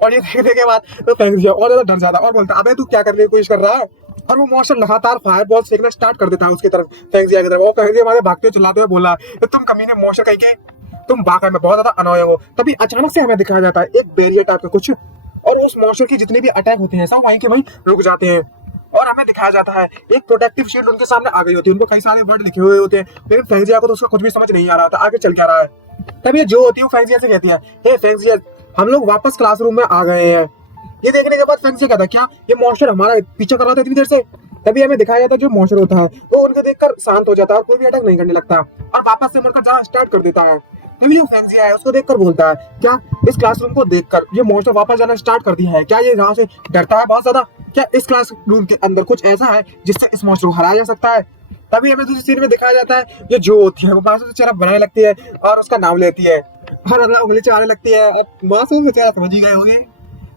और ये देखने के बाद तो फैंगजिया और ज्यादा डर जाता है और बोलता है अबे तू क्या करने की कोशिश कर रहा है। और वो मॉन्स्टर लगातार फायर बॉल फेंकना स्टार्ट कर देता है उसकी तरफ, फैंगजिया की तरफ। वो फैंगजिया हमारे भागते हुए चिल्लाते हुए बोला तुम कमीने मॉन्स्टर कहीं के, तुम वाकई में बहुत ज्यादा अनोइंग हो। तभी अचानक से हमें दिखाया जाता है एक बैरियर टाइप का कुछ, और उस मॉन्स्टर की जितने भी अटैक होते हैं सब वहीं के वहीं रुक जाते हैं। और हमें दिखाया जाता है एक प्रोटेक्टिव शील्ड उनके सामने आ गई होती है, उनको कई सारे वर्ड लिखे हुए होते हैं, लेकिन फैंगजिया को तो उसका कुछ भी समझ नहीं आ रहा था आगे चल क्या रहा है। तब ये जो होती है वो फैंगजिया से कहती है हे फैंगजिया हम लोग वापस क्लासरूम में आ गए हैं। ये देखने के बाद फैंगजिया कहता है क्या ये मॉन्स्टर हमारा पीछा कर रहा था इतनी देर से। तभी हमें दिखाया जाता है जो मॉन्स्टर होता है वो उनको देखकर शांत हो जाता है और कोई भी अटैक नहीं करने लगता और वापस से मुड़कर जाना स्टार्ट कर देता है। तभी जो फैंगजिया है उसको देखकर बोलता है क्या इस क्लासरूम को देखकर ये मॉन्स्टर वापस जाना स्टार्ट कर दिया है, क्या ये यहाँ से डरता है बहुत ज्यादा, क्या इस क्लासरूम के अंदर कुछ ऐसा है जिससे इस मॉन्स्टर को हराया जा सकता है। तभी हमें दूसरी सीन में दिखाया जाता है ये जो होती है वो मासूम से चेहरा बनाने लगती है और उसका नाम लेती है और अगला उंगली चलाने लगती है और मासूम से चेहरा समझ ही गए होंगे।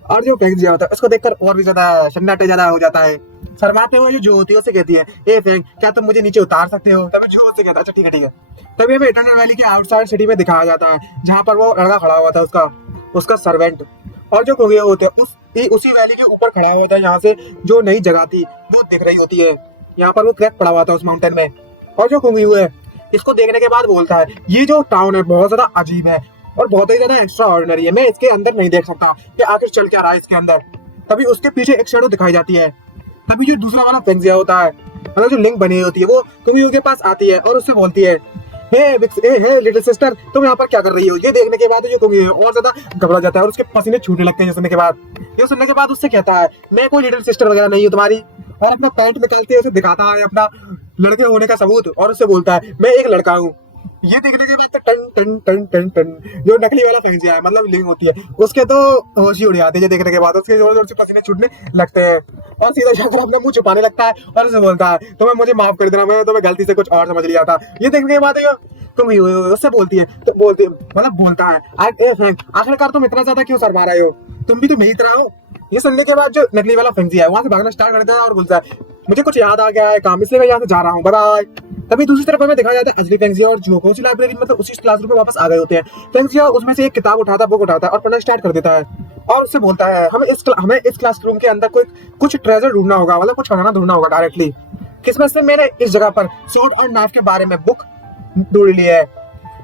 और जो फैंगजिया होता है उसको देखकर और भी ज्यादा सन्नाटे ज्यादा हो जाता है। शर्माते हुए जो होती है उससे कहती है ए फैंग क्या तुम मुझे नीचे उतार सकते हो। तभी जो उससे कहता है अच्छा ठीक है ठीक है। तभी हमें इटर्नल वैली के आउटसाइड सिटी में दिखाया जाता है जहाँ पर वो लड़का खड़ा हुआ था उसका सर्वेंट, और जो कुंगे होते हैं उसी वैली के ऊपर खड़ा होता है। यहाँ से जो नई जगह थी वो दिख रही होती है, यहाँ पर वो क्रैक पड़ा हुआ था उस माउंटेन में। और जो कुंगी है इसको देखने के बाद बोलता है ये जो टाउन है बहुत ज्यादा अजीब है और बहुत ही ज्यादा एक्स्ट्रा ऑर्डिनरी है, मैं इसके अंदर नहीं देख सकता कि आखिर चल क्या रहा है इसके अंदर। तभी उसके पीछे एक शैडो दिखाई जाती है। तभी जो दूसरा वाला फैंगजिया होता है मतलब जो लिंक बनी होती है वो कुंगी के पास आती है और उससे बोलती है हे लिटिल सिस्टर तुम यहाँ पर क्या कर रही हो। ये देखने के बाद जो कुंगी है और ज्यादा घबरा जाता है और उसके पसीने छूटने लगते हैं। ये सुनने के बाद उससे कहता है मैं कोई लिटिल सिस्टर वगैरह नहीं हूँ तुम्हारी, और अपना पैंट निकालते उसे दिखाता है अपना लड़के होने का सबूत और उससे बोलता है मैं एक लड़का हूँ। ये देखने के बाद तो टन टन टन टन टन जो नकली वाला फैंगजिया है मतलब लिंक होती है उसके तो होश ही उड़ जाते हैं। देखने के बाद उसके जोर जोर से पसीने छूटने लगते हैं और सीधा जाकर अपना मुंह छुपाने लगता है और उसे बोलता है तो मैं मुझे माफ कर देना, मैंने तुम्हें गलती से कुछ और समझ लिया था। ये देखने के बाद तुम उससे बोलती है तो बोलता है आखिरकार तुम इतना ज्यादा क्यों शर्मा रहे हो, तुम भी तो मेरी तरह हो। ये सुनने के बाद जो नकली वाला फैंगजिया है वहां से भागना स्टार्ट कर देता है और बोलता है मुझे कुछ याद आ गया है काम, इसलिए मैं यहाँ से जा रहा हूँ, बाय बाय। तभी दूसरी तरफ हमें दिखाया जाता है असली फैंगजिया और जो उसी लाइब्रेरी मतलब उसी क्लासरूम में वापस आ गए होते हैं। फैंगजिया उसमें से एक किताब उठाता बुक उठाता है और पढ़ना स्टार्ट कर देता है। और उससे बोलता है हमें इस क्लासरूम के अंदर कोई कुछ ट्रेजर ढूंढना होगा, मतलब कुछ खजाना ढूंढना होगा डायरेक्टली। किस्मत से मैंने इस जगह पर स्वॉर्ड और नाइफ के बारे में बुक ढूंढ ली है।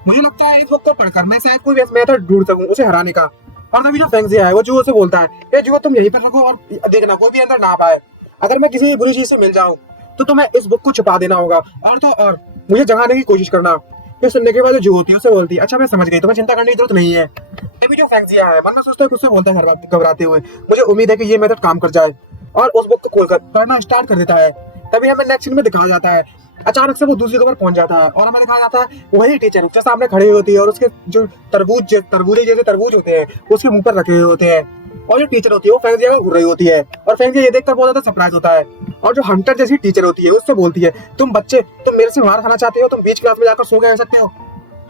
मुझे लगता है इस बुक को पढ़कर मैं शायद कोई मेथड ढूंढ सकूं उसे हराने का। और तभी जो फेंगजिया है वो जुओ से बोलता है, ये जुओ तुम यहीं पर रखो और देखना कोई भी अंदर ना पाए। अगर मैं किसी बुरी चीज से मिल जाऊं तो तुम्हें इस बुक को छुपा देना होगा, और तो और मुझे जगाने की कोशिश करना। ये सुनने के बाद जो जुओ होती है उससे बोलती है, अच्छा मैं समझ गई, तुम्हें चिंता करने की जरूरत नहीं है। तभी जो फेंगजिया है मन में सोचता है, खुद से बोलता है घबराते हुए, मुझे उम्मीद है कि ये मेथड काम कर जाए, और उस बुक को खोलकर पढ़ना स्टार्ट कर देता है। तभी हमें नेक्स्ट सीन में दिखाया जाता है अचानक से वो दूसरी खबर पहुंच जाता है, और हमें दिखाया जाता है वही टीचर जो सामने खड़ी होती है और उसके जो तरबूजे जैसे तरबूज होते हैं उसके मुंह पर रखे हुए होते हैं, और जो टीचर होती है वो फेंगजिया को घूर रही होती है। और फेंगजिया ये देखकर बहुत ज्यादा सरप्राइज होता है, और जो हंटर जैसी टीचर होती है उससे बोलती है, तुम बच्चे तुम मेरे से मार खाना चाहते हो, तुम बीच क्लास में जाकर सो गए सकते हो।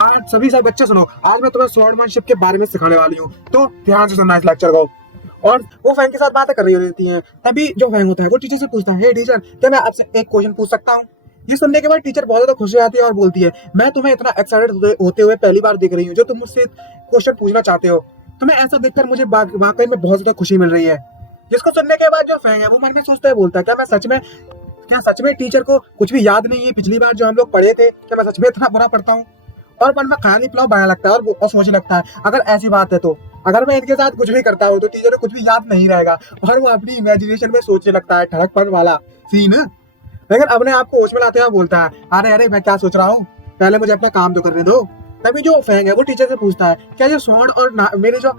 आज सभी बच्चे सुनो, आज मैं तुम्हें स्वॉर्डमैनशिप के बारे में सिखाने वाली हूँ, तो ध्यान से सुनना इस लेक्चर को। और वो फैंग के साथ बातें कर रही होती हैं। तभी जो फैंग होता है वो टीचर से पूछता है, हे टीचर क्या मैं आपसे एक क्वेश्चन पूछ सकता हूँ? ये सुनने के बाद टीचर बहुत ज्यादा खुश हो जाती है और बोलती है, मैं तुम्हें इतना एक्साइटेड होते हुए पहली बार देख रही हूँ जो तुम मुझसे क्वेश्चन पूछना चाहते हो। तुम्हें ऐसा देखकर मुझे वाकई में बहुत ज्यादा खुशी मिल रही है। जिसको सुनने के बाद जो फैंग है वो मन में सोचता है, बोलता है, क्या सच में टीचर को कुछ भी याद नहीं है पिछली बार जो हम लोग पढ़े थे? क्या मैं सच में इतना बुरा पढ़ता हूँ? और मन में ख्याली पुलाव बनाने लगता है और सोचने लगता है, अगर ऐसी बात है तो अगर मैं इनके साथ कुछ भी करता हूँ तो टीचर को कुछ भी याद नहीं रहेगा। और वो अपनी इमेजिनेशन में सोचने लगता है ठड़कपन वाला सीन। लेकिन अपने आप को होश में लाते हुए बोलता है, अरे अरे मैं क्या सोच रहा हूँ, पहले मुझे अपना काम तो करने दो। तभी जो फैंग है वो टीचर से पूछता है, क्या जो स्वॉर्ड और मेरे जो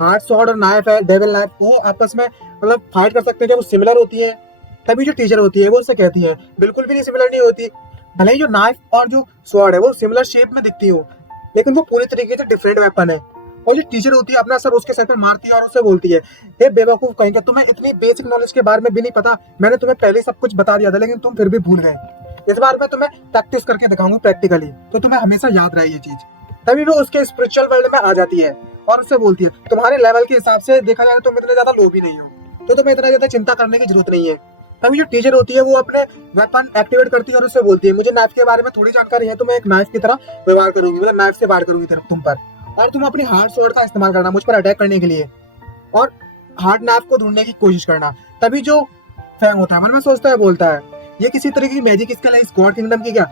हार्ड स्वॉर्ड और नाइफ है, डेविल नाइफ, वो आपस में मतलब फाइट कर सकते हैं, क्या वो सिमिलर होती है? तभी जो टीचर होती है वो उससे कहती है, बिल्कुल भी नहीं सिमिलर नहीं होती। भले ही जो नाइफ और जो स्वॉर्ड है वो सिमिलर शेप में दिखती हो, लेकिन वो पूरी तरीके से डिफरेंट वेपन है। और जो टीचर होती है अपना सर उसके सर पर मारती है और उससे बोलती है, हे बेवकूफ कहीं का, तुम्हें इतनी बेसिक नॉलेज के बारे में भी नहीं पता? मैंने तुम्हें पहले सब कुछ बता दिया था लेकिन तुम फिर भी भूल गए। इस बार मैं तुम्हें प्रैक्टिस करके दिखाऊंगी प्रैक्टिकली, तो तुम्हें हमेशा याद रहे ये चीज। तभी वो उसके स्पिरिचुअल वर्ल्ड में आ जाती है और उससे बोलती है, तुम्हारे लेवल के हिसाब से देखा जाए तो तुम इतने ज्यादा लो भी नहीं हो, तो तुम्हें इतना ज्यादा चिंता करने की जरूरत नहीं है। तभी जो टीचर होती है वो अपने वेपन एक्टिवेट करती है और उससे बोलती है, मुझे नाइफ के बारे में थोड़ी जानकारी है, तो मैं एक नाइफ की तरह व्यवहार करूंगी, मतलब नाइफ से वार करूंगी तुम पर, और तुम अपनी हार्ड स्वॉर्ड का इस्तेमाल करना मुझ पर अटैक करने के लिए और हार्ड नाइफ को ढूंढने की कोशिश करना। तभी जो फैंग होता है मन में सोचता है, बोलता है, ये किसी तरह की मैजिक स्किल है इस गॉड किंगडम की क्या?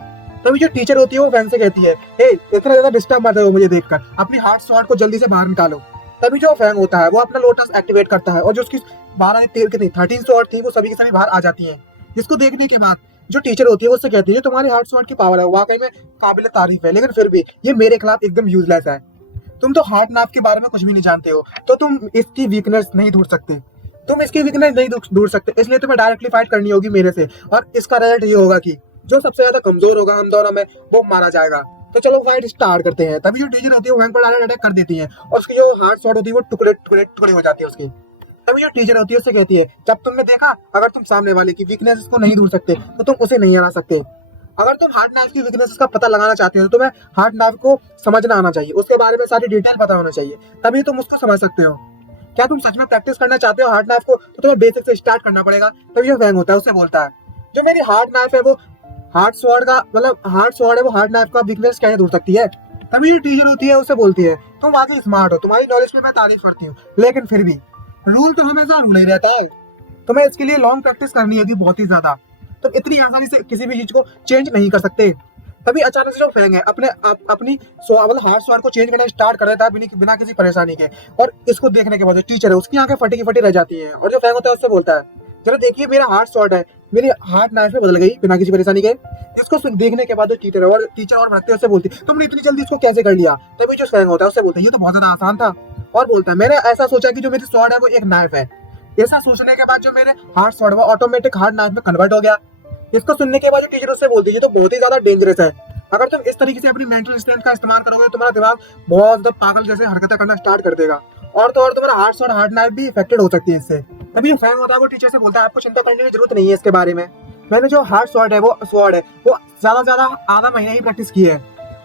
तभी जो टीचर होती है वो फैंग से कहती है, हे इतना ज्यादा डिस्टर्ब मत हो मुझे देखकर, अपनी हार्ड स्वॉर्ड को जल्दी से बाहर निकालो। तभी जो फैंग होता है वो अपना लोटस एक्टिवेट करता है और जो उसकी 12 कितनी 13 स्वॉर्ड थी वो सभी की सभी बाहर आ जाती है। जिसको देखने के बाद जो टीचर होती है वो उससे कहती है, तुम्हारी हार्ड स्वॉर्ड की पावर है वाकई में काबिल तारीफ है, लेकिन फिर भी ये मेरे खिलाफ एकदम यूजलेस है। तुम तो हार्ड नाइफ के बारे में कुछ भी नहीं जानते हो, तो तुम इसकी वीकनेस नहीं ढूंढ सकते, इसलिए तुम्हें डायरेक्टली फाइट करनी होगी मेरे से, और इसका रिजल्ट ये होगा कि जो सबसे ज्यादा कमजोर होगा हम दोनों में वो मारा जाएगा। तो चलो फाइट स्टार्ट करते हैं। तभी जो टीचर होती है वो वैंग पर डायरेक्ट अटैक कर देती है और उसकी जो हार्ड स्वॉर्ड होती है वो टुकड़े टुकड़े टुकड़े हो जाती है उसकी। तभी जो टीचर होती है उससे कहती है, जब तुमने देखा अगर तुम सामने वाले की वीकनेस को नहीं ढूंढ सकते तो तुम उसे नहीं हरा सकते। अगर तुम हार्ड नाइफ की वीकनेस का पता लगाना चाहते हो तो तुम्हें हार्ड नाइफ को समझना आना चाहिए, उसके बारे में सारी डिटेल पता होना चाहिए, तभी तुम उसको समझ सकते हो। क्या तुम सच में प्रैक्टिस करना चाहते हो हार्ड नाइफ को, तो तुम्हें बेसिक से स्टार्ट करना पड़ेगा। तभी जो फैंग होता है उससे बोलता है, जो मेरी हार्ड नाइफ है वो हार्ड स्वॉर्ड है वो हार्ड नाइफ का वीकनेस कैसे ढूंढ सकती है? तभी जो टीचर होती है उससे बोलती है, तुम वाकई स्मार्ट हो, तुम्हारी नॉलेज पे मैं तारीफ करती हूँ, लेकिन फिर भी रूल तो हमेशा रूल ही रहता है, तुम्हें इसके लिए लॉन्ग प्रैक्टिस करनी होगी बहुत ही ज्यादा, तुम इतनी आसानी से किसी भी चीज को चेंज नहीं कर सकते। तभी अचानक से जो फैंग है अपनी हार्ड स्वॉर्ड को चेंज करना स्टार्ट कर देता है बिना किसी परेशानी के, और इसको देखने के बाद जो टीचर है उसकी आंखें फटी की फटी रह जाती हैं, और जो फैंग होता है उससे बोलता है, जरा देखिए मेरा हार्ड स्वॉर्ड है मेरी हार्ड नाइफ में बदल गई बिना किसी परेशानी के। इसको देखने के बाद जो टीचर और भड़कते उससे बोलती, तुमने इतनी जल्दी इसको कैसे कर लिया? तभी जो फैंग होता है उससे बोलता है, ये तो बहुत ज्यादा आसान था, और बोलता है, मैंने ऐसा सोचा कि जो मेरी स्वॉर्ड है वो एक नाइफ है, ऐसा सोचने के बाद जो मेरे हार्ड स्वॉर्ड वो ऑटोमेटिक हार्ड नाइफ में कन्वर्ट हो गया। इसको सुनने के बाद जो टीचर उससे बोलती है, ये तो बहुत ही ज्यादा डेंजरस है, अगर तुम इस तरीके से अपनी मेंटल स्ट्रेंथ का इस्तेमाल करोगे तो तुम्हारा दिमाग बहुत ज्यादा पागल जैसे हरकतें करना स्टार्ट कर देगा, और तो और तुम्हारा हार्ड स्वॉर्ड हार्ड नाइफ भी इफेक्टेड हो सकती है इससे। तभी जो फैंग होता है वो टीचर से बोलता है, आपको चिंता करने की जरूरत नहीं है इसके बारे में, मैंने जो हार्ड स्वॉर्ड है वो ज्यादा से ज्यादा आधा महीना ही प्रैक्टिस की है,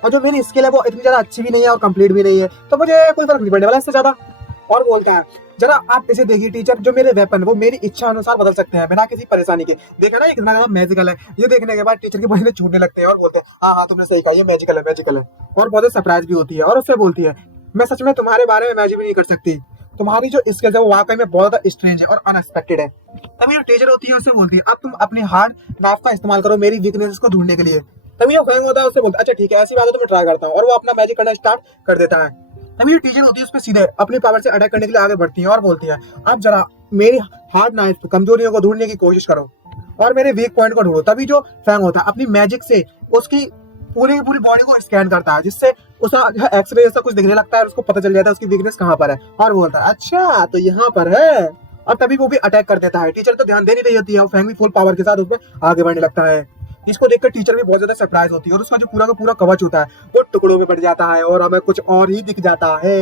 और जो मेरी स्किल है वो इतनी ज्यादा अच्छी भी नहीं है और कंप्लीट भी नहीं है, तो मुझे कोई फर्क नहीं पड़ने वाला इससे ज्यादा। और बोलता है, जरा आप इसे देखिए टीचर, जो मेरे वेपन वो मेरी इच्छा अनुसार बदल सकते हैं बिना किसी परेशानी के, देखा ना ये कितना ज्यादा मैजिकल है। ये देखने के बाद टीचर के बहने छूटने लगते हैं और बोलते हैं, हाँ हाँ तुमने सही कहा, ये मैजिकल है, और बहुत सरप्राइज भी होती है और उससे बोलती है, मैं सच में तुम्हारे बारे में इमेजिन भी नहीं कर सकती, तुम्हारी जो स्किल्स है वो वाकई में बहुत ज्यादा स्ट्रेंज है और अनएक्सपेक्टेड है। तभी जो टीचर होती है उससे बोलती है अब तुम अपनी हार्ड नाफ का इस्तेमाल करो मेरी वीकनेस को ढूंढने के लिए। तभी जो फैंग होता है उससे बोलता है अच्छा ठीक है ऐसी बात है तो मैं ट्राई करता हूँ, और वो अपना मैजिक करना स्टार्ट कर देता है। तभी जो टीचर होती है उस पर सीधे अपनी पावर से अटैक करने के लिए आगे बढ़ती है और बोलती है अब जरा मेरी हार्ड नाइफ कमजोरियों को ढूंढने की कोशिश करो और मेरे वीक पॉइंट को ढूंढो। तभी जो फैंग होता है अपनी मैजिक से उसकी पूरी की पूरी बॉडी को स्कैन करता है, जिससे उसका एक्सरे जैसा कुछ दिखने लगता है, उसको पता चल जाता है उसकी वीकनेस कहाँ पर है, और बोलता है अच्छा तो यहाँ पर है, और तभी वो भी अटैक कर देता है। टीचर तो ध्यान दे नहीं रही होती है, फैंग भी फुल पावर के साथ उसमें आगे बढ़ने लगता है। इसको देखकर टीचर भी बहुत ज्यादा सरप्राइज होती है और उसका जो पूरा का पूरा कवच होता है वो टुकड़ों में बढ़ जाता है और हमें कुछ और ही दिख जाता है।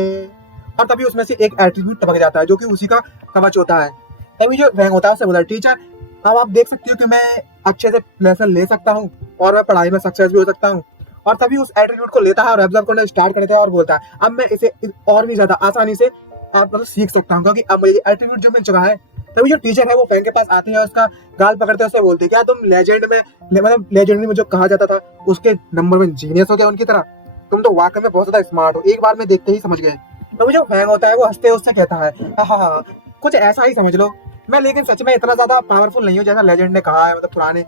और तभी उसमें से एक एट्रीब्यूट टपक जाता है जो कि उसी का कवच होता है। तभी जो फैंग होता है उससे बोलता है टीचर अब आप देख सकती हो कि मैं अच्छे से लेसन ले सकता हूँ और मैं पढ़ाई में सक्सेस भी हो सकता हूँ। और तभी उस एट्रीब्यूट को लेता है और ऑब्जर्व करना स्टार्ट कर देता है और बोलता है अब मैं इसे और भी ज्यादा आसानी से मतलब सीख सकता हूँ क्योंकि अब मुझे एट्रीब्यूट जो मिल चुका है। तभी जो टीचर है वो फैंग के पास आती है, उसका गाल पकड़ते हैं, उससे बोलते हैं क्या तुम लेजेंड में मतलब लेजेंडरी में जो कहा जाता था उसके नंबर में जीनियस हो गया उनकी तरह, तुम तो वाकई में बहुत ज्यादा स्मार्ट हो, एक बार में देखते ही समझ गए। तभी जो फैंग होता है वो हंसते उससे कहता है हाँ कुछ ऐसा ही समझ लो, मैं लेकिन सच में इतना ज्यादा पावरफुल नहीं हूँ जैसा लेजेंड ने कहा है, मतलब पुराने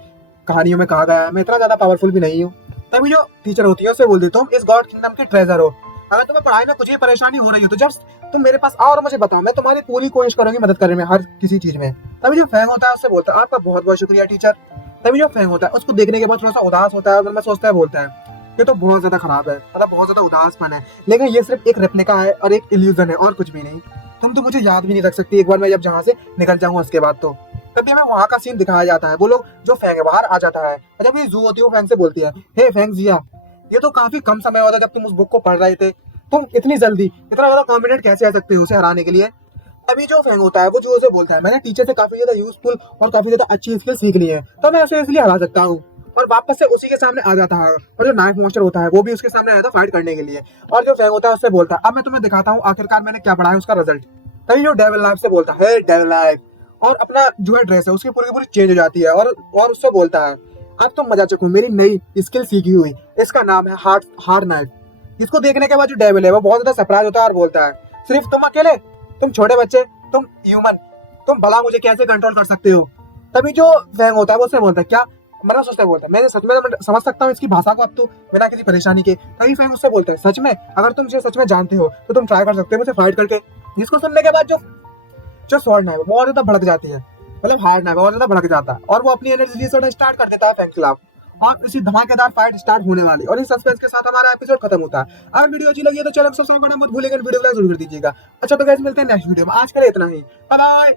कहानियों में कहा गया है, मैं इतना ज्यादा पावरफुल भी नहीं हूँ। तभी जो टीचर होती है उससे बोलती है तुम इस गॉड किंगडम की ट्रेजर हो, अगर तुम्हें पढ़ाई में कुछ भी परेशानी हो रही हो तो जब तुम मेरे पास आओ और मुझे बताओ, मैं तुम्हारी पूरी कोशिश करूंगी मदद करने में हर किसी चीज में। तभी जो फैंग होता है उससे बोलता है आपका बहुत बहुत शुक्रिया टीचर। तभी जो फैंग होता है उसको देखने के बाद थोड़ा सा उदास होता है और मैं सोचता है बोलता है ये तो बहुत ज्यादा खराब है, मतलब बहुत ज्यादा उदासपन है, लेकिन ये सिर्फ एक रेप्लिका है और एक इल्यूजन है और कुछ भी नहीं, तुम तो मुझे याद भी नहीं रख सकती एक बार मैं जब जहाँ से निकल जाऊंगा उसके बाद तो। तभी हमें वहाँ का सीन दिखाया जाता है, वो लोग जो फैंग है बाहर आ जाता है और जब ये जू होती है वो फैंग से बोलती है हे फैंग जिया ये तो काफी कम समय होता जब तुम उस बुक को पढ़ रहे थे, तुम इतनी जल्दी इतना ज्यादा कॉन्फिडेंट कैसे आ सकते हो उसे हराने के लिए। तभी जो फैंग होता है वो जो उसे बोलता है मैंने टीचर से काफी ज्यादा यूजफुल और काफी ज्यादा अच्छी स्किल सीख ली है तो मैं उसे इसलिए हरा सकता हूँ, और वापस से उसी के सामने आ जाता है और जो नाइफ मॉन्स्टर होता है वो भी उसके सामने आया था फाइट करने के लिए। और जो फैंग होता है उससे बोलता है अब मैं तुम्हें दिखाता हूँ आखिरकार मैंने क्या पढ़ा है उसका रिजल्ट। तभी जो डेविल नाइफ से बोलता है डेविल नाइफ, और अपना जो है ड्रेस है उसकी पूरी की पूरी चेंज हो जाती है और उससे बोलता है अब तुम मजा चखो मेरी नई स्किल सीखी हुई, इसका नाम है हार्ड नाइफ। इसको देखने के बाद जो डेविल है वो बहुत ज्यादा सरप्राइज होता है और बोलता है सिर्फ तुम अकेले, तुम छोटे बच्चे, तुम ह्यूमन, तुम भला मुझे कैसे कंट्रोल कर सकते हो। तभी जो फैंग होता है वो उससे बोलता है क्या मतलब सोचता है बोलता है मैं सच में समझ सकता हूँ इसकी भाषा को अब तो बिना किसी परेशानी के। तभी फैंग उससे बोलता है सच में अगर तुम इसे सच में जानते हो तो तुम ट्राई कर सकते हो मुझे फाइट करके। जिसको सुनने के बाद जो स्वॉर्ड नाइफ वो और ज्यादा भड़क जाती है, मतलब हार्ड नाइफ और ज्यादा भड़क जाता है और वो अपनी एनर्जी रिलीज करना स्टार्ट कर देता है फैंग के खिलाफ, और इसी धमाकेदार फाइट स्टार्ट होने वाली और इस सस्पेंस के साथ हमारा एपिसोड खत्म होता है। अगर वीडियो अच्छी लगी है तो चैनल को सब्सक्राइब करना मत भूलिएगा, वीडियो को लाइक जरूर कर दीजिएगा। अच्छा तो गाइस मिलते हैं नेक्स्ट वीडियो में, आज के लिए इतना ही, बाय बाय।